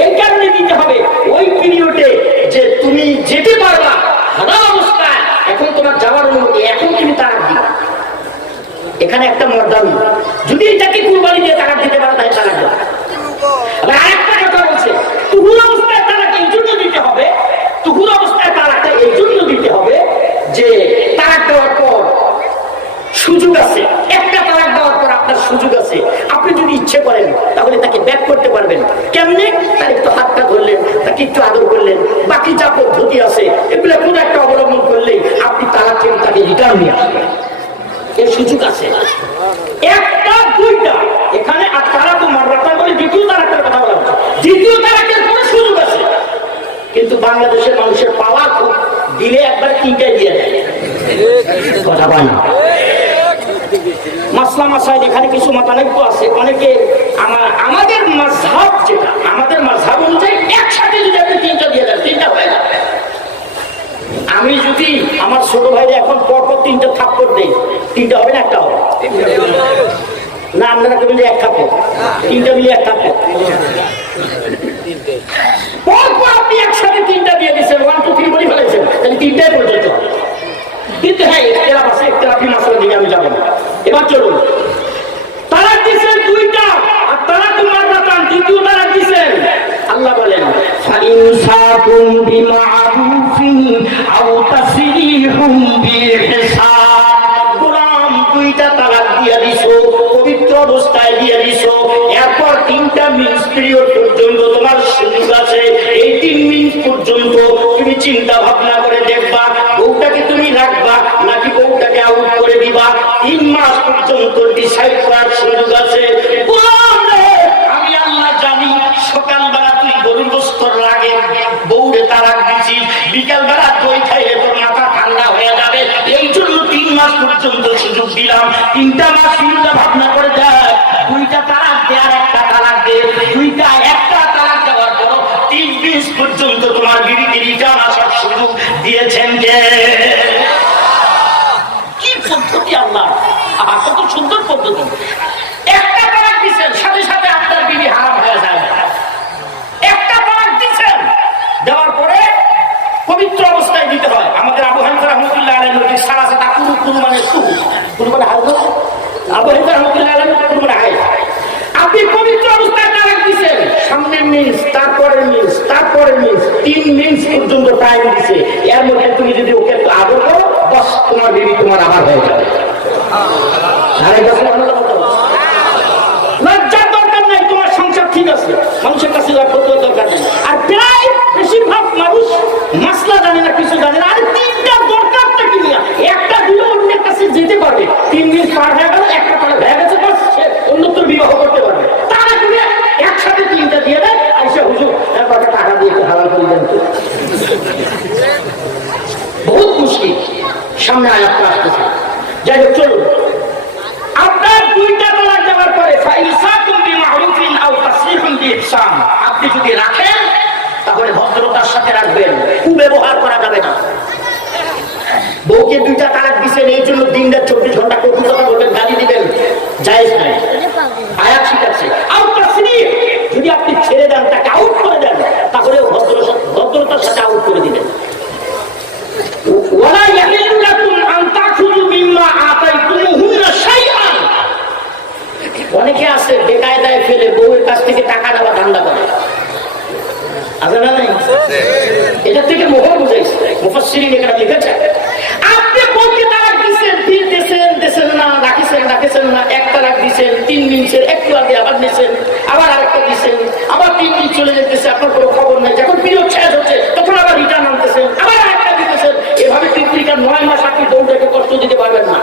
এই কারণে দিতে হবে, ওই পিরিয়ডে যে তুমি যেতে পারবা হালাল অবস্থায়, এখন তোমার যাওয়ার অনুমতি, এখন তুমি তালাক দিবা। এখানে একটা মর্যাদা, যদি এটাকে কুরবানি দিয়ে তালাক দিতে পারো তাই তালাক দাও। আরেকটা কথা বলছে, তুহুর অবস্থায় তালাক এই জন্য দিতে হবে, তুহুর অবস্থায় তালাকটা এই জন্য দিতে হবে যে তালাক দেওয়ার পর সুযোগ আছে। একটা তালাক দেওয়ার পর আপনার সুযোগ আছে, আপনি যদি ইচ্ছে করেন তাহলে তাকে ব্যাক করতে পারবেন। কেমনে? তার একটু হাতটা ধরলেন, তাকে একটু আদর করলেন, বাকি যা পদ্ধতি আছে এগুলো কোন একটা অবলম্বন করলেই আপনি তালাক থেকে তাকে রিটার্ন নিয়ে আসবেন। এর সুযোগ আছে একটা, দুইটা। এখানে আর তালাক মাররাতান বলে দ্বিতীয় তালাকের কথা বলা হচ্ছে। দ্বিতীয় তালাকের কোনো সুযোগ আছে, কিন্তু বাংলাদেশের মানুষের পাওয়ার খুব, দিলে একবার 3টাই দিয়ে দেয়। কথা বলে না। মাসলা মাসাইল এখানে কিছু মতানৈক্য আছে। অনেকে আমাদের মাযহাব, যেটা আমাদের মাযহাব অনুযায়ী একসাথে যদি আপনি 3টা দিয়ে দেন, 3টা হয়ে যাবে। আমি যদি আমার ছোট ভাইরা এখন পরপর 3টা থাপ্পড় দেই, 3টা হবে না, একটা হবে না? আপনারা কেমন যে 1 থাপ্পড়, 3টা মিলে 1 থাপ্পড়। পরপর আপনি একসাথে 3টা দিয়ে দিচ্ছেন, 1 2 3 বলে ফেলেছেন, তাহলে 3টাই পর্যন্ত। কিন্তু হ্যাঁ, এরা আছে, একটাফি মাসলার দিকে আমি যাবো না। এবার চলুন, তালাক দিচ্ছেন 2টা, আর তালাক মাররাতান দ্বিতীয় তালাক দিচ্ছেন। আল্লাহ বলেন, ফাইনসাকুম বিমা'রুফিন আও তাসরিহুম বিইহসান। গোলাম 2টা তুমি চিন্তা ভাবনা করে দেখবা বউটাকে তুমি রাখবা নাকি বউটাকে আউট করে দিবা। 3 মাস পর্যন্ত ডিসাইড করার সুযোগ আছে। আমি আল্লাহ জানি সকালবেলা তুই গরুর গোশত রাগে বউরে তালাক দিছি, বিকালবেলা দই খাইলে তোর মাথা ঠান্ডা হয়ে যাবে, এই জন্য 3 মাস পর্যন্ত সুযোগ দিলাম। 3টা মাস চিন্তা ভাবনা করে দেখ, 2টা তালাক দে আর 1টা তালাক দে, 2টা 1টা তালাক দেওয়ার পর 3 দিন পর্যন্ত তোমার বিবিকে রিটার্ন আসার সুযোগ দিয়েছেন কে? কি পদ্ধতি আল্লাহ, কত সুন্দর পদ্ধতি। 1টা তালাক দিচ্ছেন, সাথে সাথে আপনার বিবি হারাম হয়ে যায়। 1টা তালাক দিচ্ছেন, দেওয়ার পরে পবিত্র অবস্থায় দিতে হয়। আমাদের আবু হানিফা রাহমাতুল্লাহ আলাইহি নবী সালাসাতা কুরু মানে কুরু মানে হাইজ। আবু হানিফা রাহমাতুল্লাহ আলাইহি কুরু মানে হাইজ। আপনি পবিত্র অবস্থায় তালাক দিচ্ছেন, সামনের মিন্স, তারপরের মিন্স, তারপরের মিন্স, 3 মিন্স পর্যন্ত টাইম দিছে। এর মধ্যে তুমি যদি ওকে আদর করো, বস তোমার বিবি তোমার আবার হয়ে যাবে। আরে বস লজ্জার দরকার নাই, তোমার সংসার ঠিক আছে, মানুষের কাছে দরকার নেই। আর প্রায় বেশিরভাগ মানুষ মাসলা জানে না, কিছু জানে না। আর 3টা দরকারটা কি নিয়ে 1টা দিলে অন্যের কাছে যেতে পারবে, 3 মিনিট পার হয়ে গেল, 1টা পার হয়ে গেছে, বাস সে অন্যত্র বিবাহ করতে পারবে। তারা তুমি একসাথে 3টা দিয়ে দেয়, আইসা হুজুর একবার টাকা দিয়ে হালাল করে দেন। বহুত মুশকিল, সামনে আয়াতটা আসতেছে। যাই হোক চলুন, আপনার 2টা তালাক দেওয়ার পরে আপনি যদি রাখেন তাহলে ভদ্রতার সাথে রাখবেন, কুব্যবহার করা যাবে না। বউকে 2টা তালাক দিচ্ছেন, এই জন্য দিনটা 24 ঘন্টা কঠোর কথা বলবেন, গালি দিবেন, জায়েজ নাই। আয়াত শিখাচ্ছে যদি আপনি ছেড়ে দেন, তাকে আউট করে দেন, তাহলে ভদ্রতার সাথে আউট করে দিবেন। অনেকে আছে বেকায়দায় ফেলে বউয়ের কাছ থেকে টাকা নেওয়া ধান্দা করে, আছে না? নাই, এটা থেকে মোহর বুঝাইছে, মুফাসসিরিন এখানে লিখেছে। আপনি বউকে তালাক দিচ্ছেন, দিচ্ছেন না, রাখেছেন না, 1 তালাক দিচ্ছেন, 3 মিনিটের একটু আগে আবার নিচ্ছেন, আবার আরেকটা দিচ্ছেন, আবার 3 মিনিট চলে যেতেছে, আপনার কোনো খবর নাই। যখন পিরিয়ড শেষ হচ্ছে তখন আবার রিটার্ন আনতেছেন, আবার আরেকটা দিতেছেন। এভাবে 9 মাস আপনি বউটাকে কষ্ট দিতে পারবেন না।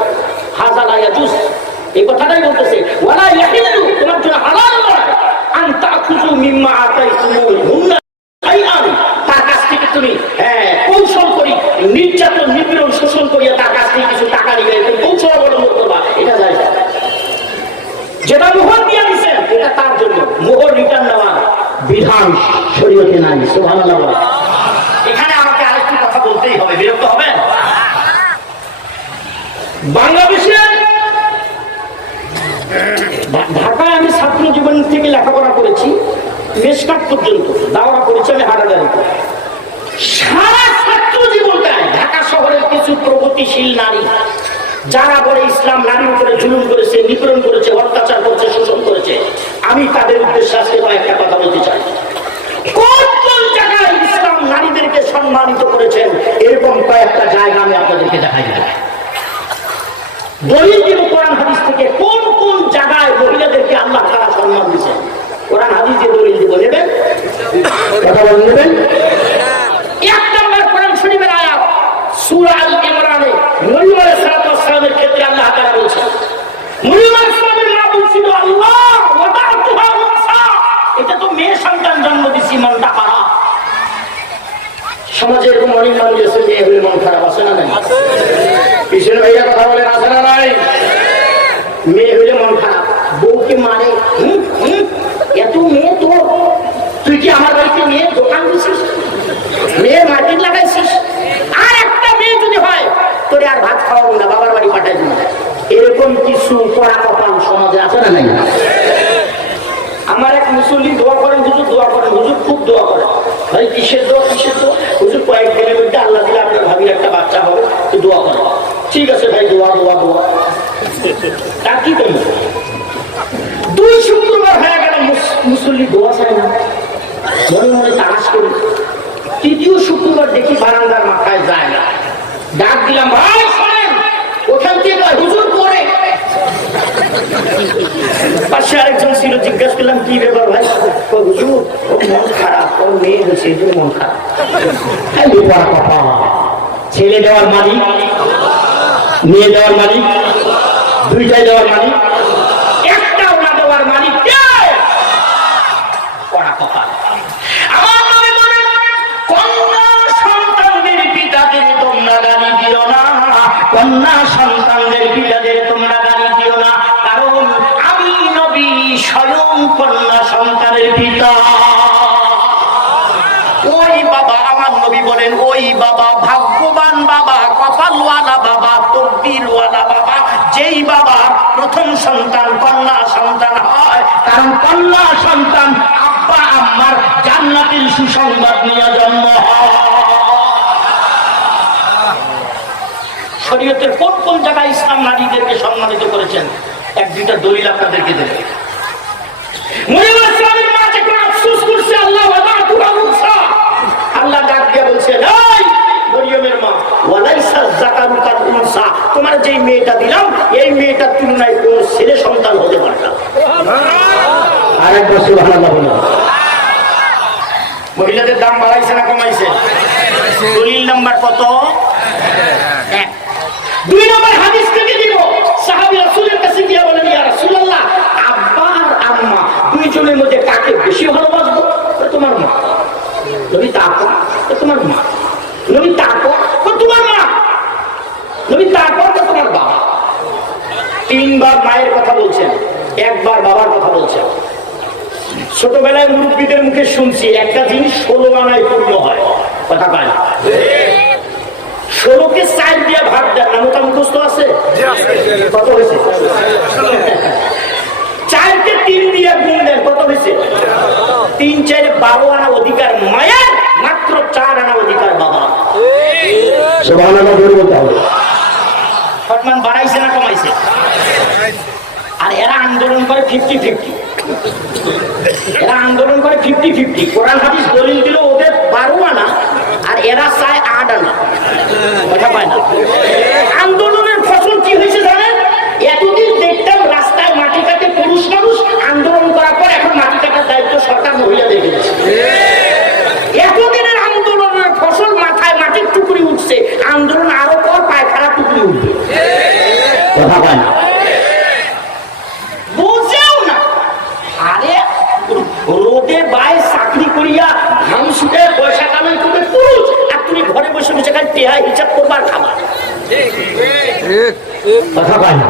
হাযা লা ইয়াজুজ, এই কথাটাই বলতেছে, ওয়ালা ইয়াহিল্লু, তোমার জন্য হালাল নয়, আন তাখুযু মিম্মা আতাইতুমুহুন্না শাইআন, তার কাছ থেকে তুমি কৌশল করি নির্যাতন, নিপীড়ন, শোষণ করিয়া তার কাছ থেকে কিছু টাকা নিবে, কৌশল অবলম্বন করবা, এটা যায় না। যেটা মোহর দিয়ে দিচ্ছেন এটা তার জন্য, মোহর রিটার্ন নেওয়া বিধান শরীয়তে নাই। সুবহানাল্লাহ। এখানে আমাকে আরেকটি কথা বলতেই হবে, বিরক্ত হবেন। বাংলাদেশে ঢাকায় আমি ছাত্র জীবন থেকে লেখাপড়া করেছি, মেশকাট পর্যন্ত দাওয়া করেছি আমি হাটাজারিতে। সারা ছাত্র জীবনটায় ঢাকা শহরের কিছু প্রগতিশীল নারী যারা বলে ইসলাম নারীর উপরে জুলুম করেছে, নিপীড়ন করেছে, অত্যাচার করেছে, শোষণ করেছে, আমি তাদের উদ্দেশ্যে আজকে একটা কথা বলতে চাই। কোন কোন জায়গায় ইসলাম নারীদেরকে সম্মানিত করেছেন, এরকম কয়েকটা জায়গা আমি আপনাদেরকে দেখাই দেব। দলিল দিব কোরআন হাদিস থেকে, কোন কোন জায়গায় মহিলাদেরকে আল্লাহ তাআলা সম্মান দিয়েছেন। কোরআন হাদিস দিয়ে দলিল দিব, নেবেন? কথা বলেন, নেবেন? 1 নম্বর কোরআন শরীফের আয়াত, সূরা আল ইমরানে মরিয়ম আলাইহিস সালামের ক্ষেত্রে আল্লাহ তাআলা বলেছেন, মরিয়ম আলাইহিস সালামের মা বলছিল, আল্লাহ ওয়াদাতুহা উনসা, এটা তো মেয়ে সন্তান জন্ম দিছি, মনটা খারাপ। সমাজে এরকম অনেক মানুষ আছে, মেয়ে হলে মন খারাপ, আছে না নাই? কিশোর ভাইয়া কথা বলেন, আছে না নাই? মেয়ে হইলে মন খারাপ, বউকে মারে, এত মেয়ে তোর, তুই কি আমার বাড়িতে মেয়ে দোকান দিছিস, মেয়ে মার্কেট লাগাইছিস? আর একটা মেয়ে যদি হয় তোরে আর ভাত খাওয়াবো না, বাবার বাড়ি পাঠাই দিন। এরকম কিছু পড়া কপাল সমাজে আছে না নাই? আমার এক মুসল্লি দোয়া করেন, হুজুর দোয়া করেন, হুজুর খুব দোয়া করেন। ভাই কিসের দোয়া, কিসের দোয়া? হুজুর কয়েকদিনের মধ্যে আল্লাহ দিলে আপনার ভাবির একটা বাচ্চা হবে, তো দোয়া করেন। ঠিক আছে ভাই, দোয়া দোয়া দোয়া। তার কি করবো? 2 শুক্রবার হয়ে গেল, মুসল্লি দোয়া চায় না, মনে মনে তালাশ করি। 3য় শুক্রবার দেখি বারান্দার মাথায় যায় না, ডাক দিলাম, ভাই শোনেন, ওখান থেকে হুজুর পরে পাশে আরেকজন ছিল, জিজ্ঞাসা করলাম কি ব্যাপার ভাই? হুজুর ওর মন খারাপ, ওর মেয়ে হচ্ছে এই জন্য মন খারাপ। ছেলে দেওয়ার মালিক, মেয়ে দেওয়ার মালিক, দুইটাই দেওয়ার মালিক, একটাও না দেওয়ার মালিক কে? পড়া কপাল। আমার নবী বলেন, কন্যা সন্তানদের পিতাদের তোমরা গালি দিও না, কন্যা সন্তানদের পিতাদের তোমরা গালি দিও না, কারণ আমি নবী স্বয়ং কন্যা সন্তানের পিতা। ওই বাবা, আমার নবী বলেন, ওই বাবা ভাগ্যবান বাবা, কপালওয়ালা বাবা, তকদিরওয়ালা বাবা, যেই বাবা প্রথম সন্তান কন্যা সন্তান হয়, কারণ কন্যা সন্তান আব্বা আম্মার জান্নাতের সুসংবাদ নিয়ে জন্ম হয়। শরীয়তের কোন কোন জায়গায় ইসলাম নারীদেরকে সম্মানিত করেছেন, এক দুইটা দলিল আপনাদেরকে দেবে। আল্লাহ ডাক দিয়ে বলছেন, এই মরিয়মের মা, ওয়ালাইসা যাকারু কাল উনসা, তোমার যেই মেয়েটা দিলাম এই মেয়েটার তুলনায় কোন ছেলে সন্তান হতে পারে না। আরেকবার সুবহানাল্লাহ বলুন। মহিলাদের দাম বাড়াইছে না কমাইছে? দলিল নাম্বার কত? এক। দুই নম্বর হাদিস থেকে দিব, সাহাবী রাসূলের কাছে গিয়ে বলেন, ইয়া রাসূলুল্লাহ, আব্বা আর আম্মা দুইজনের মধ্যে কাকে বেশি ভালোবাসবো? তোমার মা। নবী তারপর তোমার মা। নবী তারপর তোমার মা। নবী তারপর তোমার বাবা। তিনবার মায়ের কথা বলছেন, একবার বাবার কথা বলছেন। ছোটবেলায় মুরব্বীদের মুখে শুনছি একটা জিনিস 16 আনায় পূর্ণ হয়, কথা কয় না? 16কে 4 দিয়ে ভাগ দেন না, মোটা মুখস্থ আছে? কত হয়েছে? 4কে 3 দিয়ে গুণ দেন, কত হয়েছে? 3 4 12 আনা অধিকার মায়ের, মাত্র 4 আনা অধিকার বাবা। সুবহানাল্লাহ বলতে হবে। ফরমান বাড়াইছে না কমাইছে? আর এরা আন্দোলন করে 50-50। এরা আন্দোলন করে 50-50। কোরআন হাদিস দলিল দিল ওদের 12 আনা আর এরা চায় 8 আনা, কথা পায় না। আন্দোলনের ফসল কি হয়েছে জানেন? এতদিন দেখতাম রাস্তায় মাটি কাটে পুরুষ মানুষ, আন্দোলন করার পর এখন মাটি কাটার দায়িত্ব সরকার মহিলাদের দিয়েছে। এতদিনের আন্দোলনের ফসল মাথায় মাটির টুকরি উঠছে, আন্দোলন আরো পর পায়খানা টুকরি উঠবে, কথা পায় না। বুঝেও না। আরে রোদে বাই চাকরি করিয়া ধান শুটে পয়সা কামাই করবে পুরুষ, আর তুমি ঘরে বসে বসে খালি টেহা হিসাব করবার খাবার, কথা পায় না।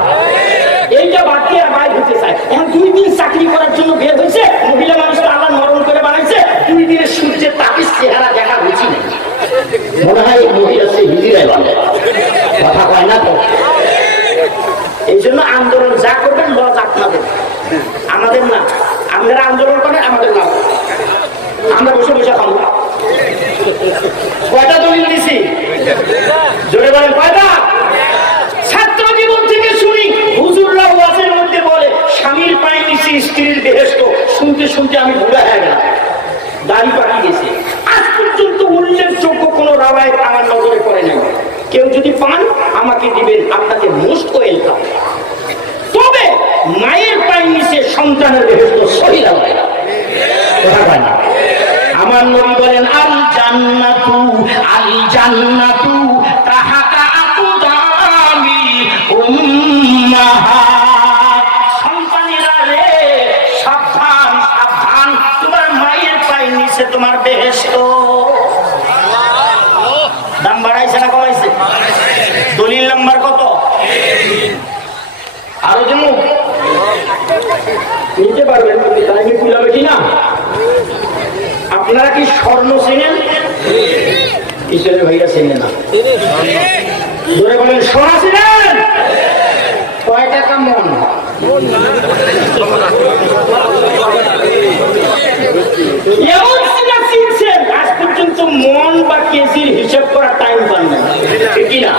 এইটা বাদ দিয়ে বাইর হতে চায়। এখন 2 দিন চাকরি করার জন্য বের হয়েছে, মহিলা মানুষটা আল্লাহ নরম করে বানাইছে, 2 দিনের সূর্যের তাপিস চেহারা দেখা বুঝি নেই, মনে হয় এই মহিলা সে হিজিরায় বলে, কথা কয় না তো। এই জন্য আন্দোলন যা করবেন লজ আপনাদের, আমাদের না। আপনারা আন্দোলন করেন, আমাদের না, আমরা বসে বসে খাবো। কয়টা দলিল দিছি? জোরে বলেন কয়টা? ছাত্র জীবন থেকে শুনি হুজুররা ওয়াজের মধ্যে বলে স্বামীর পায়ে নিচে স্ত্রীর বেহেশত, শুনতে শুনতে আমি বুড়া হয়ে গেলাম, দাড়ি পাকি গেছে। আজ পর্যন্ত উল্লেখযোগ্য কোন রাওয়ায়াত আমার নজরে পড়ে নাই। কেউ যদি পান আমাকে দিবেন, আপনাকে মোস্ট ওয়েলকাম। তবে মায়ের পায়ে নিচে সন্তানের বেহেশত সহি রাওয়ায়াত, কথা কয় না। আমার নবী বলেন, আল জান্নাতু আল জান্নাতু তাহাতা আকদামি উম্মাহাত। সন্তানেরা রে, সাবধান সাবধান, তোমার মায়ের পায়ের নিচে তোমার বেহেশত। দাম বাড়াইছে না কমাইছে? দলিল নাম্বার কত? আরো যেন নিতে পারবেন, টাইমে কুলাবে কিনা? আপনারা কি স্বর্ণ চেনেন? কিসের ভাইয়া চেনেন না? ধরে বলেন সোনা চেনেন? কয় টাকা মন? এমন চেনা চিনছেন, আজ পর্যন্ত মন বা কেজির হিসাব করার টাইম পান না, ঠিক না?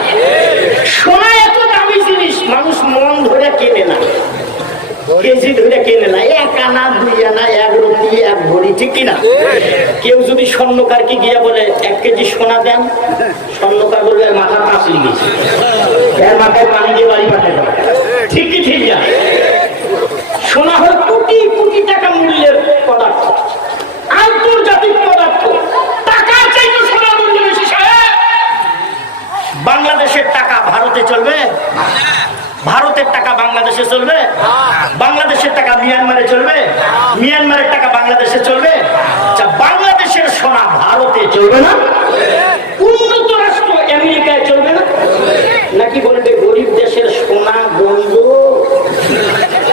সোনা এত দামি জিনিস, মানুষ মন ধরে কেনে না, কেজি ধরে কেনে না, 1 আনা 2 আনা 1 রুটি 1 ভরি, ঠিক কিনা? কেউ যদি স্বর্ণকারকে গিয়ে বলে 1 কেজি সোনা দেন, স্বর্ণকার বলবে মাথা পাঁচলি গেছে, এর মাথায় পানি দিয়ে বাড়ি পাঠাতে হবে, ঠিক কি ঠিক না? সোনা হল কোটি কোটি টাকা মূল্যের পদার্থ, আন্তর্জাতিক পদার্থ। টাকার চাইতে সোনা মূল্য বেশি সাহেব। বাংলাদেশের টাকা ভারতে চলবে? ভারতের টাকা বাংলাদেশে চলবে? বাংলাদেশের টাকা মিয়ানমারে চলবে? মিয়ানমারের টাকা বাংলাদেশে চলবে? বাংলাদেশের সোনা ভারতে চলবে না? উন্নত রাষ্ট্র আমেরিকায় চলবে না? নাকি বলবে গরিব দেশের সোনা গঞ্জ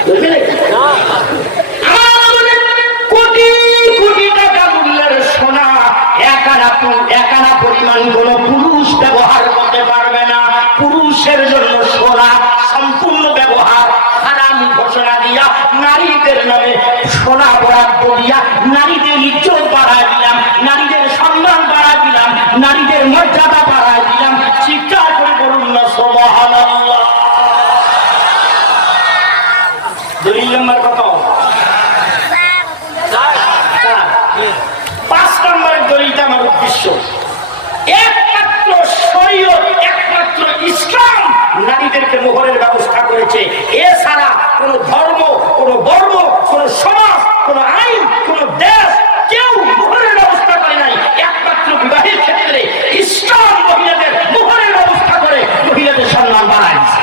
চলবে নাকি? কোটি কোটি টাকা মূল্যের সোনা একানা পরিমাণ কোন পুরুষ ব্যবহার করতে পারবে না। পুরুষের জন্য সোনা সম্পূর্ণ ব্যবহার হারাম ঘোষণা দিয়া, নারীদের নামে সোনা বরাদ্দ দিয়া নারীদের ইজ্জত বাড়ায় দিলাম, নারীদের সম্মান বাড়ায় দিলাম, নারীদের মর্যাদা বাড়ায় দিলাম। চিৎকার করে বলুন না সুবহানাল্লাহ। দলিল নম্বর কত? 5 নম্বরের দলিলটা আমার উদ্দেশ্য। একমাত্র শরীয়ত, একমাত্র ইসলাম নারীদেরকে মোহরের ব্যবস্থা করেছে। এছাড়া কোন ধর্ম, কোন বর্ণ, কোন সমাজ, কোন আইন, কোন দেশ কেউ মোহরের ব্যবস্থা করে নাই। একমাত্র বিবাহের ক্ষেত্রে ইসলাম মহিলাদের মোহরের ব্যবস্থা করে মহিলাদের সম্মান বাড়ায় দিয়েছে।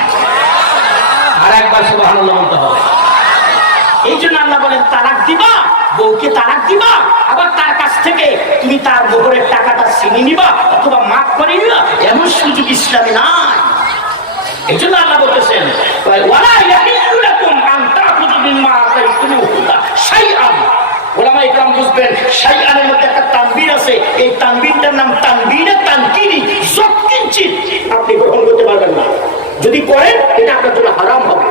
আর একবার সুবহানাল্লাহ বলতে হবে। এই জন্য আল্লাহ বলেন তালাক দিবা, বউকে তালাক দিবা, আবার তার কাছ থেকে তুমি তার মোহরের টাকাটা ছিনিয়ে নিবা অথবা মাফ করে নিবা, এমন সুযোগ ইসলামে নাই। এই জন্য আল্লাহ বলতেছেন ওয়ালা ইয়াহিল্লু লাকুম আন তাখুযু মিম্মা আতাইতুমুহুন্না শাইআন। ওলামা ইকরাম বুঝবেন, শাইআনের মধ্যে একটা তানবীর আছে। এই তানবীরটার নাম তানবীরে তানকিরি। সব কিঞ্চিত আপনি গ্রহণ করতে পারবেন না। যদি করেন এটা আপনার জন্য হারাম হবে।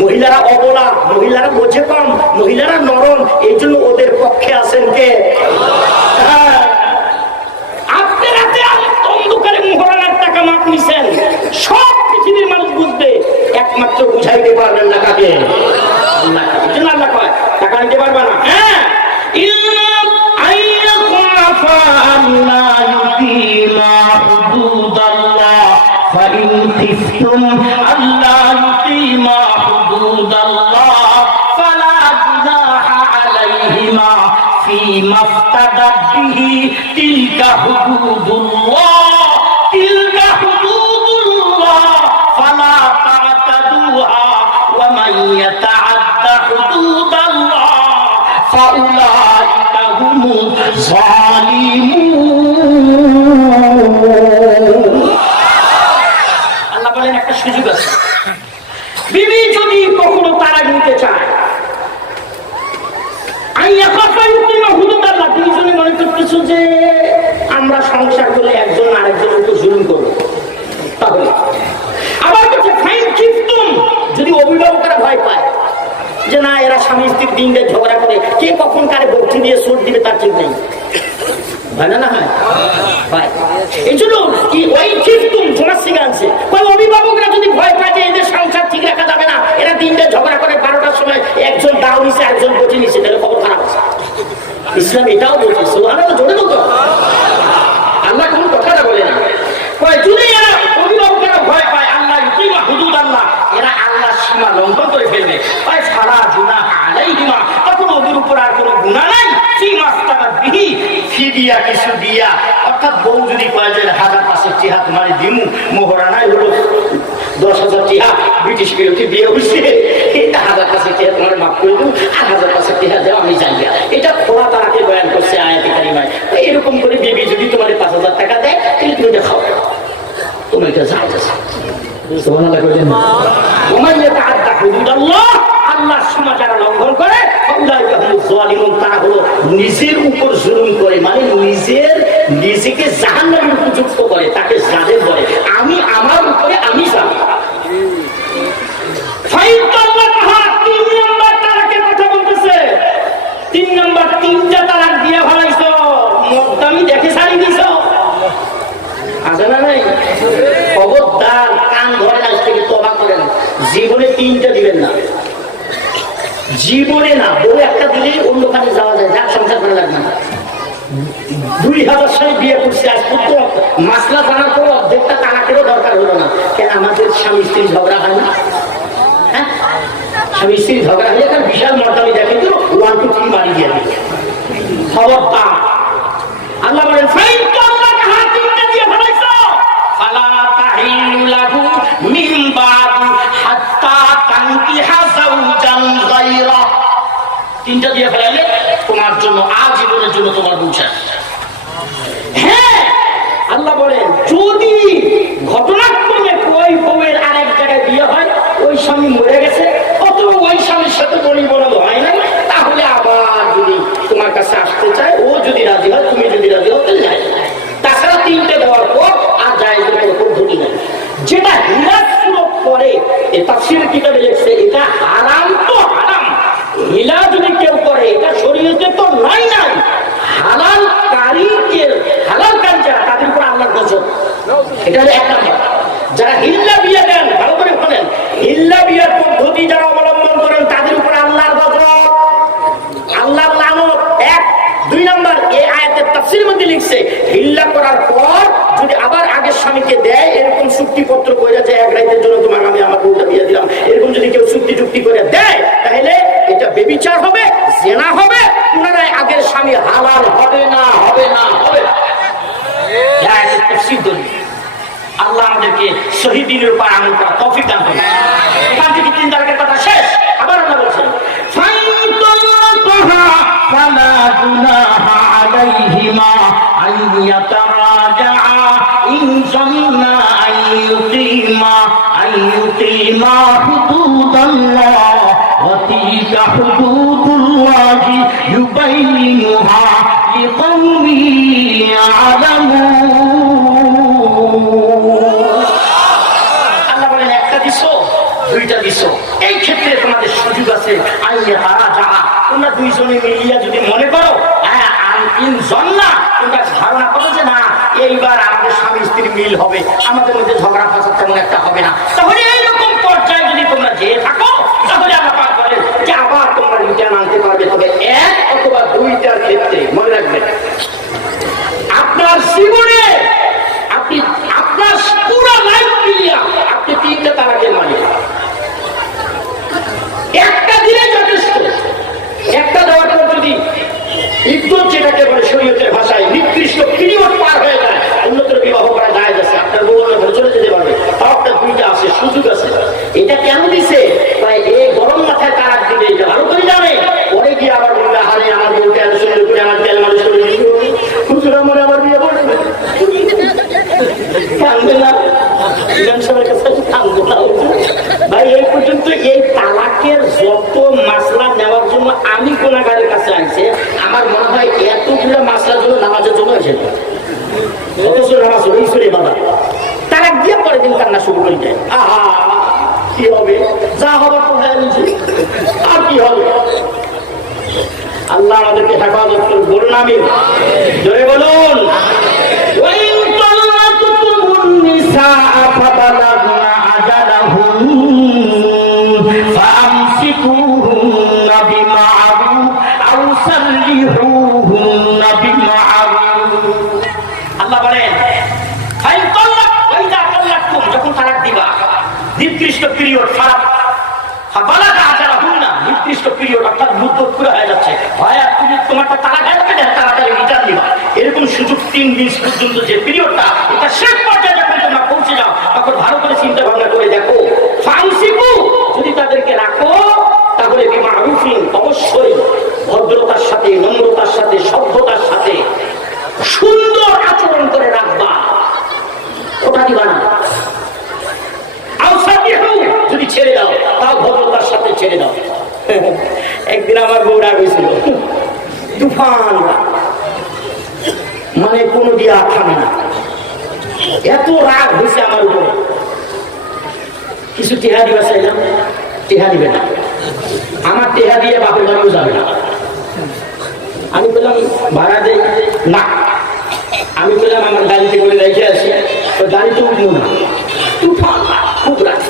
মহিলারা অবলা, মহিলারা বোঝে কম, মহিলারা নরম, এই জন্য ওদের পক্ষে আছেন কে? আপনি রাতে অন্ধকারে মোহরানার টাকা মাপ নিছেন, সব পৃথিবীর মানুষ বুঝবে, একমাত্র বুঝাইতে পারবেন না কাকে? এই জন্য আল্লাহ কয় টাকা নিতে পারবে না। হ্যাঁ, فإن خفتم ألا يقيما حدود الله فلا جناح عليهما فيما افتدت به تلك حدود الله تلك حدود الله فلا تعتدوها ومن يتعد حدود الله فأولئك هم الظالمون। একটা সুযোগ আছে, বিবি যদি কখনো তালাক নিতে চায়, দুইজনে মনে করতেছো যে আমরা সংসার করলে একজন আরেকজনের উপর জুলুম করবো, তাহলে আবার যদি অভিভাবকরা ভয় পায় যে না এরা স্বামী স্ত্রীর দিনটা ঝগড়া করে, কে কখন কারে বক্তি দিয়ে সুর দিবে তার ঠিক নেই, হয় না? হয় ভাই। এই জন্য অভিভাবকরা যদি ভয় পায় যে এদের সংসার ঠিক রাখা যাবে না, এরা দিনটা ঝগড়া করে 12টার সময় একজন দাও নিছে একজন বটি নিছে, তাহলে খবর খারাপ আছে। ইসলাম এটাও বলছে, সুবহানাল্লাহ জোরে বলতো। আল্লাহ কোন কথাটা বলে না। যদি এরা অভিভাবকরা ভয় পায় আল্লাহ ইউকিমা হুদুদ আল্লাহ, এরা আল্লাহর সীমা লঙ্ঘন করে ফেলবে, তাই ফালা গুনাহ আলাইহিমা, তখন ওদের উপর আর কোনো গুনাহ নাই। ফিদিয়া কিছু দিয়া, অর্থাৎ বউ যদি কয় যে 1000-500 টিহা তোমার দিমু, মোহরানায় হলো 10,000 টিহা, ব্রিটিশ বিরোধী বিয়ে হয়েছে, 1000-500 টিহা তোমার মাফ করে দেবো, 1000-500 টিহা দেওয়া আমি জানি। এটা খোলা তারাকে বয়ান করছে আয়াতে কারিমায়। এরকম করে বিবি যদি তোমার 5,000 টাকা দেয়, তাহলে তুমি দেখাও, তোমার এটা জায়েজ আছে। সুবহানাল্লাহ বলেন। ওমান ইয়াতাআদ্দা হুদুদাল্লাহ, আল্লাহর সীমা যারা লঙ্ঘন করে, তারা হলো নিজের উপর জুলুম করে, মানে নিজেকে জাহান্নামের উপযুক্ত করে, তাকে জালেম বলে। আমি আমার উপরে আমি জানি। 3 নম্বর তালাকের কথা বলতেছে। 3 নম্বর 3টা তালাক দিয়ে ভালাইছ, মদ্দামি দেখে ছাড়ি দিছ, আছে না নাই? খবরদার, কান ধরে আজ থেকে তওবা করেন, জীবনে 3টা দিবেন না, জীবনে না। বউ একটা দিলেই অন্যখানে যাওয়া যায়, যার সংসার করে লাগবে না। 2000 সালে বিয়ে করছে, আজ পর্যন্ত মাসলা জানার পর অর্ধেকটা তালাকেরও দরকার হলো না। কেন আমাদের স্বামী স্ত্রী ঝগড়া হয় না? হ্যাঁ, স্বামী স্ত্রী ঝগড়া হয়ে যান, বিশাল মর্যাদা দেখে দিল, 1 2 3 বাড়ি দিয়ে দিল। খবরদার, আল্লাহ বলেন ফাইন তাল্লাকা হাতিমটা দিয়ে ফেলাইছো ফালা তাহিলু লাহু মিন বাদ হাত্তা তানকিহা যাওজান গায়রা। তিনটা দিয়ে ফেলাইলে তোমার জন্য আজীবনের জন্য তোমার বউ শেষ। হ্যাঁ, আল্লাহ বলেন যদি ঘটনাক্রমে ওই বউয়ের আরেক জায়গায় বিয়ে হয়, ওই স্বামী মরে গেছে অথবা ওই স্বামীর সাথে পরিবর্তন হয় না, তাহলে আবার যদি তোমার কাছে আসতে চায়, ও যদি রাজি হয়, তুমি যদি রাজি হও, তাহলে যায়। তাছাড়া তিনটে দেওয়ার পর আর যায় কোনো পদ্ধতি নেই। যেটা হিলার সুরত করে তাফসীর কিতাবে লিখছে এটা হারাম, তো হারাম। হিলা যদি কেউ করে এটা শরীয়তে তো নাই নাই। হালাল কারীকে হালাল কারী যারা, তাদের উপর আল্লাহর গজব। এটা হলো এক নাম্বার। যারা হিল্লা বিয়ে দেন, ভালো করে শোনেন, হিল্লা বিয়ের পদ্ধতি যারা অবলম্বন করেন তাদের উপর আল্লাহর গজব, আল্লাহর লানত। 1 2 নাম্বার, এই আয়াতের তাফসীরের মধ্যে লিখছে হিল্লা করার পর যদি আবার আগের স্বামীকে দেয়, এরকম চুক্তিপত্র কইরা যে এক রাতের জন্য তোমাকে আমি আমার বউটা দিয়ে দিলাম, এরকম যদি কেউ চুক্তি করে দেয়, তাহলে এটা ব্যভিচার হবে, জেনা হবে, পুনরায় আগের স্বামী হালাল হবে না, হবে না, হবে না। এই আয়াতের তাফসীর দলিল। আল্লাহ আমাদেরকে সহি দ্বীনের উপর আমল করার তৌফিক দান করুন। এখান থেকে 3 তারিখের কথা শেষ। আবার আল্লাহ বলছেন ফাইন তাল্লাকা ফালা গুনাহা আলাইহিমা আন ইয়াতারাজাআ ইন জান্না আন ইউকিমা হুদুদাল্লাহ ওয়া তিলকা হুদুদুল্লাহি ইউবাইয়িনুহা লিকাওমিন ইয়ালামুন। আল্লাহ বলেন একটা দিছো, দুইটা দিছো, এই ক্ষেত্রে তোমাদের সুযোগ আছে। তোমরা দুইজনে মিলিয়া যদি মনে করো তোমরা ধারণা করো যে না এইবার আমাদের স্বামী স্ত্রীর মিল হবে, আমাদের মধ্যে ঝগড়া ফাসাদ তেমন একটা হবে না, তাহলে এইরকম পর্যায়ে যদি তোমরা যেয়ে থাকো, তাহলে আল্লাহ পাক বলেন যে আবার তোমরা রিটার্ন আনতে পারবে। তবে 1 অথবা 2টার ক্ষেত্রে মনে রাখবেন, আপনার জীবনে আপনি আপনার পুরো লাইফ মিলিয়া আপনি 3টা তালাকের মালিক। একটা দিলে যথেষ্ট। একটা দেওয়ার পর যদি ইদ্যত, যেটাকে বলে শরীয়তের ভাষায়, নির্দিষ্ট পিরিয়ড পার হয়ে যায়, অন্যত্র বিবাহ করা যায় আছে, আপনার বউ ঘরে চলে যেতে পারবে, তাও আপনার 2টা আছে, সুযোগ আছে। এটা কেন দিছে? তাই এই গরম মাথায় তালাক দিবে, এটা ভালো করে জানে। পরে গিয়ে আবার বলবে হারে আমার বউকে এত সুন্দর করে আমার তেল মালিশ করে দিল, হুজুর মনে আমার বিয়ে বলে কান্দে না, ভাই। এই পর্যন্ত এই তালাকের যত মাসলা নেওয়ার জন্য আমি গুনাহগারের কাছে আনছি, আমার মনে হয় এতগুলো মাসলার জন্য নামাজের জন্য এসেছে। অথচ নামাজ হইছে বাবা, তালাক দিয়ে পরের দিন কান্না শুরু করে যায়। আহা, কি হবে? যা হবার তো হয়ে গেছে, আর কি হবে? আল্লাহ আমাদেরকে হেফাজত করুন, বলুন আমিন, জোরে বলুন। আল্লাহ বলেন যখন তালাক দিবা, নির্দিষ্ট পিরিয়ড নির্দিষ্ট পিরিয়ড, অর্থাৎ মুদ্দত পুরো হয়ে যাচ্ছে, হয় তুমি তোমারটা তালাক হয়ে যাবে, তাড়াতাড়ি রিটার্ন দিবা, এরকম সুযোগ 3 দিন পর্যন্ত যে পিরিয়ডটা, এটা শেষ পর্যায়ে যখন তোমরা পৌঁছে যাও, তখন ভালো করে চিন্তা ভাবনা করে দেখো, যদি তাদেরকে রাখো, তাহলে বিমারুফিন, অবশ্যই ভদ্রতার সাথে, নম্রতার সাথে, সভ্যতার সাথে সুন্দর আচরণ করে রাখবা, ওটা দিবা না। যদি ছেড়ে দাও, তাও ভদ্রতার সাথে ছেড়ে দাও। একদিন আমার বউ রাগ হয়েছিল, তুফান, মানে কোনো দিয়ে থামে না, এত রাগ হয়েছে আমার উপরে। কিছু টেহা দিবা চাইলাম, টেহা দিবে না, আমার টেহা দিয়ে বাপের বাড়িও যাবে না। আমি বললাম ভাড়া দেই না, আমি বললাম আমার গাড়িতে করে রেখে আসি, তো গাড়িতে উঠবো না, তুফান, খুব রাগ।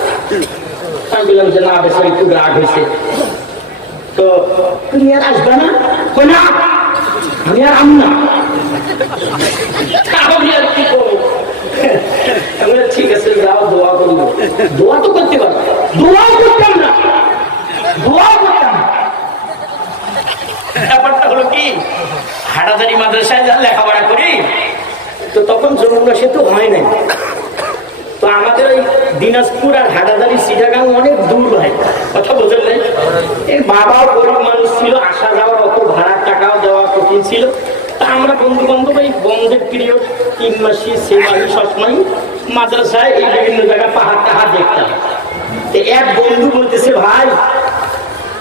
আমি বললাম যে না, বেশি খুব রাগ হয়েছে, তো তুমি আর আসবে না? না, আমি আর আম না, আমি আর কি করবো? ঠিক আছে, যাও দোয়া করবো। দোয়া তো করতে পারবো, দোয়াও করতাম না। দোয়া করতাম। ব্যাপারটা হলো কি, হাটাজারি মাদ্রাসায় যা লেখাপড়া করি, তো তখন যমুনা সেতু হয় নাই। তো আমাদের ওই দিনাজপুর আর হাটাজারি চিটাগাং অনেক দূর হয়, কথা বোঝেন নাই। এই বাবাও গরিব মানুষ ছিল, আসা যাওয়ার অত ভাড়ার টাকাও দেওয়া কঠিন ছিল। তা আমরা বন্ধু বান্ধব এই বন্ধের পিরিয়ড 3 মাসে 6 মাসে সবসময় মাদ্রাসায় এই বিভিন্ন জায়গায় পাহাড় টাহাড় দেখতাম। এক বন্ধু বলতেছে, ভাই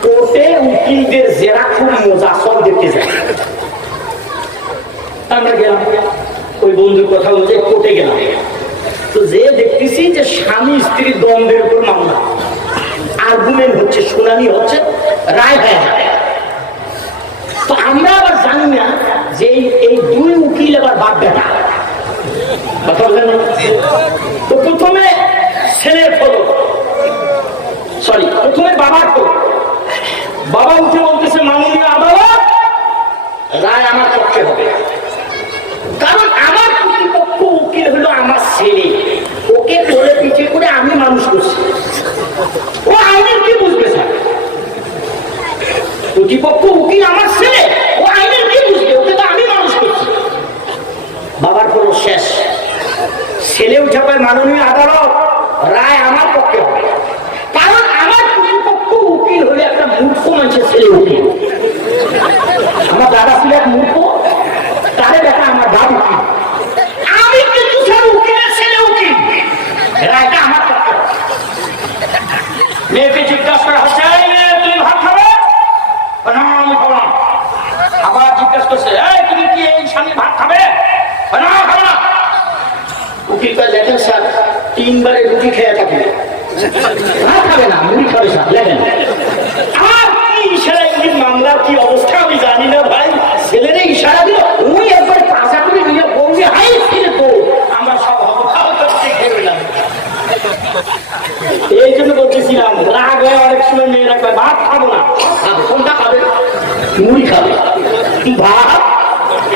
কোর্টে উকিলদের জেরা খুব মজা, সব দেখতে যায়। আমরা গেলাম, ওই বন্ধুর কথা অনুযায়ী কোর্টে গেলাম। তো যে দেখতেছি যে স্বামী স্ত্রী দ্বন্দ্বের উপর মামলা, আর্গুমেন্ট হচ্ছে, শুনানি হচ্ছে, রায় হয়ে যায়। তো আমরা আবার জানি না যে এই দুই উকিল আবার বাপ বেটা, কথা বলেন। তো প্রথমে ছেলের ফলো, সরি প্রথমে বাবার ফলো। বাবা উঠে বলতেছে, মাননীয় আদালত, রায় আমার পক্ষে হবে, কারণ আমার প্রতিপক্ষ উকিল হলো আমার ছেলে, ওকে কোলে পিঠে করে আমি মানুষ করছি, ও আইনের কি বুঝবে স্যার? প্রতিপক্ষ উকিল আমার ছেলে, ও আইনের কি বুঝবে? ওকে তো আমি মানুষ করছি। বাবার কোনো শেষ, ছেলে উঠে পায়, মাননীয় আদালত, রায় আমার পক্ষে হবে, কারণ আমার প্রতিপক্ষ উকিল হলে একটা মূর্খ মানুষের ছেলে উকিল। আমার দাদা ছিল এক মূর্খ, তারে দেখা আমার বাপ উকিল, আমি কিন্তু স্যার উকিলের ছেলে উকিল, রায়টা আমার পক্ষে। মেয়েকে জিজ্ঞাসা করা হচ্ছে, তুমি ভাত খাবে? আমি খাবো না। আবার জিজ্ঞাসা করছে, তুমি কি এই স্বামী ভাত খাবে? না, খাবো না। উকিল কয়, দেখেন স্যার, 3 বারে রুটি খেয়ে থাকবে, ভাত খাবে না, মুড়ি খাবে স্যার, দেখেন। আর কি ইশারা ইঙ্গিত মামলার কি অবস্থা আমি জানি না ভাই, ছেলেরে ইশারা দিল, ওই একবার পাশা করে নিয়ে বলছে, হাই ছেলে তো আমরা সব দেখে রইলাম। এই জন্য বলতেছিলাম, রাগ হয়ে অনেক সময় মেয়েরা কয়, ভাত খাবো না। কোনটা খাবে? মুড়ি খাবে, ভাত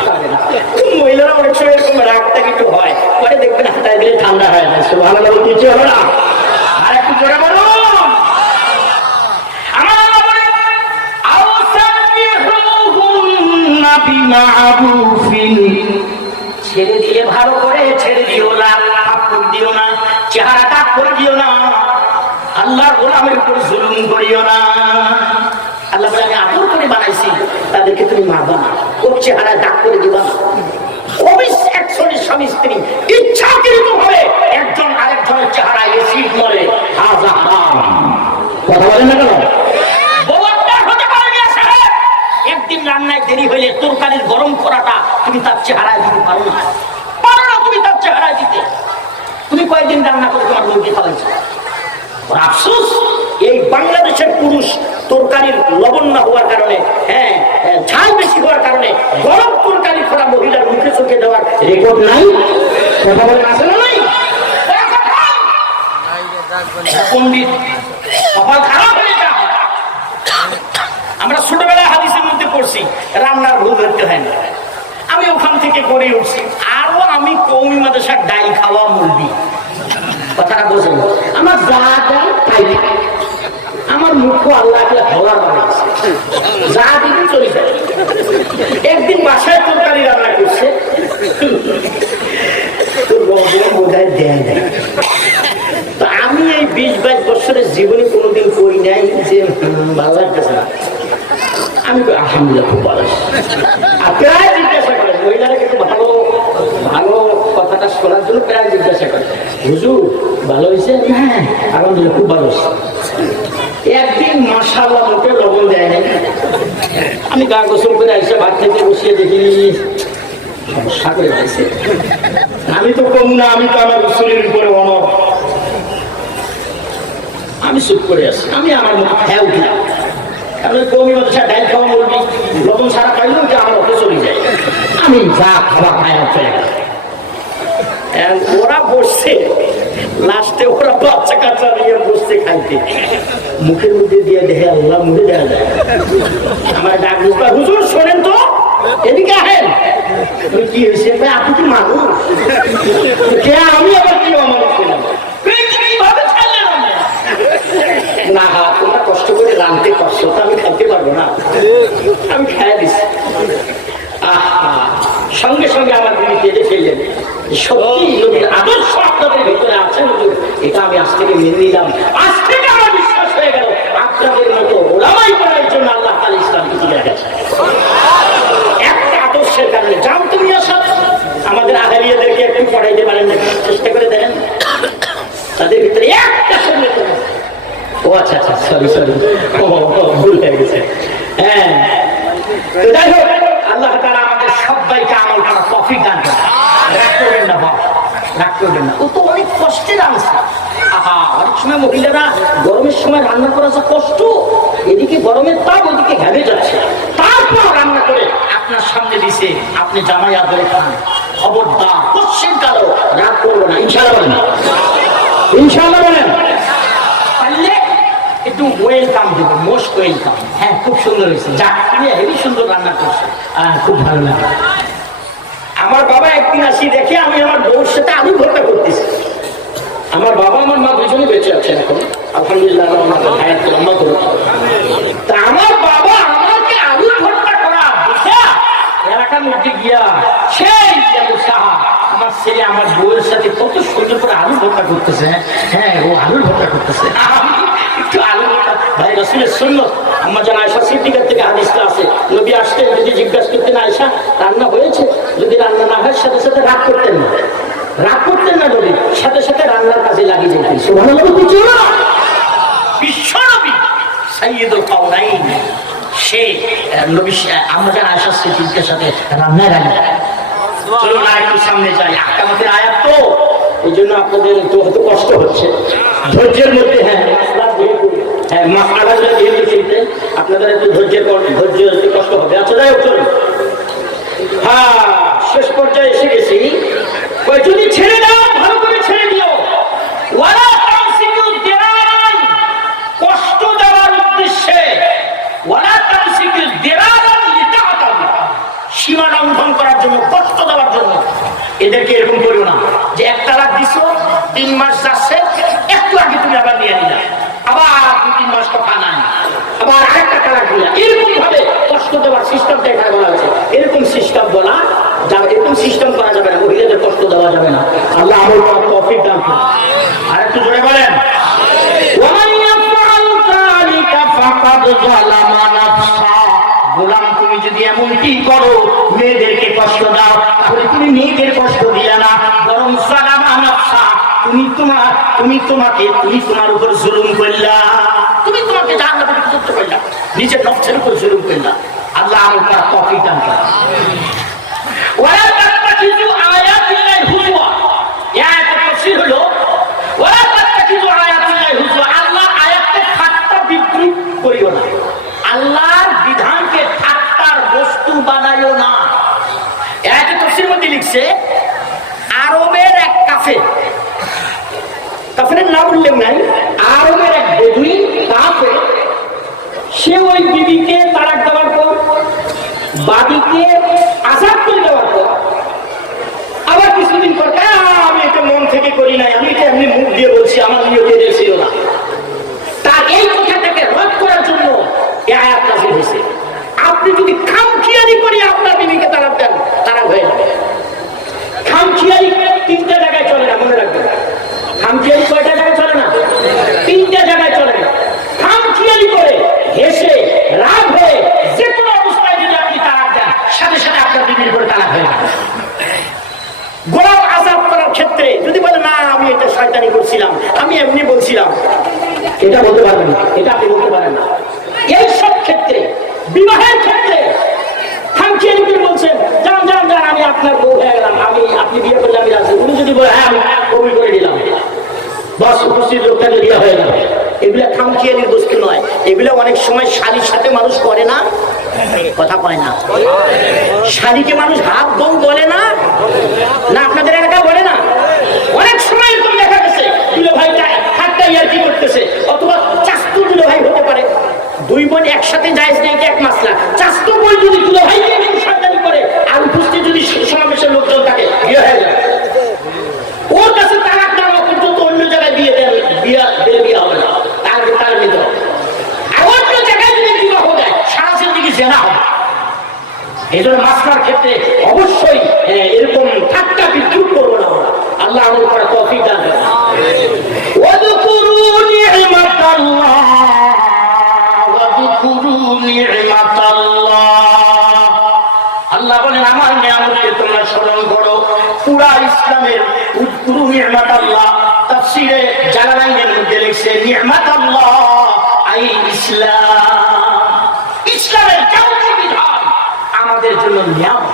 খাবে না। মহিলারা অনেক সময় এরকম রাগটা কিন্তু হয়, পরে দেখবেন হাতায় দিলে ঠান্ডা হয় না। সুবহানাল্লাহ, কিছু হবে না। আর একটু জোরে বলুন। ছেড়ে দিয়ে ভালো করে ছেড়ে দিও না, দিও না, চেহারা কাট করে দিও না, আল্লাহর গোলামের উপর জুলুম করিও না। আল্লাহ বলে, আমি আদর করে বানাইছি, তাদেরকে তুমি মারবা না, ওর চেহারা দাগ করে দিবা না। একজনের স্বামী স্ত্রী ইচ্ছাকৃত ভাবে একজন আরেকজনের চেহারা এসিড মরে, হাজা হারাম। কথা বলেন না কেন? একদিন রান্নায় দেরি হইলে তরকারির গরম করাটা তুমি তার চেহারায় দিতে পারো না, পারো না তুমি তার চেহারায় দিতে। তুমি কয়েকদিন রান্না করে তোমার লোককে খাওয়াইছো, আফসোস এই বাংলাদেশের পুরুষ তরকারির লবণ না হওয়ার কারণে, ঝাল বেশি হওয়ার কারণে গরম তরকারি করা মহিলার মুখে চোখে দেওয়ার রেকর্ড নাই। কথা বলে আসে না নাই? পণ্ডিত কপাল খারাপ হয়ে যায়। আমরা ছোটবেলায় হাদিসের মধ্যে পড়ছি, রান্নার ভুল ধরতে হয় না। আমি ওখান থেকে করে উঠছি, আরো আমি কৌমি মাদ্রাসার ডাল খাওয়া মুরগি, কথাটা বোঝেন। আমার যা দেয় তাই খাই, আমার মুখ আল্লাহ খাওয়ার বানিয়েছে, যা দিকে চলে যায়। একদিন বাসায় তরকারি রান্না করছে, বোধহয় দেয় নাই। তো আমি এই 20-22 বছরের জীবনে কোনোদিন করি নাই যে ভালো লাগতেছে না। আমি আলহামদুলিল্লাহ খুব ভালো। প্রায় জিজ্ঞাসা করেন মহিলারা, কিন্তু ভালো ভালো কথাটা শোনার জন্য প্রায় জিজ্ঞাসা করে, হুজুর ভালো হয়েছে? হ্যাঁ আলহামদুলিল্লাহ খুব ভালো হয়েছে। একদিন মাশাআল্লাহ মুখে লবণ দেয় নাই, আমি গা গোসল করে এসে ভাত থেকে বসিয়ে দেখি সমস্যা করে পাইছে। আমি তো কম না, আমি তো আমার গোসলের উপরে অনর। আমি চুপ করে আসি, আমি আমার মুখ খেয়ে উঠলাম। কমি মাদ্রাসা ডাল খাওয়া মুরগি লবণ সারা পাইলেও যে আমার ওকে চলে যায়, আমি যা খাবার খাই চলে গেল। ওরা বসছে, লাস্টে ওরা বাচ্চা কাচ্চা নিয়ে বসছে খাইতে, মুখের মধ্যে দিয়ে দেখে আল্লাহ মুখে দেওয়া যায়। আমার ডাক বুঝবা, হুজুর শোনেন তো, এদিকে আসেন। কি হয়েছে? আপনি কি মানুষ? আমি আবার কি অমানুষ করলাম? না, তোমরা কষ্ট করে রাঁধতে সত্যি নবীর আদর্শ আপনাদের ভিতরে আছে, এটা আমি আজ থেকে মেনে নিলাম। আজ থেকে আমার বিশ্বাস হয়ে গেল আপনাদের মতো ওলামাই করার জন্য আল্লাহ তাআলা ইসলামকে তুলে রেখেছে একটা আদর্শের কারণে। যাও তুমি আসা আমাদের আহলিয়াদেরকে একটু পড়াইতে পারেন না, চেষ্টা করে দেখেন তাদের ভিতরে একটা শুনলে তো। ও আচ্ছা আচ্ছা, সরি সরি, ভুল হয়ে গেছে। হ্যাঁ, তো যাই হোক, আল্লাহ তাআলা আমাদের সবাইকে আমল করার তৌফিক দান করেন। রাগ করবেন না বাবা, রাগ করবেন না। ও তো অনেক কষ্টের আনছে। আহা, অনেক সময় মহিলারা গরমের সময় রান্না করা যা কষ্ট, এদিকে গরমের তাপ, ওদিকে ঘেমে যাচ্ছে, তারপর রান্না করে আপনার সামনে দিছে, আপনি জামাই আদরে খান। খবরদার কোশ্চেন কালো রাগ করবো না, ইনশাআল্লাহ বলেন, ইনশাআল্লাহ বলেন। পারলে একটু ওয়েলকাম দেবো, মোস্ট ওয়েলকাম। হ্যাঁ, খুব সুন্দর হয়েছে, যাক তুমি হেবি সুন্দর রান্না করছো, খুব ভালো লাগে। আমার বাবা একদিন আসি দেখে আমি আমার বউর সাথে আলু ভর্তা করতেছি। আমার বাবা আমার মা দুজনে বেঁচে আছেন এখন, আলহামদুলিল্লাহ। তা আমার বাবা আমাকে আলু ভর্তা করা দেখে এলাকার মধ্যে গিয়া সেই সাহা আমার ছেলে আমার বউয়ের সাথে কত সুন্দর করে আলু ভর্তা করতেছে। হ্যাঁ, ও আলুর ভর্তা করতেছে, একটু আলু ভর্তা। ভাই রাসূলের সুন্নাত, আম্মা জান আয়েশা সিদ্দিকার থেকে হাদিসটা আছে, নবী আসতেন যদি জিজ্ঞাসা করতেন আয়েশা রান্না হয়েছে, যদি রান্না না হয় সাথে সাথে রাগ করতেন না, রাগ করতেন না, নবী সাথে সাথে রান্নার কাজে লাগিয়ে যেতেন। সুবহানাল্লাহ। বিশ্বনবী সাইয়্যিদুল কাওনাইন, সে নবী আম্মা জান আয়েশা সিদ্দিকার সাথে রান্নায় লাগে। চলুন আর একটু সামনে যাই, আহকামের আয়াত তো, এই জন্য আপনাদের একটু হয়তো কষ্ট হচ্ছে ধৈর্যের মধ্যে। হ্যাঁ, হ্যাঁ, মাসআলা যেহেতু চিনতেন আপনাদের একটু ধৈর্য কষ্ট হবে। আচ্ছা, যাই হোক, চলুন। হ্যাঁ, শেষ পর্যায়ে এসে গেছি। যদি ছেড়ে দাও, ভালো করে ছেড়ে দিও। ওয়ালা তামসিকু দিরারান, কষ্ট দেওয়ার উদ্দেশ্যে, ওয়ালা তামসিকু দিরারান লিতাতাবু, সীমা লঙ্ঘন করার জন্য, কষ্ট দেওয়ার জন্য। এদেরকে এরকম করিও না যে এক তালাক দিছো, 3 মাস যাচ্ছে, একটু আগে তুমি আবার নিয়ে নিলা, আবার 2-3 মাস কথা নাই, আবার আরেকটা তালাক দিলা। এরকম ভাবে কষ্ট দেওয়ার সিস্টেমটা এখানে বলা হয়েছে। এরকম সিস্টেম বলা যাবে, এরকম সিস্টেম করা যাবে না, মহিলাদের কষ্ট দেওয়া যাবে না। আল্লাহ আমল করার তৌফিক দান করুন। আর একটু জোরে বলেন, ওয়ামান ইয়াফআল যালিকা ফাকাদ যালামা নাফসা। গোলাম, তুমি যদি এমনটি করো, মেয়েদেরকে কষ্ট দাও, তাহলে তুমি মেয়েদের কষ্ট দিলে না, বরং যালামা নাফসা, তুমি তোমার উপর জুলুম করলা, তুমি তোমাকে জাহান্নামে যুক্ত করলা, নিজের নফসের উপর জুলুম করলা। আল্লাহ আমল করার তৌফিক দান করুন। ওয়ালা তাত্তাখিযু আয়াতিল্লাহি হুজুয়া, এই আয়াতের তাফসীর হলো ওয়ালা তাত্তাখিযু আয়াতিল্লাহি হুজুয়া, আল্লাহর আয়াতকে ঠাট্টা বিদ্রুপ করিও না, আল্লাহর বিধানকে ঠাট্টার বস্তু বানাইও না। এই আয়াতের তাফসীরের মধ্যে লিখছে, আরবের এক কাফের, কাফেরের নাম উল্লেখ নাই, আরবের এক বেদুইন কাফের, সে ওই বিবিকে তালাক দেওয়ার পর, বাদীকে আযাব করে দেওয়ার পর, আবার কিছুদিন পর আমি এটা মন থেকে করি নাই, আমি এটা এমনি মুখ দিয়ে বলছি, আমার নিয়তে ছিল না, তার এই কথাটাকে রদ করার জন্য এই আয়াত নাযিল হয়েছে। আপনি যদি খামখিয়ালি করে আপনার বিবিকে তালাক দেন, তালাক হয়ে যাবে। খামখিয়ালি 3টা জায়গায় চলে না, মনে রাখবেন। খামখিয়ালি কয়টা জায়গায় চলে না? 3টা জায়গায় চলে না। খামখিয়ালি করে, হেসে, রাগ হয়ে, যে কোনো অবস্থায় যদি আপনি তালাক দেন, সাথে সাথে আপনার বিবির উপরে তালাক হয়ে যাবে। গোলাম আযাব করার ক্ষেত্রে যদি বলে না আমি এটা শয়তানি করছিলাম, আমি এমনি বলছিলাম, এটা বলতে পারবেন না, এটা আপনি বলতে পারেন না। এই সব ক্ষেত্রে, বিবাহের ক্ষেত্রে খামখিয়ালি করে বলছেন, যান যান যান, আমি আপনার বউ হয়ে গেলাম, আপনি বিয়ে করলে আমি রাজি। উনি যদি বলে হ্যাঁ আমি কবুল করে দিলাম, বাস উপস্থিত লোকটাকে বিয়ে হয়ে গেল। এগুলা খামখিয়ালির বস্তু নয়। এগুলা অনেক সময় শালীর সাথে মানুষ করে না, কথা কয় না। শালীকে মানুষ হাত বউ বলে না, না আপনাদের এলাকা বলে না? অনেক সময় এরকম দেখা গেছে, দুলো ভাই ঠাট্টা ইয়ার্কি করতেছে, অথবা চাস্তু দুলো ভাই হতে পারে। 2 বোন একসাথে জায়েজ নেই, এটা এক মাসলা। চাস্তু বোন যদি দুলো ভাইকে শয়তানি করে আর উপস্থিত যদি সমাবেশের লোকজন থাকে, বিয়ে হয়ে যায়। ওর কাছে তালাক না হওয়া পর্যন্ত অন্য জায়গায় বিয়ে দেন, বিয়ে হবে না, তার নিতে হবে। আর অন্য জায়গায় যদি বিবাহ দেয়, সারা জিন্দেগি জেনা হবে। এই জন্য মাসলার ক্ষেত্রে অবশ্যই এরকম ঠাট্টা বিদ্রুপ করবো না। ইসলামের উৎকুরু নি'মাত আল্লাহ তাফসীরে জালালাইনের মধ্যে লিখছে নি'মাত আল্লাহ আই ইসলাম, ইসলামের যাবতীয় বিধান আমাদের জন্য নিয়ামত।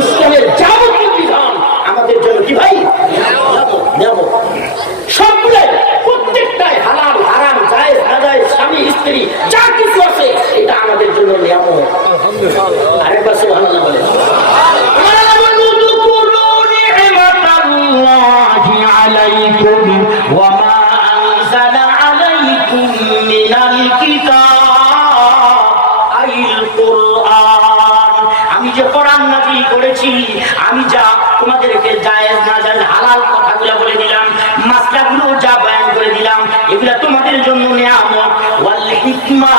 ইসলামের যাবতীয় বিধান আমাদের জন্য কি ভাই নিয়ামত। সবগুলো প্রত্যেকটাই হালাল হারাম জায়েজ নাজায়েজ স্বামী স্ত্রী যা কিছু আছে এটা আমাদের জন্য নিয়ামত। আরেকবার সুবহানাল্লাহ বলেন। عليكم وما أنزل عليكم من الكتاب أي القرآن। আমি যে কোরআন নাযিল করেছি, আমি যা তোমাদেরকে জায়েজ নাজায়েজ হালাল কথাগুলো বলে দিলাম, মাসলাগুলো যা বয়ান করে দিলাম, এগুলা তোমাদের জন্য নিয়ামত। ওয়াল হিকমা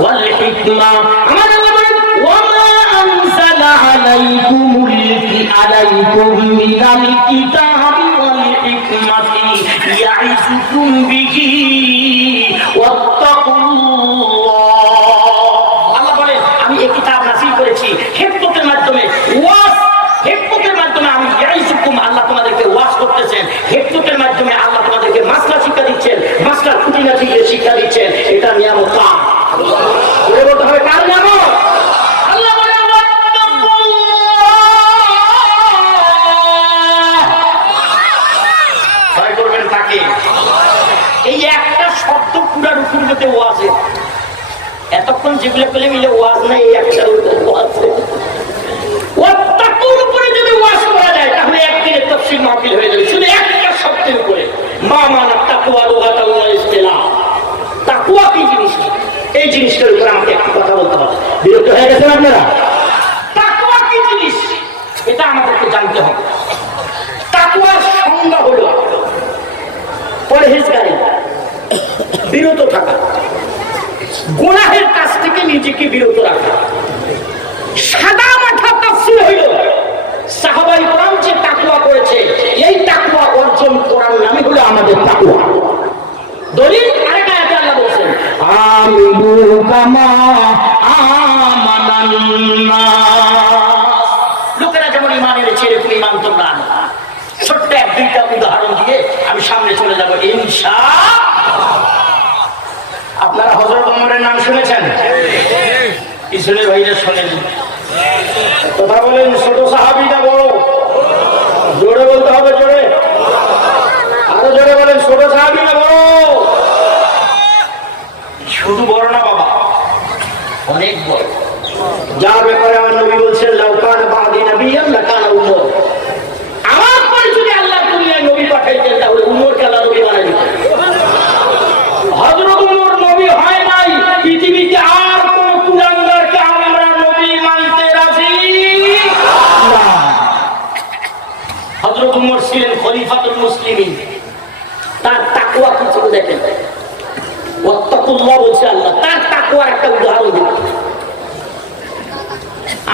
ওয়াল হিকমা আমার আল্লাহ বলেন ওয়ামা আনজালা আলাইকুম মিনাল কিতাবি ওয়াল হিকমাতি ইয়াইযুকুম বিহি ওয়াত্তাকুল্লাহ। আল্লাহ বলেন আমি এই কিতাব নাযিল করেছি হিকমতের মাধ্যমে, হিকমতের মাধ্যমে আমি ইয়াইযুকুম, আল্লাহ তোমাদেরকে ওয়াজ করতেছেন, হিকমতের মাধ্যমে আল্লাহ তোমাদেরকে মাসলা শিক্ষা দিচ্ছেন, মাসলার খুঁটিনাটি শিক্ষা দিচ্ছেন। এটা নিয়ামত কার? বলে বলতে হবে কার নিয়ামত? আল্লাহ বলেন ভয় করবেন তাকে। এই একটা শব্দ পুরা রুকুর মধ্যে ওয়াজে, এতক্ষণ যেগুলো পেলে মিলে ওয়াজ নাই, এই একটা ওয়াজ উপরে যদি ওয়াজ করা যায় তাহলে একদিনের তাফসীর মাহফিল হয়ে যাবে শুধু একটা শব্দের উপরে। মা মানা তাকওয়া লুগাতান ওয়া ইসতিলাহ, তাকওয়া কি জিনিস, এই জিনিসটার উপরে আমাকে একটু কথা বলতে হবে। বিরক্ত হয়ে গেছেন আপনারা? তাকওয়া কি জিনিস এটা আমাদেরকে জানতে হবে। তাকওয়ার সংজ্ঞা হলো পরহেজগারি, বিরত থাকা, গুনাহের কাছ থেকে নিজেকে বিরত রাখা। সাদা মাথা তাফসীর হইল সাহাবায়ে কেরাম যে তাকওয়া করেছে, এই তাকওয়া অর্জন করার নামই হলো আমাদের তাকওয়া। দলিল আরেকটা আয়াতে আল্লাহ বলেন আমিনু কামা আমানান নাস, লোকেরা যেমন ঈমান এনেছে এরকম ঈমান তোমরা আনো। ছোট্ট এক দুইটা উদাহরণ দিয়ে আমি সামনে চলে যাব ইনশাআল্লাহ। আপনারা হযরত ওমরের নাম শুনেছেন? পিছনের ভাইরা শোনেন, কথা বলেন। ছোট সাহাবী না বড়? জোরে বলতে হবে, জোরে, আরো জোরে বলেন। ছোট সাহাবী না বড়? শুধু বড় না বাবা, অনেক বড়। যার ব্যাপারে আমার নবী বলছেন লাউ কানা বা'দি নাবিয়্যান লাকানা উমর, আমার পরে যদি আল্লাহ দুনিয়ায় নবী পাঠাইতেন তাহলে উমরকে আল্লাহ নবী বানাই দিতেন। হযরত উমর নবী হয় নাই, পৃথিবীতে আর কোন কুলাঙ্গারকে আমরা নবী মানতে রাজি না। হযরত উমর ছিলেন খলিফাতুল মুসলিমিন, তার তাকওয়া কি ছিল দেখেন। ওয়াত্তাকুল্লাহ বলছে আল্লাহ, তার তাকওয়ার একটা উদাহরণ দিন।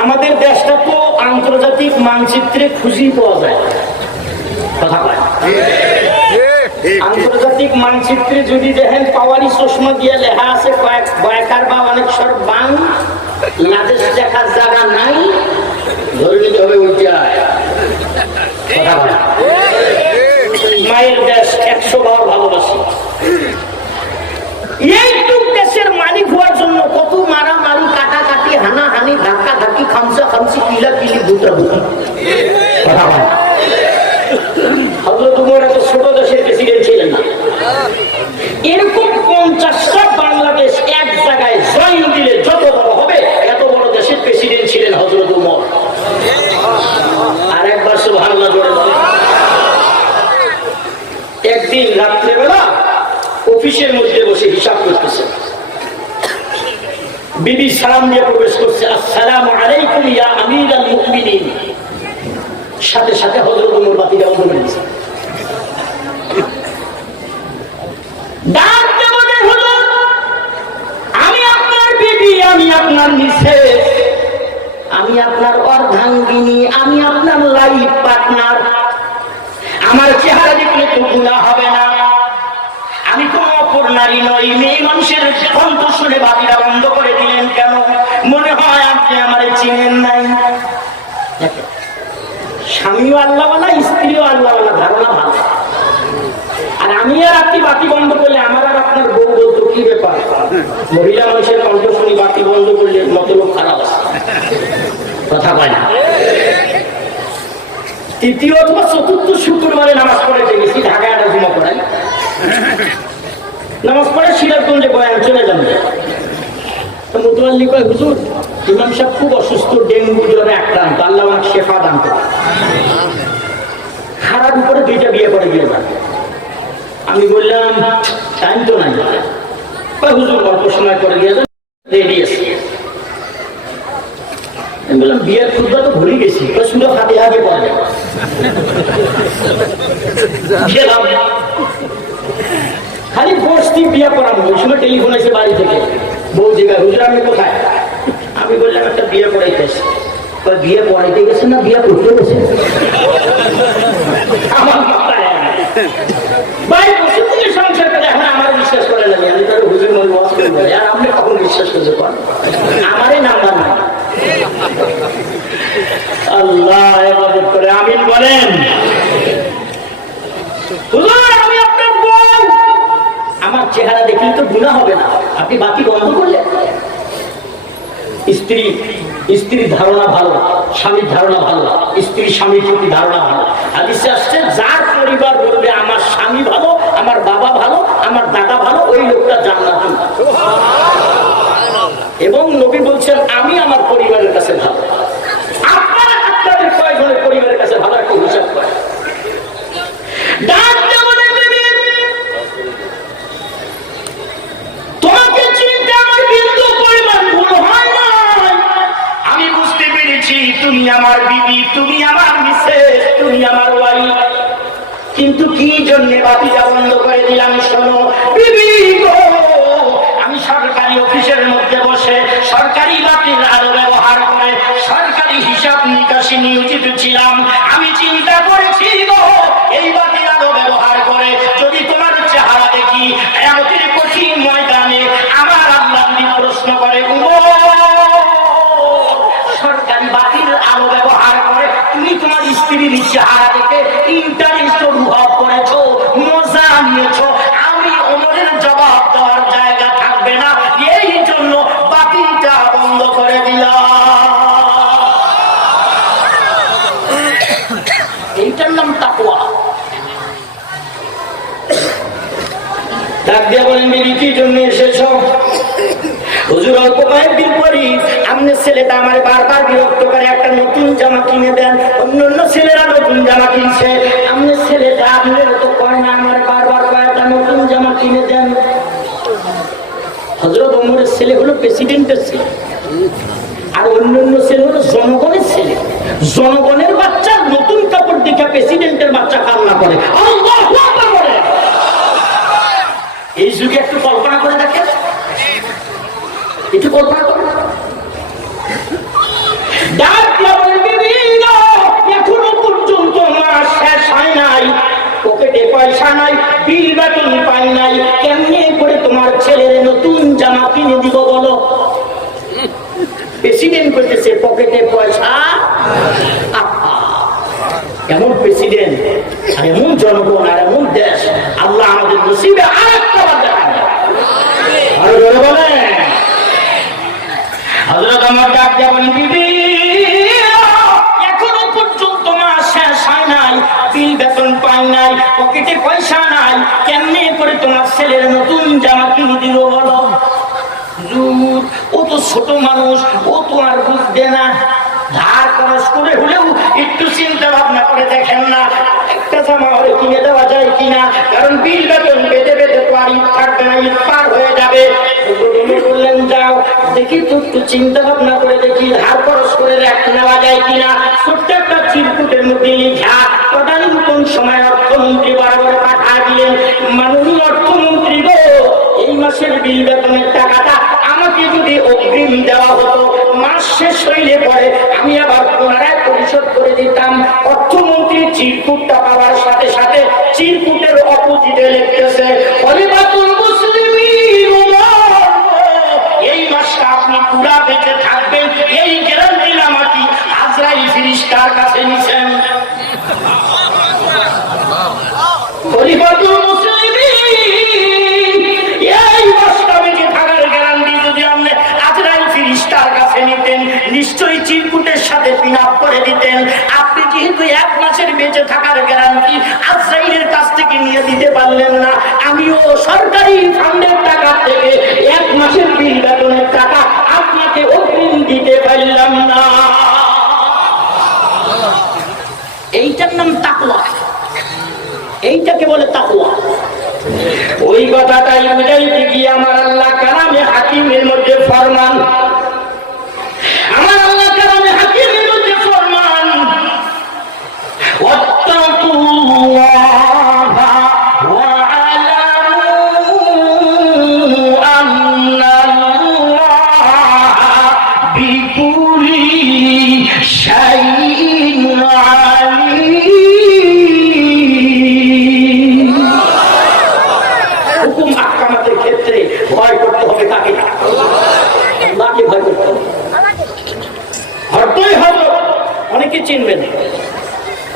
আমাদের দেশটা তো আন্তর্জাতিক মানচিত্রে খুঁজেই পাওয়া যায়, কথা বলেন। আন্তর্জাতিক মানচিত্রে যদি দেখেন পাওয়ারি চশমা দিয়ে লেখা আছে কয়েকার বা অনেক সর বাং, লাদেশ দেখার জায়গা নাই, ধরে নিতে হবে উল্টায়। কথা বলেন। মায়ের দেশ 100 বার ভালোবাসি। এইটুক দেশের মালিক হওয়ার জন্য কত মারামারি, কাটাকাটি, হানাহানি, ধাক্কা ধাক্কি, খামসা খামসি, কিলা কিলি, দুটা দুটি। কথা বলেন। হযরত উমর এত ছোট দেশের প্রেসিডেন্ট ছিলেন না। এরকম 50টা বাংলাদেশ এক জায়গায় জয়েন দিলে যত বড় হবে, এত বড় দেশের প্রেসিডেন্ট ছিলেন হযরত উমর। আর একবার সুবহানাল্লাহ বলে বলেন। একদিন রাত্রেবেলা অফিসের মধ্যে বসে হিসাব করতেছে, বিবি সালাম দিয়ে প্রবেশ করছে, আসসালামু আলাইকুম ইয়া আমিরাল মুমিনিন। সাথে সাথে হযরত উমর বাতিটা বন্ধ করে দিয়েছে। ডাকতে বলে হুজুর, আমি আপনার বিবি, আমি আপনার মিসেস, আমি আপনার অর্ধাঙ্গিনী, আমি আপনার লাইফ পার্টনার। আমার চেহারা দেখলে তো গুনাহ হবে না, আমি কোন অপর নারী নই। মেয়ে মানুষের কণ্ঠ শুনে বাতিটা বন্ধ করে দিলেন কেন? মনে হয় আপনি আমারে চিনেন নাই। স্বামীও আল্লাহওয়ালা, স্ত্রীও আল্লাহওয়ালা, ধারণা ভালো। আর আমি আর আপনি বাতি বন্ধ করলে আমার আর আপনার বউ বলতো কি ব্যাপার, মহিলা মানুষের কণ্ঠ শুনি বাতি বন্ধ করলে মতলব খারাপ আছে, কথা বলে না। তৃতীয় অথবা চতুর্থ শুক্রবারে নামাজ পড়েছে গেছি, ঢাকায় একটা জমা পড়াই, নামাজ পড়ে সিরাজগঞ্জে বয়ান চলে যাবে। মুতওয়াল্লি কয়, হুজুর ইমাম সাহেব খুব অসুস্থ, ডেঙ্গু জ্বরে আক্রান্ত, আল্লাহ আমাকে শেফা দান করে। খারাপ উপরে 2টা বিয়ে করে দিয়ে যান। আমি বললাম টাইম তো নাই। হুজুর অল্প সময় করে দিয়ে যান, রেডি আছে। আমি বললাম বিয়ের খুদবা তো ভুলে গেছি, সুরা ফাতিহা আগে পড়ে গেলাম। খালি বসতি বিয়ে পড়াবো, ওই সময় টেলিফোন এসে বাড়ি থেকে বলছি, হুজুর আমি কোথায়? আমি বললাম একটা বিয়ে পড়াইতেছি। বিয়ে পড়াইতে গেছে না বিয়ে করতে গেছে? আমার মাথায় ভাই বসে থেকে সংসার করে এখন আমার বিশ্বাস করে না, আমি তার হুজুর মনে ওয়াজ করে বলি। আর আপনি কখন বিশ্বাস করতে পারেন? আমারই নাম্বার নাই। আল্লাহ ইবাদত করে আমিন বলেন। হুজুর আমি আপনার বউ, আমার চেহারা দেখলে তো গুনাহ হবে না, আপনি বাকি বন্ধ করলে? স্ত্রীর ধারণা ভালো, স্বামীর ধারণা ভালো, স্ত্রী স্বামীর প্রতি ধারণা ভালো। হাদিসে আসছে যার পরিবার বলবে আমার স্বামী ভালো, আমার বাবা ভালো, আমার দাদা ভালো, ওই লোকটা জান্নাতি। এবং নবী বলছেন আমি আমার পরিবারের কাছে ভালো। আপনারা আপনাদের কয়েকজনের পরিবারের কাছে ভালো একটা হিসাব করেন। তোমাকে চিনতে আমার বিন্দু পরিমাণ ভুল হয় না। আমি বুঝতে পেরেছি তুমি আমার বিবি, তুমি আমার মিসেস, তুমি আমার ওয়াইফ। কিন্তু কি জন্য বাতিটা বন্ধ করে দিলাম? শোনো বিবি গো, আমি সরকারি অফিসের মধ্যে বসে সরকারি বাতির আলো ব্যবহার করে সরকারি হিসাব নিকাশি নিয়োজিত ছিলাম। আমি চিন্তা করেছি গো, এই বাতির আলো ব্যবহার করে যদি তোমার চেহারা দেখি কিয়ামতের কঠিন ময়দানে আমার আল্লাহ প্রশ্ন করে, সরকারি বাতির আলো ব্যবহার করে তুমি তোমার স্ত্রীর চেহারা দেখে ইন্টারেস্ট অনুভব করেছো, মজা নিয়েছো, আমি ওমরের জবাব দেওয়ার জায়গা থাকবে না, এই জন্য বাতিটা বন্ধ করে দিলাম। এইটার নাম তাকওয়া। ডাক দিয়ে বলেন বিবি কি জন্য এসেছো? হুজুর অল্প কয়েকদিন পরই আপনার ছেলেটা আমার বারবার বিরক্ত করে, একটা নতুন জামা কিনে দেন। অন্য ছেলেরা নতুন জামা কিনছে, আপনার ছেলেটা আপনার তো কয় না, আমার বারবার কয়েকটা নতুন জামা কিনে দেন। হযরত ওমরের ছেলে হলো প্রেসিডেন্টের ছেলে, আর অন্য ছেলে হলো জনগণের ছেলে। জনগণের বাচ্চা নতুন কাপড় দেখে প্রেসিডেন্টের বাচ্চা কান্না করে। আল্লাহু আকবার বলে। এই যুগে একটু কল্পনা করে দেখেন, একটু কল্পনা করেন। এখনো পর্যন্ত মাস শেষ হয় নাই, পকেটে পয়সা নাই, বিল বেতন পাই নাই, কেমনে করে তোমার ছেলের নতুন জামা কিনে দিব বলো? প্রেসিডেন্ট করতেছে পকেটে পয়সা। এমন প্রেসিডেন্ট আর এমন জনগণ আর এমন দেশ, আল্লাহ আমাদের নসিবে আরেকটা বার দেখান। আরো জোরে বলেন। হযরত ওমর ডাক দিয়ে বলেন, বিবি এখনো পর্যন্ত মাস শেষ হয় নাই, বিল বেতন পাই নাই, পকেটে পয়সা নাই, কেমনে করে তোমার ছেলের নতুন জামা কিনে দিল বলো? ও তো ছোট মানুষ, ও তো আর বুঝবে না। ধার খরচ করে হলেও একটু চিন্তা ভাবনা করে দেখেন না একটা জামা হলে কিনে দেওয়া যায় কিনা, কারণ বিল বেতন বেঁধে বেঁধে তো আর ঈদ থাকবে না, ঈদ পার হয়ে যাবে। বললেন যাও দেখি তো একটু চিন্তা ভাবনা করে দেখি ধার খরচ করে নেওয়া যায় কিনা। ছোট্ট একটা চিরকুটের মধ্যে লিখা, তদানীন্তন সময় অর্থমন্ত্রী বরাবর পাঠা দিলেন, মাননীয় অর্থমন্ত্রী গো, এই মাসের বিল বেতনের টাকাটা আমাকে যদি অগ্রিম দেওয়া হতো, মাস শেষ হইলে পরে আমি আবার পুনরায় পরিশোধ করে দিতাম। অর্থমন্ত্রী চিরকুটটা পাওয়ার সাথে সাথে চিরকুটের অপোজিটে লিখতেছে, খলিফাতুল মুসলিমিন ওমর, এই মাসটা আপনি পুরা বেঁচে থাকবেন, এই গ্যারান্টি নামাটি আজরাইল ফেরেশতার কাছে নিছেন। বেঁচে থাকার গ্যারান্টি আজরাইলের কাছ থেকে নিয়ে দিতে পারলেন না, আমিও সরকারি ফান্ডের টাকা থেকে 1 মাসের বিল বেতনের টাকা আপনাকে অগ্রিম দিতে পারলাম না। এইটার নাম তাকওয়া, এইটাকে বলে তাকওয়া। ওই কথাটাই বুঝাইতে গিয়ে আমার আল্লাহ কালামে হাকিমের মধ্যে ফরমান, আমার আল্লাহ কালামে হাকিমের মধ্যে ফরমান, ওয়াত্তাকুল্লাহা ওয়া'লামু আন্নাল্লাহা বিকুল্লি শাইইন আলীম। হুকুম আহকামাতের ক্ষেত্রে ভয় করতে হবে কাকে? আল্লাহকে ভয় করতে হবে। হরতই হলো অনেকে চিনবেন,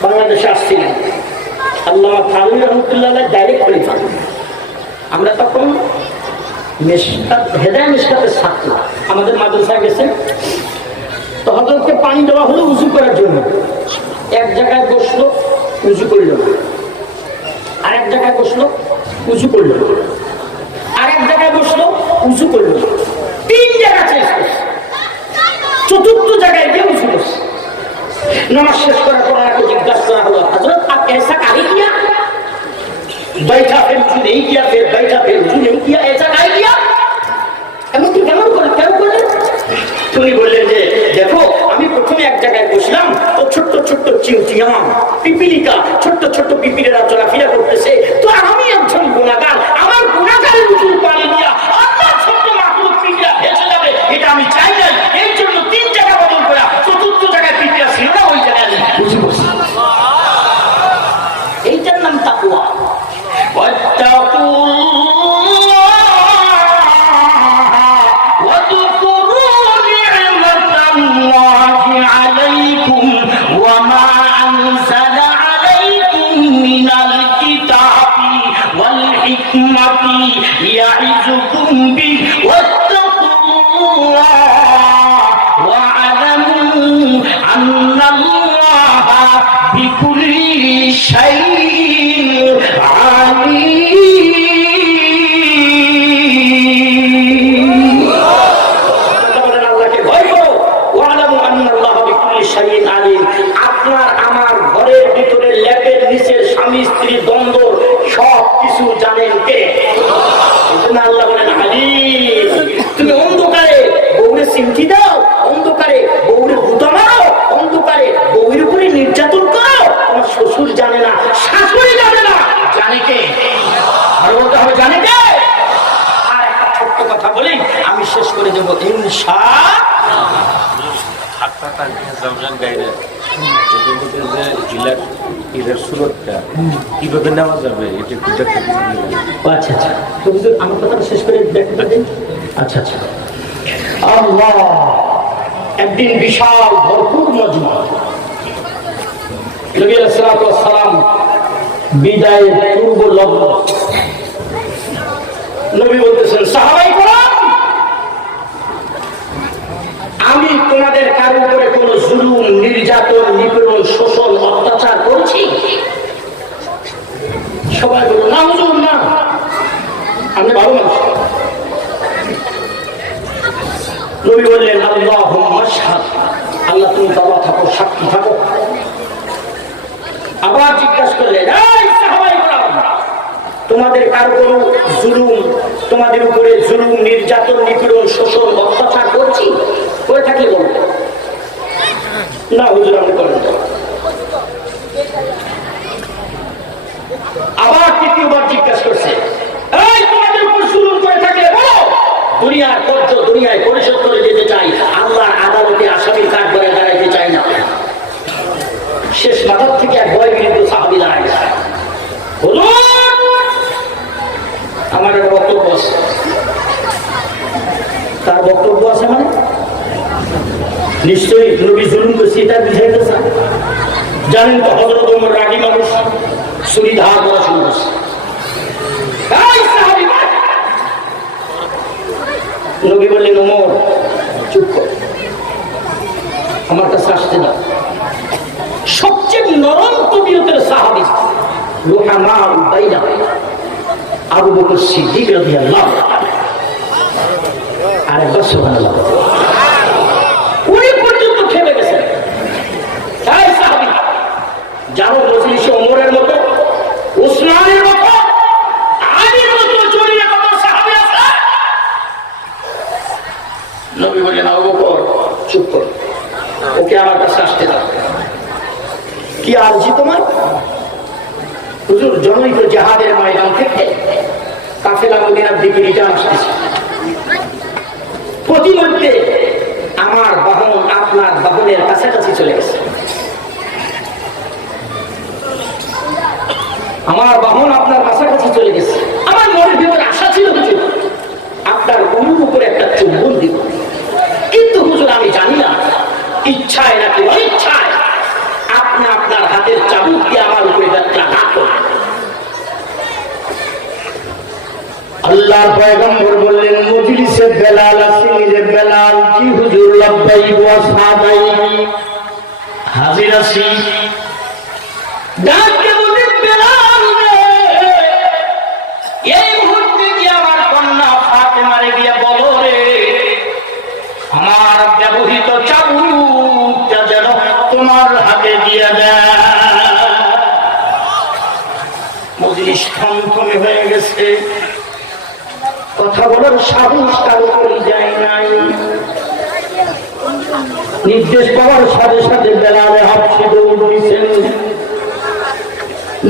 বাংলাদেশে আসছিলেন আল্লামা থানভীর রহমতুল্লাহ ডাইরেক্ট খলিফা। আমরা তখন হেদায়েত মিশকাতের ছাত্র, আমাদের মাদ্রাসায় গেছেন তো হযরতকে পানি দেওয়া হলো উযু করার জন্য। এক জায়গায় বসলো, উযু করল না, আরেক জায়গায় বসলো, উযু করল না, আরেক জায়গায় বসলো, উযু করল না, 3 জায়গা চেঞ্জ করছে, 4র্থ জায়গায় গিয়ে উযু করছে। নামাজ শেষ করার পর আমাকে জিজ্ঞাসা করা হলো, হযরত আপ ऐसा काहे किया? बैठा फिर उठू नहीं किया, फिर बैठा फिर उठू नहीं किया, ऐसा काहे किया? এমন কি কেন করলেন? তুমি বললেন যে দেখো আমি প্রথমে এক জায়গায় বসলাম তো ছোট্ট ছোট্ট চিমটিয়া পিপিলিকা ছোট্ট ছোট্ট পিপিলেরা চলাফেরা করতেছে, তো আমি একজন গুনাহগার, আমার গুনাহগারের উঁচু পানি দিয়া আল্লাহ ছোট্ট মাকলুক পিপিলা ভেসে যাবে, এটা আমি চাই না। এই জন্য 3 জায়গা বদল করা, 4র্থ জায়গায় পিপিলা ছিল না, ওই জায়গায় বুঝে বসে। এইটার নাম তাকওয়া। يعظكم به واتقوا الله واعلموا أن الله بكل شيء عليم। আল্লাহকে ভয় করো, ওয়ালামু আন্নাল্লাহা বিকুল্লি শাইইন আলীম। আপনার আমার ঘরের ভিতরে ল্যাপের নিচের স্বামী স্ত্রী দ্বন্দ্ব সব কিছু জানেন কে? আল্লাহ বলেন আলীম। তুমি অন্ধকারে বউরে সিমটি দাও, অন্ধকারে বউরে ভুতা মারো, অন্ধকারে বউয়ের উপরে নির্যাতন করো, তোমার শ্বশুর জানে না, শাশুড়ি জানে না, জানে কে? আর বলতে হবে জানে কে? আর একটা ছোট্ট কথা বলি, আমি শেষ করে দেবো কিভাবে নেওয়া যাবে এটা একটু দেখতে। আচ্ছা আচ্ছা, আমার কথা শেষ করে দেখতে দিন। আচ্ছা আচ্ছা, আল্লাহ একদিন বিশাল ভরপুর মজমা, নবী আলাইহিস সালাতু ওয়াস সালাম বিদায়ের পূর্ব লগ্ন, নবী বলতেছেন সাহাবায়ে কেরাম, আমি তোমাদের কারো উপরে কোনো জুলুম নির্যাতন নিপীড়ন শোষণ অত্যাচার করছি? সবাই বলল না হুজুর না, আমি ভালো মানুষ। নবী বললেন আল্লাহুম্মা শাহাদ, আল্লাহ তুমি বাবা থাকো, সাক্ষী থাকো। আবার জিজ্ঞাসা করলেন এই সাহাবায়ে কেরাম, তোমাদের কারো কোনো জুলুম, তোমাদের উপরে জুলুম নির্যাতন নিপীড়ন শোষণ অত্যাচার করছি? করে থাকলে বলো না হুজুর আমি করেন। আবার তৃতীয়বার জিজ্ঞাসা করছে এই তোমাদের উপর জুলুম করে থাকলে বলো। দুনিয়ার কর্য দুনিয়ায় পরিশোধ করে যেতে চাই, আল্লাহর আদালতে আসামির কাঠ করে দাঁড়াইতে চাই না। শেষ মাথার থেকে এক ভয় বিরুদ্ধে সাহাবী দাঁড়ায় গেছে, বলো আমার একটা বক্তব্য আছে। তার বক্তব্য আছে মানে নিশ্চয়ই নবী জুলুম করছে এটা বুঝাইতে চান। জানেন তো হযরত ওমর রাগী মানুষ, ছুরি ধার করা শুরু করছে। নবী বললেন ওমর চুপ কর, আমার কাছে আসতে দাও। সবচেয়ে নরম তবিয়ত রুহামা বাইনা আবু বকর সিদ্দিক রাদিয়াল্লাহু তাআলা। আর একবার সুবহানাল্লাহ, উনি পর্যন্ত খেপে গেছেন। এই সাহাবী যারা মজলিসে ওমরের মতো, উসমানের মতো, আলীর মতো জড়িয়ে কত সাহাবী আছে। নবী বললেন, আবু বকর চুপ কর, ওকে আমার কাছে আসতে দাও। কি আরজি তোমার? হুজুর, জনৈক জিহাদের ময়দান থেকে কাফেলা মদিনার দিকে রিটার্ন আসতেছে। প্রতিমধ্যে আমার বাহন আপনার বাহনের কাছাকাছি চলে গেছে। আমার বাহন আপনার কাছাকাছি চলে গেছে। আমার মনের ভিতরে আশা ছিল হুজুর আপনার গরুর উপরে একটা চুম্বন দিব, কিন্তু হুজুর আমি জানি না ইচ্ছায় নাকি অনিচ্ছায় আপনি আপনার হাতের চাবুক দিয়ে আমার উপরে যাত্রা না করেন। আল্লাহর পয়গম্বর বললেন, মজলিসে বেলাল আছে, যে বেলাল কি হুজুর, লাব্বাইক ওয়া সাদাইক, হাজির আছি। ডাকতে বলেন, বেলাল রে, এই মুহূর্তে কি আমার কন্যা ফাতেমারে গিয়ে বলো রে, আমার ব্যবহৃত চাবুকটা যেন তোমার হাতে দিয়ে দেয়। মজলিস থমথমে হয়ে গেছে, কথা বলার সাহস কারো করে যায় নাই। নির্দেশ পাওয়ার সাথে সাথে বেলালে হাফসে দৌড় দিয়েছেন।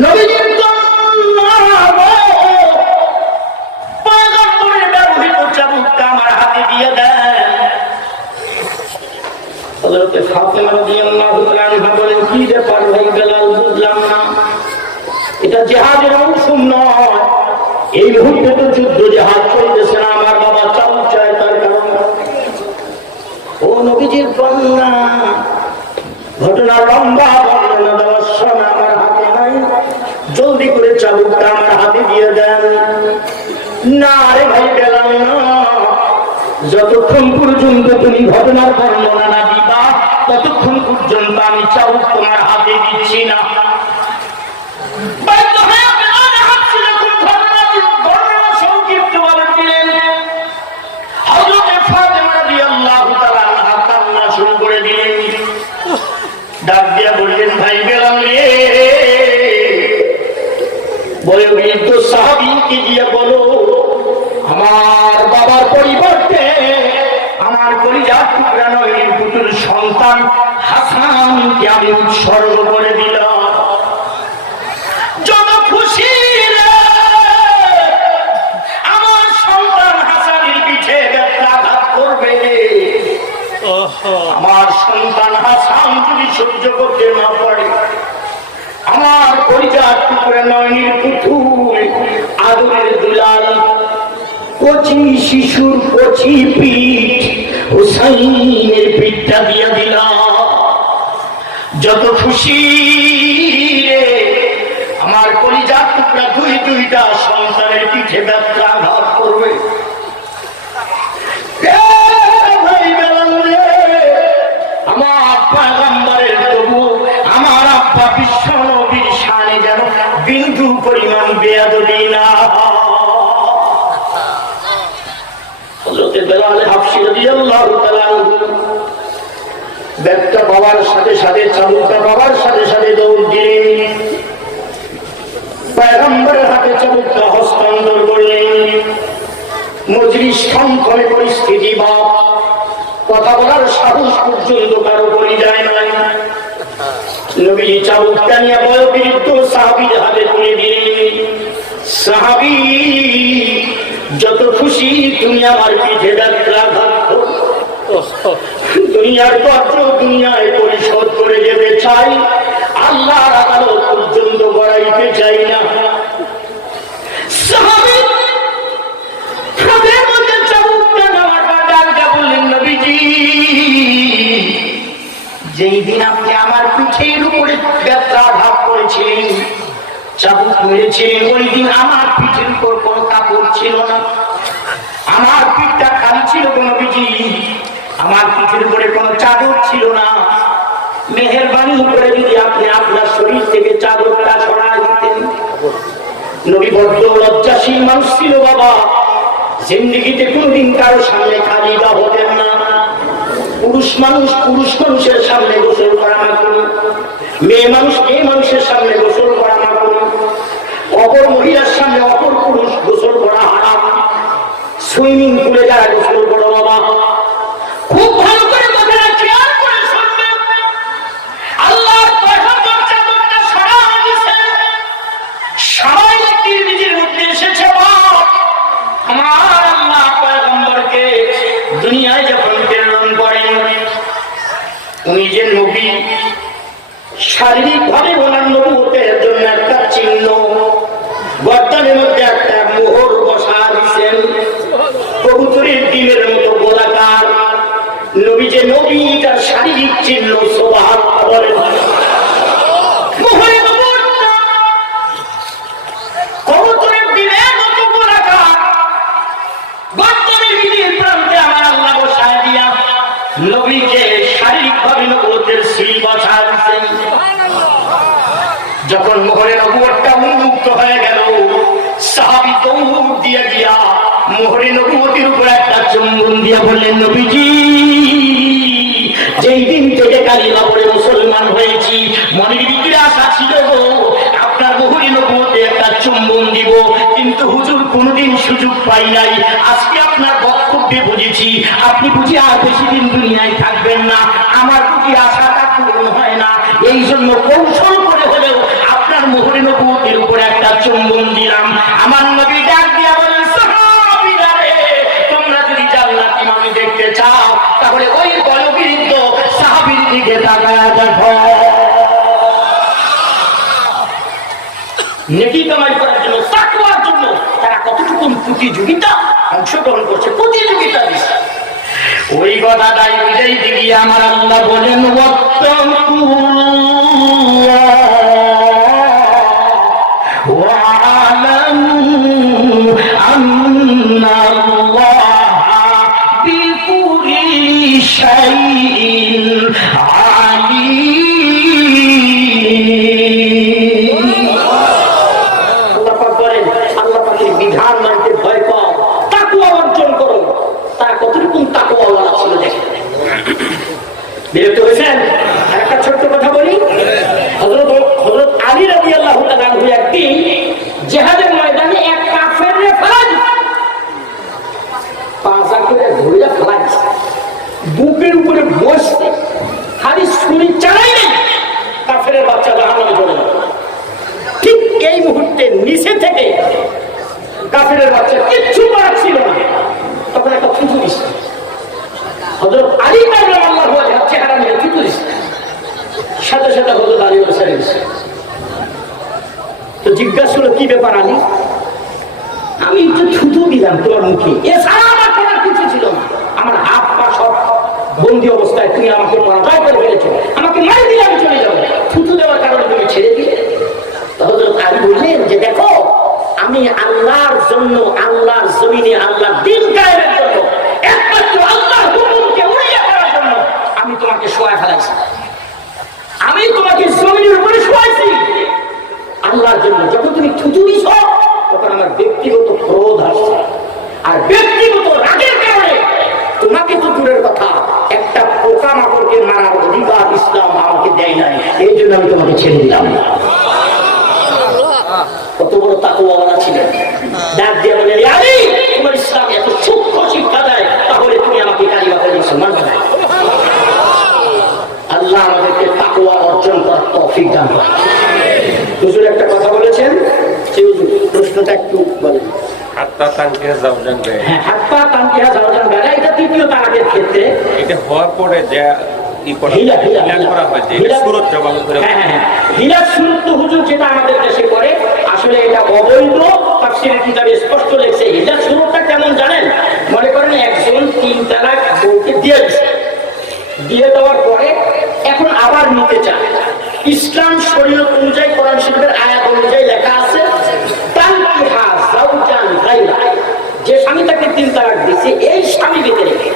নবীজির পয়গম্বরের ব্যবহৃত চাবুকটা আমার হাতে দিয়ে দেন। হযরতে ফাতেমা রাদিয়াল্লাহু আনহা বলেন, কি ব্যাপার ভাই বেলাল, বুঝলাম না, এটা জিহাদের অংশ নয়। এই মুহূর্তে তো যুদ্ধ জাহাজ চলতেছে না, আমার বাবা চাউল চায় তার কারণে। ও নবীজির কন্যা, ঘটনা লম্বা, বর্ণনা দেওয়ার সময় আমার হাতে নাই, জলদি করে চাবুকটা আমার হাতে দিয়ে দেন। না রে ভাই বেলাল না, যতক্ষণ পর্যন্ত তুমি ঘটনার বর্ণনা না দিবা ততক্ষণ পর্যন্ত আমি চাবুক তোমার হাতে দিচ্ছি না। ডাক দিয়া বললেন, ভাই বেলাল রে, বয়োবৃদ্ধ সাহাবীকে গিয়ে বলো আমার বাবার পরিবর্তে আমার কলিজার টুকরা নয়নের পুতুল সন্তান হাসানকে আমি উৎসর্গ করে দিলাম। যত খুশি রে, আমার সন্তান হাসানের পিঠে ব্যথাঘাত করবে। আমার সন্তান হাসান যদি সহ্য করতে না পারে, আমার পরিচার টুকরা নয়নের পুতুল আদরের দুলাল কচি শিশুর কচি পিঠ হুসাইনের পিঠটা দিয়া দিলাম। যত খুশি রে, আমার কলিজার টুকরা দুইটা সন্তানের পিঠে ব্যথাঘাত করবে। আমার পয়গম্বরের তবু আমার আব্বা বিশ্ব নবীর শানে যেন বিন্দু পরিমাণ বেয়াদবি না হয়। হযরতে বেলাল হাফসি রাদিয়াল্লাহু তাআলা ব্যাগটা বাবার সাথে সাথে, চাবুকটা বাবার সাথে সাথে দৌড় দিলেন, পয়গম্বরের হাতে চাবুকটা হস্তান্তর করলেন। মজলিস থমথমে পরিস্থিতি, বাপ কথা বলার সাহস পর্যন্ত কারো করে যায় নাই। নবী চাবুকটা নিয়ে বয়োবৃদ্ধ সাহাবীর হাতে তুলে দিলেন। সাহাবী, যত খুশি তুমি আমার পিঠে ব্যথাঘাত করো, দুনিয়ার পত্র দুনিয়ায় পরিশোধ করে যেতে চাই, আল্লাহর আদালত পর্যন্ত গড়াইতে চাই না। সাহাবী হাতের মধ্যে চাবুকটা নেওয়ার পর ডাকটা বললেন, নবীজি, যেই দিন আপনি আমার পিঠের উপরে ব্যথাঘাত করেছিলেন, চাবুক মেরেছিলেন, ওই দিন আমার পিঠের উপর কোনো কাপড় ছিল না, আমার পিঠটা খালি ছিল। নবীজি, আমার পিঠের উপরে কোনো চাদর ছিল না। মেহেরবানি করে যদি আপনি আপনার শরীর থেকে চাদরটা সরাই দিতেন, নবী বড্ড লজ্জাশীল মানুষ ছিল বাবা। জিন্দেগিতে কোনদিন কারো সামনে খালি গা হতেন না। পুরুষ মানুষের সামনে গোসল করা মাকুম, মেয়ে মানুষের সামনে গোসল করা মাকুম, অপর মহিলার সামনে অপর পুরুষ গোসল করা হারাম। সুইমিং পুলে যারা গোসল করো বাবা, খুব ভালো করে কথাটা খেয়াল করে শুনবেন। আল্লাহর পয়গম্বর চাদরটা সরায় দিয়েছেন, সবাই তিরমিজির মধ্যে এসেছে। আমার আল্লাহ পয়গম্বরকে দুনিয়ায় যখন প্রেরণ করেন, উনি যে নবী, শারীরিক ভাবে ওনার নবুয়তের জন্য একটা চিহ্ন, গর্দানের মধ্যে একটা মোহর বসা দিয়েছেন, কবুতরের ডিমের মতো গোলাকার। নবী যে নবী, তার শারীরিক চিহ্ন সুবহানাল্লাহ বলেন। মোহরের নবুয়তটা কবুতরের ডিমের মতো গোলাকার, গর্দানের ডিমের প্রান্তে আমার আল্লাহ বসায় দিয়া নবীকে শারীরিক ভাবে নবুয়তের সিল বসা দিয়েছেন। যখন মোহরের নবুয়তটা উন্মুক্ত হয়ে গেল, সাহাবী দৌড় দিয়ে গিয়া মোহরের নবুয়তের উপর একটা চুম্বন দিয়া বললেন, নবীজি যেই দিন থেকে কালিমা পড়ে মুসলমান হয়েছি, মনের ভিতরে আশা ছিল গো আপনার মোহরের নবুয়তে একটা চুম্বন দিব, কিন্তু হুজুর কোনদিন সুযোগ পাই নাই। আজকে আপনার বক্তব্যে বুঝেছি আপনি বুঝি আর বেশি দিন দুনিয়ায় থাকবেন না, আমার বুঝি আশাটা পূরণ হয় না, এই জন্য কৌশল করে হলেও আপনার মোহরের নবুয়তের উপরে একটা চুম্বন দিলাম। আমার নবী ডাক দিয়া বলেন, সাহাবীরা রে, তোমরা যদি জান্নাত আমি দেখতে চাও তাহলে ওই বয়োবৃদ্ধ সাহাবীর দিকে তাকায়া দেখো। নেকি কামাই করার জন্য, তাকওয়ার জন্য তারা কতটুকু প্রতিযোগিতা অংশগ্রহণ করছে, প্রতিযোগিতা দিচ্ছে। ওই কথাটাই বুঝাই দিবি আমার আল্লাহ বলেন, বিধান মানতে ভয় পাও, তাকওয়া অর্জন করো। তারা কতটুকু তাকওয়াওয়ালা ছিল দেখেন। বিরক্ত হয়েছেন? একটা ছোট্ট কথা বলি। হযরত আলী রাদিয়াল্লাহু তাআলা আনহু একদিন জিহাদের ময়দানে এক কাফেরকে ফেলা দিয়েছে, পাঁচা করে ধরে ফেলা দিয়েছে, বুকের উপরে বসতে খালি ছুরি চালাই নেই, কাফেরের বাচ্চা জাহান্নামে চলে যাবে। ঠিক এই মুহূর্তে নিচে থেকে কাফেরের বাচ্চা কিচ্ছু করার ছিল না, তখন একটা থুতু দিচ্ছে। হযরত আলী রাদিয়াল্লাহু আনহু চেহারা নিয়ে থুতু দিচ্ছে, সাথে সাথে হযরত আলী ছেড়ে দিচ্ছে। তো জিজ্ঞাসা হলো, কি ব্যাপার আলী? আমি একটু থুতু দিলাম তোমার মুখে, এছাড়া আমার করার কিছু ছিল না। আমার হাত পা সব বন্দি অবস্থায়, তুমি আমাকে পরাজয় করে ফেলেছো, আমাকে মারি দিলে আমি চলে যাবো, থুতু দেওয়ার কারণে তুমি ছেড়ে দিলে। হযরত আলী বললেন যে দেখো, আমি আল্লাহর জন্য, আল্লাহর জমিনে আল্লাহর দ্বীন কায়েমের জন্য, একমাত্র আল্লাহর হুকুমকে উড়িয়ে করার জন্য আমি তোমাকে শোয়ায় ফেলাইছি, আমি তোমাকে জমিনের উপরে শোয়াইছি আল্লাহর জন্য। যখন তুমি থুতু দিছ তখন আমার ব্যক্তিগত ক্রোধ আসছে, আর ব্যক্তিগত রাগের কারণে তোমাকে তো দূরের কথা, একটা পোকামাকড়কে মারার অধিকার ইসলাম আমাকে দেয় নাই, এই জন্য আমি তোমাকে ছেড়ে দিলাম। কত বড় তাকওয়াওয়ালা ছিলেন। ডাক দিয়ে বলে, আলী তোমার ইসলাম এত সূক্ষ্ম শিক্ষা দেয়, তাহলে তুমি আমাকে কালিমা পড়ে মুসলমান বানাও। আল্লাহ আমাদেরকে তাকওয়া অর্জন করার তৌফিক দান করেন। হুজুর একটা কথা বলেছেন, যে হুজুর প্রশ্নটা একটু বলেন। হাত্তা তানকিয়া জাওজান গায়ে, হ্যাঁ, হাত্তা তানকিয়া জাওজান গায়ে, এটা তৃতীয় তালাকের ক্ষেত্রে এটা হওয়ার পরে যে আমাদের দেশে করে, আসলে এটা অবৈধ। তাফসীরের কিতাবে স্পষ্ট লেখছে, হিলা সুরতটা কেমন জানেন? মনে করেন একজন 3 তালাক বউকে দিয়ে দিচ্ছে, দিয়ে দেওয়ার পরে এখন আবার নিতে চায়। ইসলাম শরীয়ত অনুযায়ী, কোরআন শরীফের আয়াত অনুযায়ী লেখা আছে, তানকিহা জাওজান গায়রা, যে স্বামী তাকে 3 তালাক দিয়েছে, এই স্বামী বেঁধে রেখে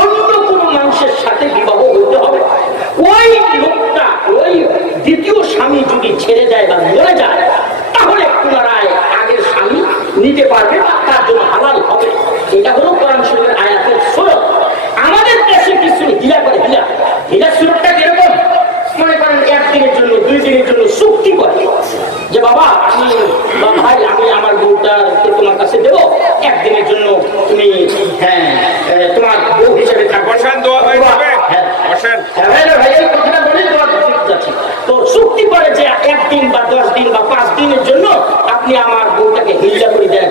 অন্য কোনো মানুষের সাথে বিবাহ হইতে হবে। ওই লোকটা, ওই দ্বিতীয় স্বামী যদি ছেড়ে যায় বা মরে যায়, তাহলে পুনরায় আগের নিতে পারবে বা তার জন্য হালাল হবে। এটা হলো কোরআন শরীফের আয়াতের সুরত। আমাদের দেশে কিছু হিলা করে, হিলা সুরতটা কিরকম? মনে করেন একদিনের জন্য 2 দিনের জন্য চুক্তি করে যে বাবা ভাই আমি আমার বউটাকে তোমার কাছে দেবো, একদিনের জন্য তুমি তোমার বউ হিসেবে থাকবে। তো চুক্তি করে যে 1 দিন বা 10 দিন বা 5 দিনের জন্য আপনি আমার বউটাকে হিল্লা করে দেন,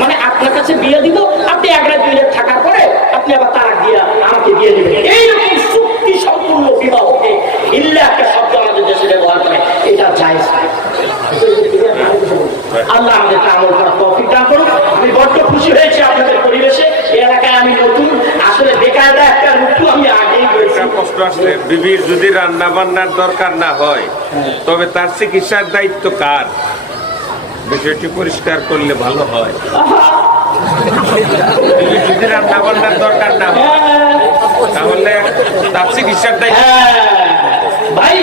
মানে আপনার কাছে বিয়ে দিব, আপনি 1 রাত 2 রাত থাকার পরে আপনি আবার তালাক দিয়ে আমাকে দিয়ে দিবেন। এইরকম চুক্তি সম্পূর্ণ বিবাহকে হিল্লা একটা শব্দ আমাদের দেশে ব্যবহার করে, এটা জায়েজ না। আল্লাহ আমাদেরকে আমল করার তৌফিক দান করুন। আমি বড্ড খুশি হয়েছি আপনাদের পরিবেশে। এই এলাকায় আমি নতুন, আসলে বেকায়দা একটা রূপ আমি আগেই হয়েছি। কষ্ট আসলে বিবির যদি রান্না বান্নার দরকার না হয় তবে তার চিকিৎসার দায়িত্ব কার? বিষয়টি পরিষ্কার করলে ভালো হয়। বিবির যদি রান্না বান্নার দরকার না হয় তাহলে তার চিকিৎসার দায়িত্ব। ভাই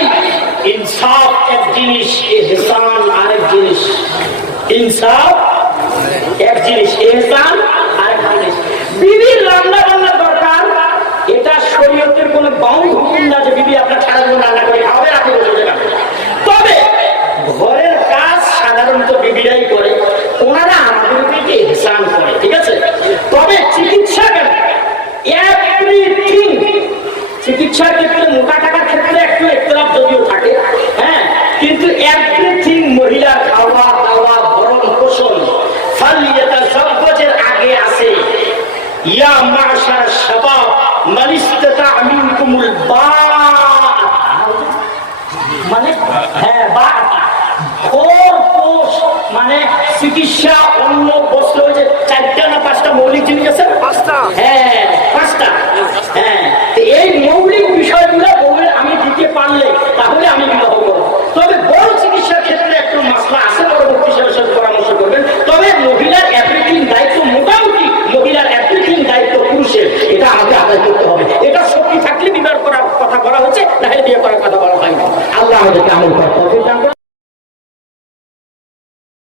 ইনসাফ এক জিনিস, ইহসান আরেক জিনিস। ইনসাফ এক জিনিস, ইহসান আরেক জিনিস। বিবির রান্না বান্না দরকার, এটা শরীয়তের কোনো বাউন্ড হুকুম না যে বিবি আপনার সারা জীবন রান্না করে খাওয়াবে, আপনি বসে যাবেন। তবে ঘরের কাজ সাধারণত বিবিরাই করে, ওনারা আমাদের থেকে ইহসান করে, ঠিক আছে? তবে চিকিৎসা কেন, এভরিথিং চিকিৎসার ক্ষেত্রে মোটা টাকার ক্ষেত্রে একটু একতলাপ যদিও থাকে, হ্যাঁ, কিন্তু এভরিথিং মহিলার খাওয়া দাওয়া ভরণ পোষণ ফালিয়াতাযাওয়াজের আগে আছে ইয়া মাশার শাবাব মান ইসতাতা মিনকুমুল বাআত, মানে খোরপোশ, মানে চিকিৎসা, অন্য বস্ত্র, যে 4টা না 5টা মৌলিক জিনিস আছে, হ্যাঁ